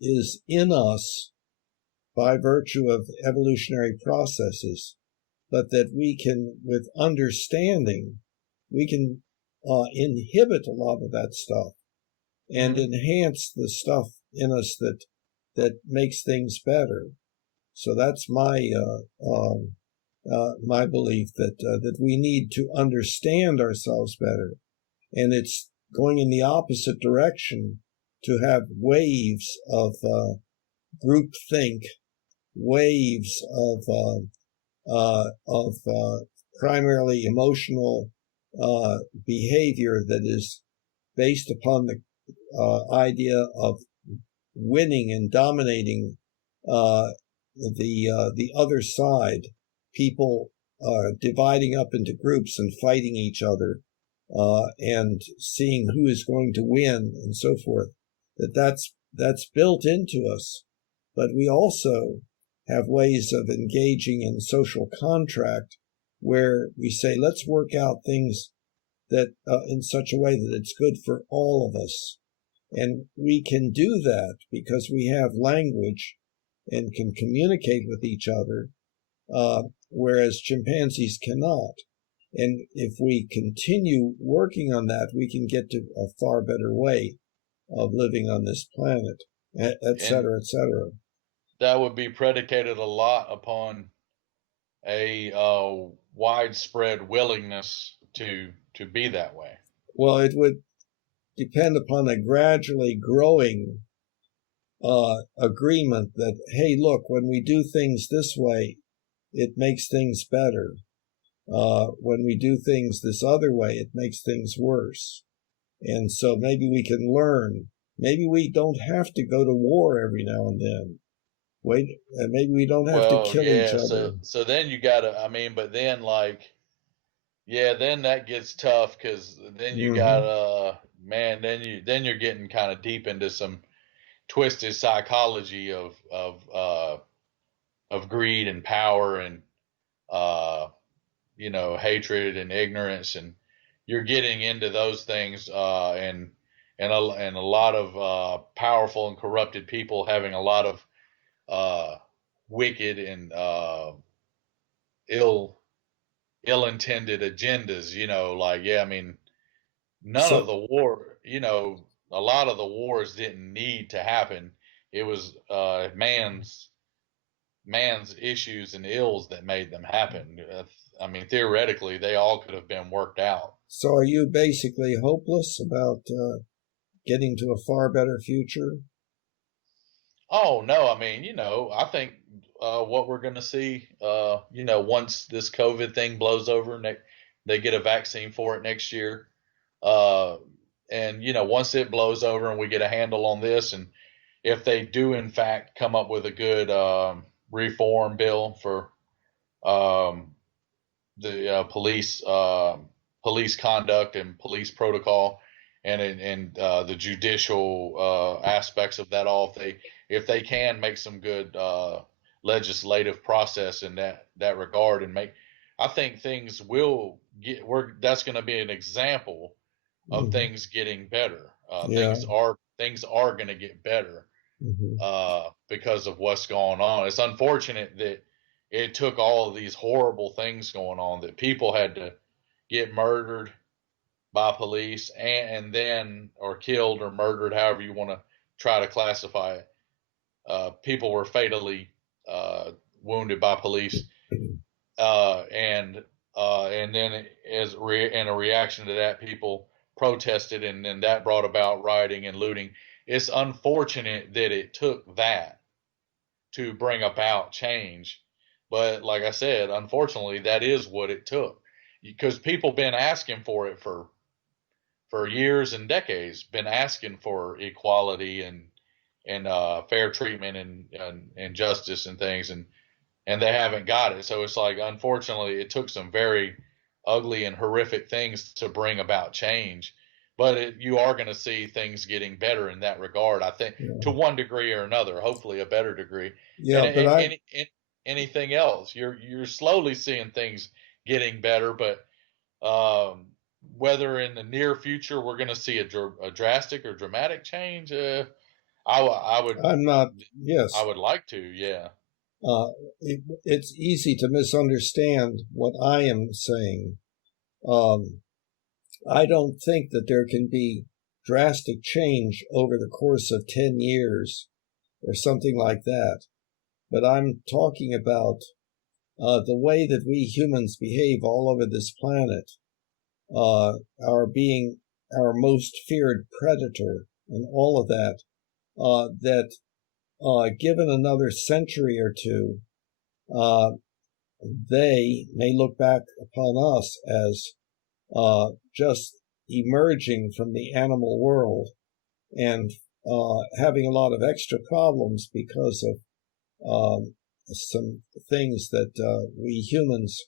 is in us by virtue of evolutionary processes, but that we can, with understanding, we can inhibit a lot of that stuff and enhance the stuff in us that makes things better. So that's my my belief that we need to understand ourselves better, and it's going in the opposite direction to have waves of groupthink, waves of primarily emotional behavior that is based upon the idea of winning and dominating the other side. People dividing up into groups and fighting each other and seeing who is going to win and so forth. That's built into us, but we also have ways of engaging in social contract where we say, let's work out things that in such a way that it's good for all of us. And we can do that because we have language and can communicate with each other, whereas chimpanzees cannot. And if we continue working on that, we can get to a far better way of living on this planet, et cetera, et cetera. That would be predicated a lot upon a widespread willingness to be that way. Well, it would depend upon a gradually growing agreement that, hey, look, when we do things this way, it makes things better. When we do things this other way, it makes things worse. And so maybe we can learn. Maybe we don't have to go to war every now and then. Maybe we don't have to kill each other. So then you gotta, but then then that gets tough because then you gotta, then you're getting kind of deep into some twisted psychology of greed and power and hatred and ignorance, and you're getting into those things, and a lot of powerful and corrupted people having a lot of wicked and ill-intended agendas. None of the war. A lot of the wars didn't need to happen. It was man's issues and ills that made them happen. Theoretically, they all could have been worked out. So are you basically hopeless about getting to a far better future? Oh, no. I think what we're going to see, once this COVID thing blows over, they get a vaccine for it next year. And, once it blows over and we get a handle on this, and if they do, in fact, come up with a good reform bill for the police conduct and police protocol, and the judicial aspects of that all, if they can make some good legislative process in that regard, and I think things will that's going to be an example of things getting better. Things are going to get better because of what's going on. It's unfortunate that it took all of these horrible things going on, that people had to get murdered by police and then, or killed or murdered, however you want to try to classify it. People were fatally wounded by police, and then in a reaction to that, people protested, and then that brought about rioting and looting. It's unfortunate that it took that to bring about change, but like I said, unfortunately, that is what it took, because people been asking for it for years and decades, been asking for equality and fair treatment and justice and things, and they haven't got it. So it's like, unfortunately, it took some very ugly and horrific things to bring about change. but you are going to see things getting better in that regard. I think to one degree or another, hopefully a better degree. Yeah, And but anything else, you're slowly seeing things getting better, but um, whether in the near future we're going to see a drastic or dramatic change, I would I'm not. I Yes, would like to, yeah. it's easy to misunderstand what I am saying. Um, I don't think that there can be drastic change over the course of 10 years or something like that. But I'm talking about the way that we humans behave all over this planet, our being our most feared predator, and all of that, that given another century or two, uh, they may look back upon us as just emerging from the animal world and having a lot of extra problems because of some things that we humans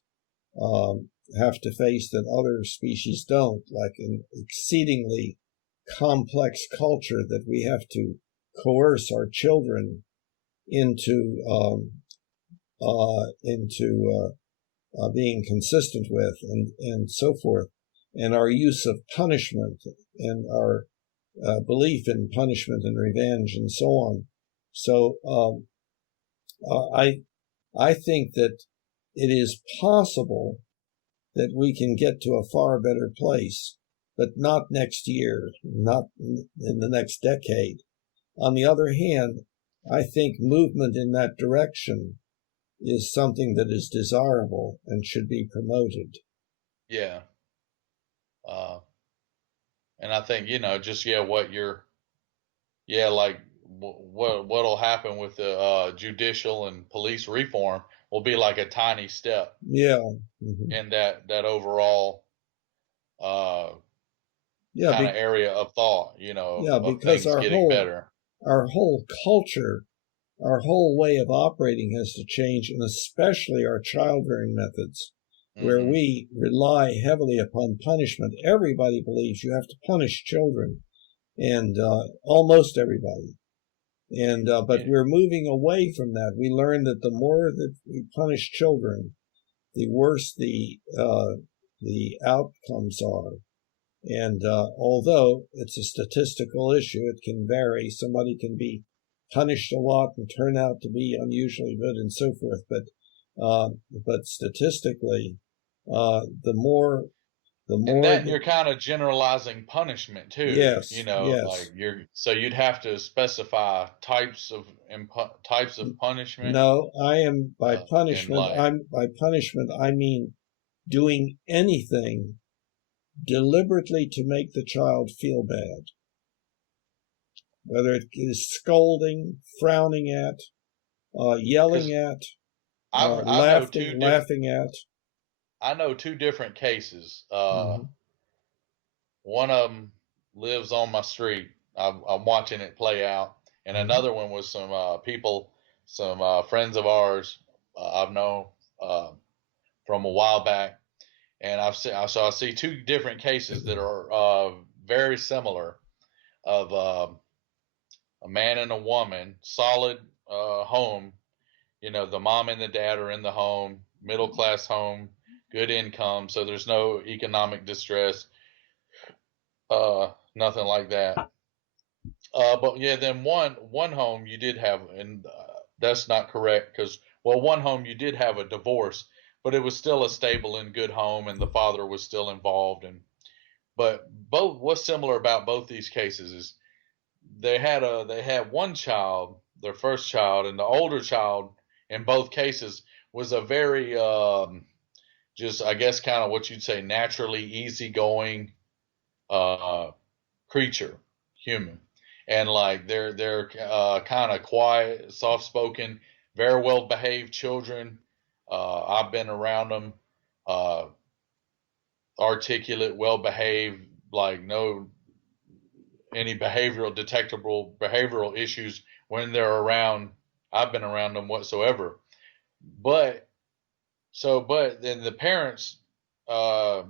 have to face that other species don't, like an exceedingly complex culture that we have to coerce our children into being consistent with, and so forth, and our use of punishment and our belief in punishment and revenge and so on. So I think that it is possible that we can get to a far better place, but not next year, not in the next decade. On the other hand, I think movement in that direction is something that is desirable and should be promoted. Yeah. Uh, and I think, just, what you're, like what'll happen with the judicial and police reform will be like a tiny step Yeah. Mm-hmm. in that overall uh, Yeah, kind of area of thought, of because things getting better. our whole culture, our whole way of operating has to change, and especially our child rearing methods, where Mm-hmm. we rely heavily upon punishment. Everybody believes you have to punish children, and almost everybody. And but Yeah. we're moving away from that. We learn that the more that we punish children, the worse the outcomes are. And although it's a statistical issue, it can vary. Somebody can be punished a lot and turn out to be unusually good and so forth. But statistically, the more And that the you're kind of generalizing punishment too, yes, yes. like so you'd have to specify types of punishment, No, I am by and punishment. like, I'm by punishment. I mean doing anything deliberately to make the child feel bad, whether it is scolding, frowning at, yelling because at, I know laughing at. two different cases. Mm-hmm. One of them lives on my street. I'm watching it play out, and Mm-hmm. another one was some people, some friends of ours I've known uh, from a while back, and I see two different cases that are very similar of a man and a woman, solid home. The mom and the dad are in the home, middle class home, good income, so there's no economic distress, nothing like that. But yeah, then one home you did have, and that's not correct because, well, one home you did have a divorce, but it was still a stable and good home, and the father was still involved. And but both, what's similar about both these cases is they had one child, their first child, and the older child in both cases was a very just, I guess, kind of what you'd say naturally easygoing uh, creature, human, and like they're kind of quiet, soft spoken, very well behaved children. I've been around them, uh, articulate, well behaved, like no any behavioral detectable behavioral issues when they're around. I've been around them whatsoever. But but then the parents, uh,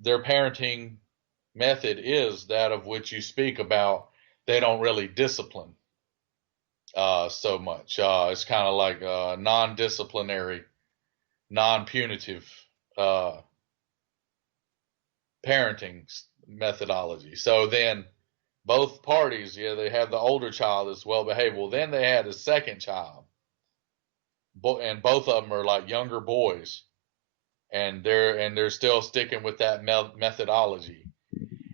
their parenting method is that of which you speak about. They don't really discipline so much. It's kind of like non-disciplinary, non-punitive uh, parenting methodology. So then both parties, yeah, they have the older child that's well behaved. Well, then they had a second child, and both of them are like younger boys, and they're still sticking with that methodology.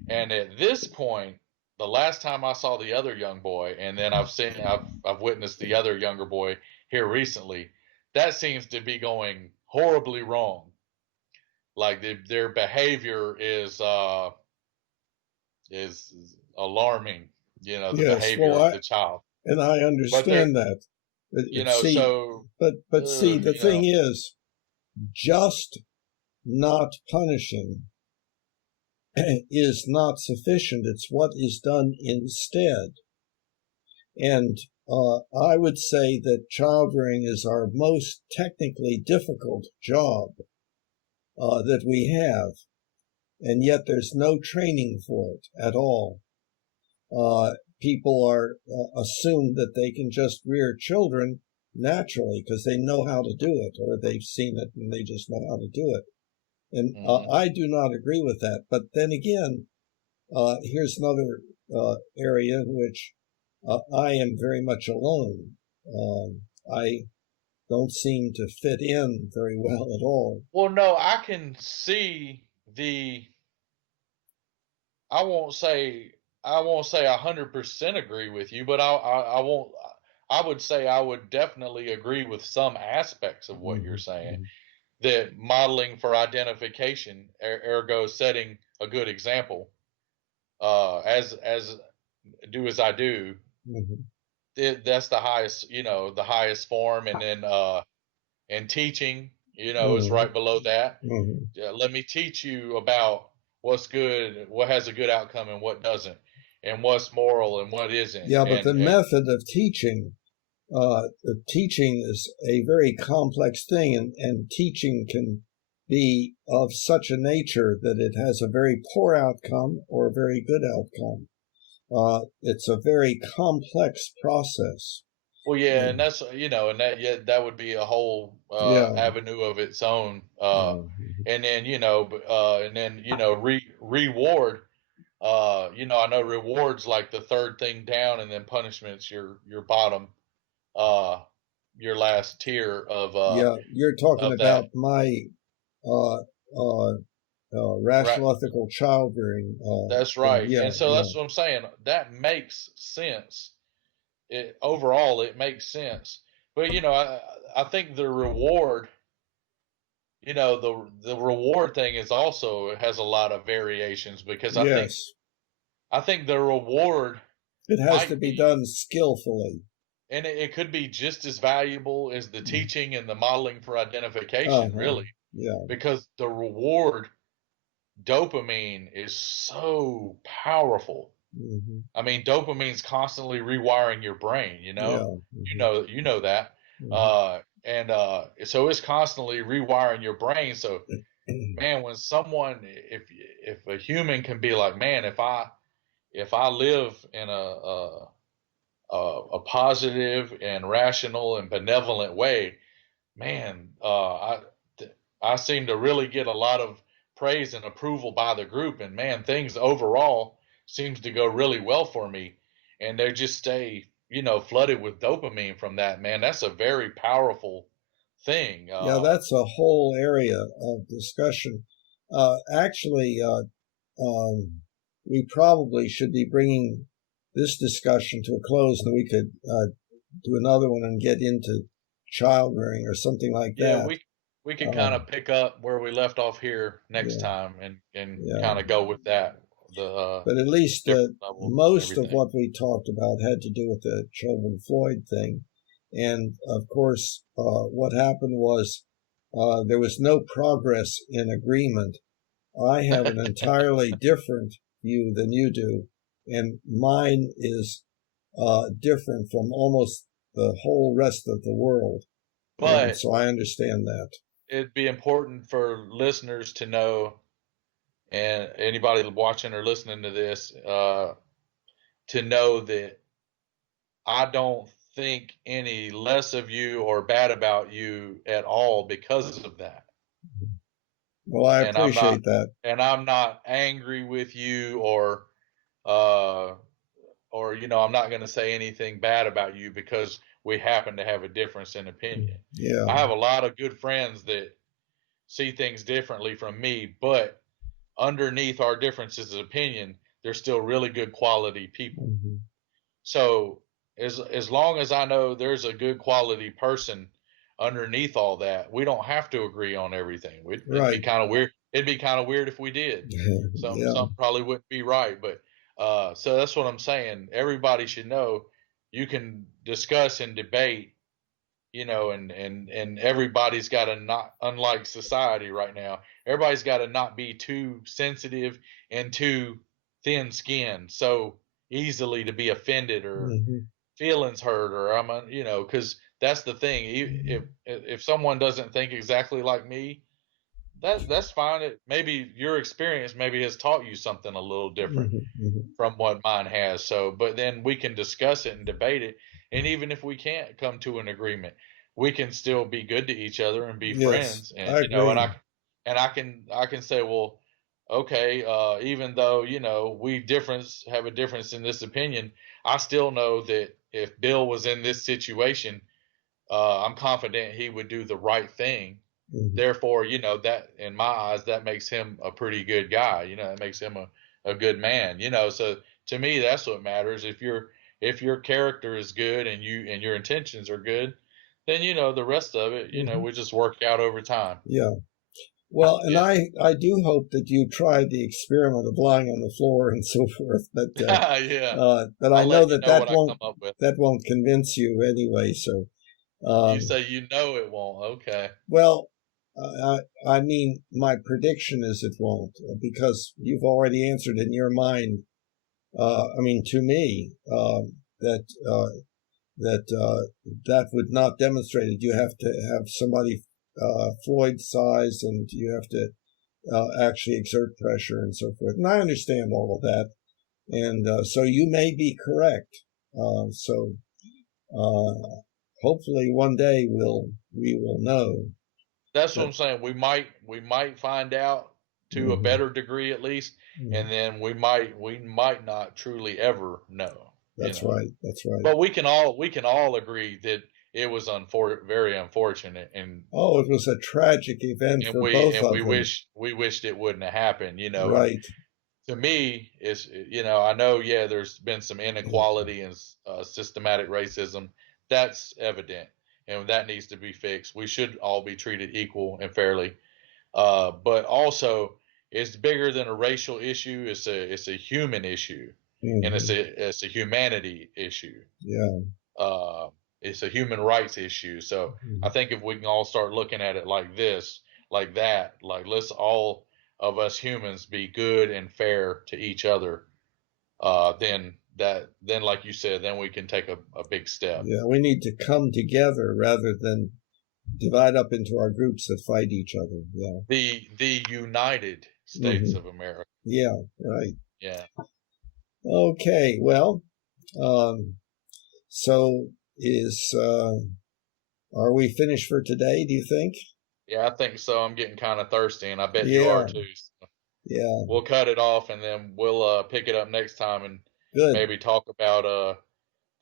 And at this point, the last time I saw the other young boy, and then I've witnessed the other younger boy here recently, that seems to be going horribly wrong. Like their behavior is alarming. You know, the Yes, behavior well, of the child. I But they're, understand that. you know, See, so but see, the you know, thing is, just not punishing is not sufficient. It's what is done instead. And I would say that child rearing is our most technically difficult job that we have, and yet there's no training for it at all. People are assume that they can just rear children naturally because they know how to do it, or they've seen it and they just know how to do it. And I do not agree with that. But then again, here's another area in which I am very much alone. I don't seem to fit in very well at all. well, no, I can see the. I won't say 100% agree with you, but I won't. I would say I would definitely agree with some aspects of what you're saying. That modeling for identification, ergo setting a good example, as do as I do. That's the highest, the highest form, and then and teaching, is right below that. Let me teach you about what's good, what has a good outcome, and what doesn't, and what's moral and what isn't. Yeah, but the And method of teaching is a very complex thing, and teaching can be of such a nature that it has a very poor outcome or a very good outcome. It's a very complex process. well, yeah, and that's and that would be a whole Yeah. avenue of its own. And then reward. I know rewards like the third thing down, and then punishments your bottom, uh, your last tier Yeah, you're talking of that. about my uh, uh, Right. rational ethical child rearing That's thing. right. Yeah, And so yeah. that's what I'm saying. That makes sense. Overall, it makes sense. But I think the reward, the reward thing is also has a lot of variations, because Yes. I think the reward It has to might be be, done skillfully. and it could be just as valuable as the teaching and the modeling for identification, Uh-huh. really, Yeah. because the reward dopamine is so powerful. I mean, dopamine's constantly rewiring your brain. Yeah. You know that, and so it's constantly rewiring your brain. So, man, when someone, if a human can be like, man, if I live in a positive and rational and benevolent way, man, I seem to really get a lot of praise and approval by the group, and man, things overall seems to go really well for me, and they just stay, flooded with dopamine from that. Man, that's a very powerful thing. Yeah, that's a whole area of discussion. Actually, we probably should be bringing this discussion to a close, and we could do another one and get into child rearing or something like Yeah, that. we could kind of pick up where we left off here next time, and kind of go with that. But at least most of everything. what we talked about had to do with the Chauvin Floyd thing. And of course, what happened was there was no progress in agreement. I have an entirely different view than you do, and mine is different from almost the whole rest of the world. And But so I understand that. it'd be important for listeners to know and anybody watching or listening to this, to know that I don't think any less of you or bad about you at all because of that. Well, I And I'm not, appreciate that. and I'm not angry with you uh, or I'm not going to say anything bad about you because we happen to have a difference in opinion. Yeah. I have a lot of good friends that see things differently from me, but underneath our differences of opinion, they're still really good quality people. Mm-hmm. So as long as I know there's a good quality person underneath all that, we don't have to agree on everything. It'd be Right. kind of weird. It'd be kind of weird if we did. Yeah. Some probably wouldn't be right, but so that's what I'm saying. Everybody should know you can discuss and debate, and everybody's got to not, unlike society right now, everybody's got to not be too sensitive and too thin skinned so easily to be offended or Mm-hmm. feelings hurt, or because that's the thing. If someone doesn't think exactly like me, that's fine. Maybe your experience maybe has taught you something a little different Mm-hmm. from what mine has. So, but then we can discuss it and debate it. And even if we can't come to an agreement, we can still be good to each other and be Yes, friends. And I agree. I can say, well, okay, even though we have a difference in this opinion, I still know that if Bill was in this situation, I'm confident he would do the right thing. Mm-hmm. Therefore, that in my eyes, that makes him a pretty good guy. That makes him a good man. So to me, that's what matters. If your character is good and your intentions are good, then the rest of it, Mm-hmm. we just work out over time. Yeah. Well, and Yeah. I do hope that you tried the experiment of lying on the floor and so forth, but Yeah. but I I'll know let you that know what I come up with. that won't convince you anyway. So, You say it won't. Okay. well, I mean, my prediction is it won't, because you've already answered in your mind. I mean, to me, that that would not demonstrate it. You have to have somebody Floyd size, and you have to actually exert pressure and so forth. And I understand all of that, and so you may be correct. So hopefully one day we will know. That's what That, I'm saying. We might find out to a mm-hmm. better degree at least, Mm-hmm. and then we might not truly ever know. That's right. That's right. But we can all agree that it was very unfortunate, and it was a tragic event for both of we them. wished it wouldn't have happened. And Right. to me, it's I know, yeah, there's been some inequality and systematic racism. That's evident, and that needs to be fixed. We should all be treated equal and fairly. But also, it's bigger than a racial issue. It's a human issue, and Mm-hmm. it's a humanity issue. Yeah. Uh, it's a human rights issue. So I think if we can all start looking at it like this, like that, like let's all of us humans be good and fair to each other, then like you said, then we can take a big step. Yeah, we need to come together rather than divide up into our groups that fight each other. Yeah. The United States of America. Yeah, right. Yeah. Okay, well, so are we finished for today, do you think? Yeah, I think so. I'm getting kind of thirsty, and I bet you Yeah. are too. So Yeah. we'll cut it off, and then we'll pick it up next time, and Good. maybe talk about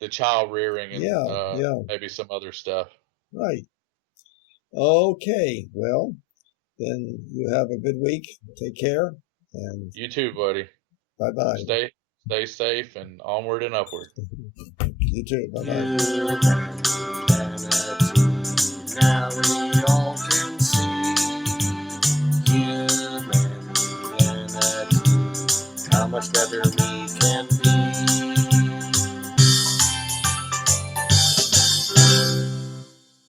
the child rearing and Yeah. maybe some other stuff. Right. Okay, well, then you have a good week. Take care. And You too, buddy. bye-bye. Stay safe and onward and upward. You too. Bye-bye.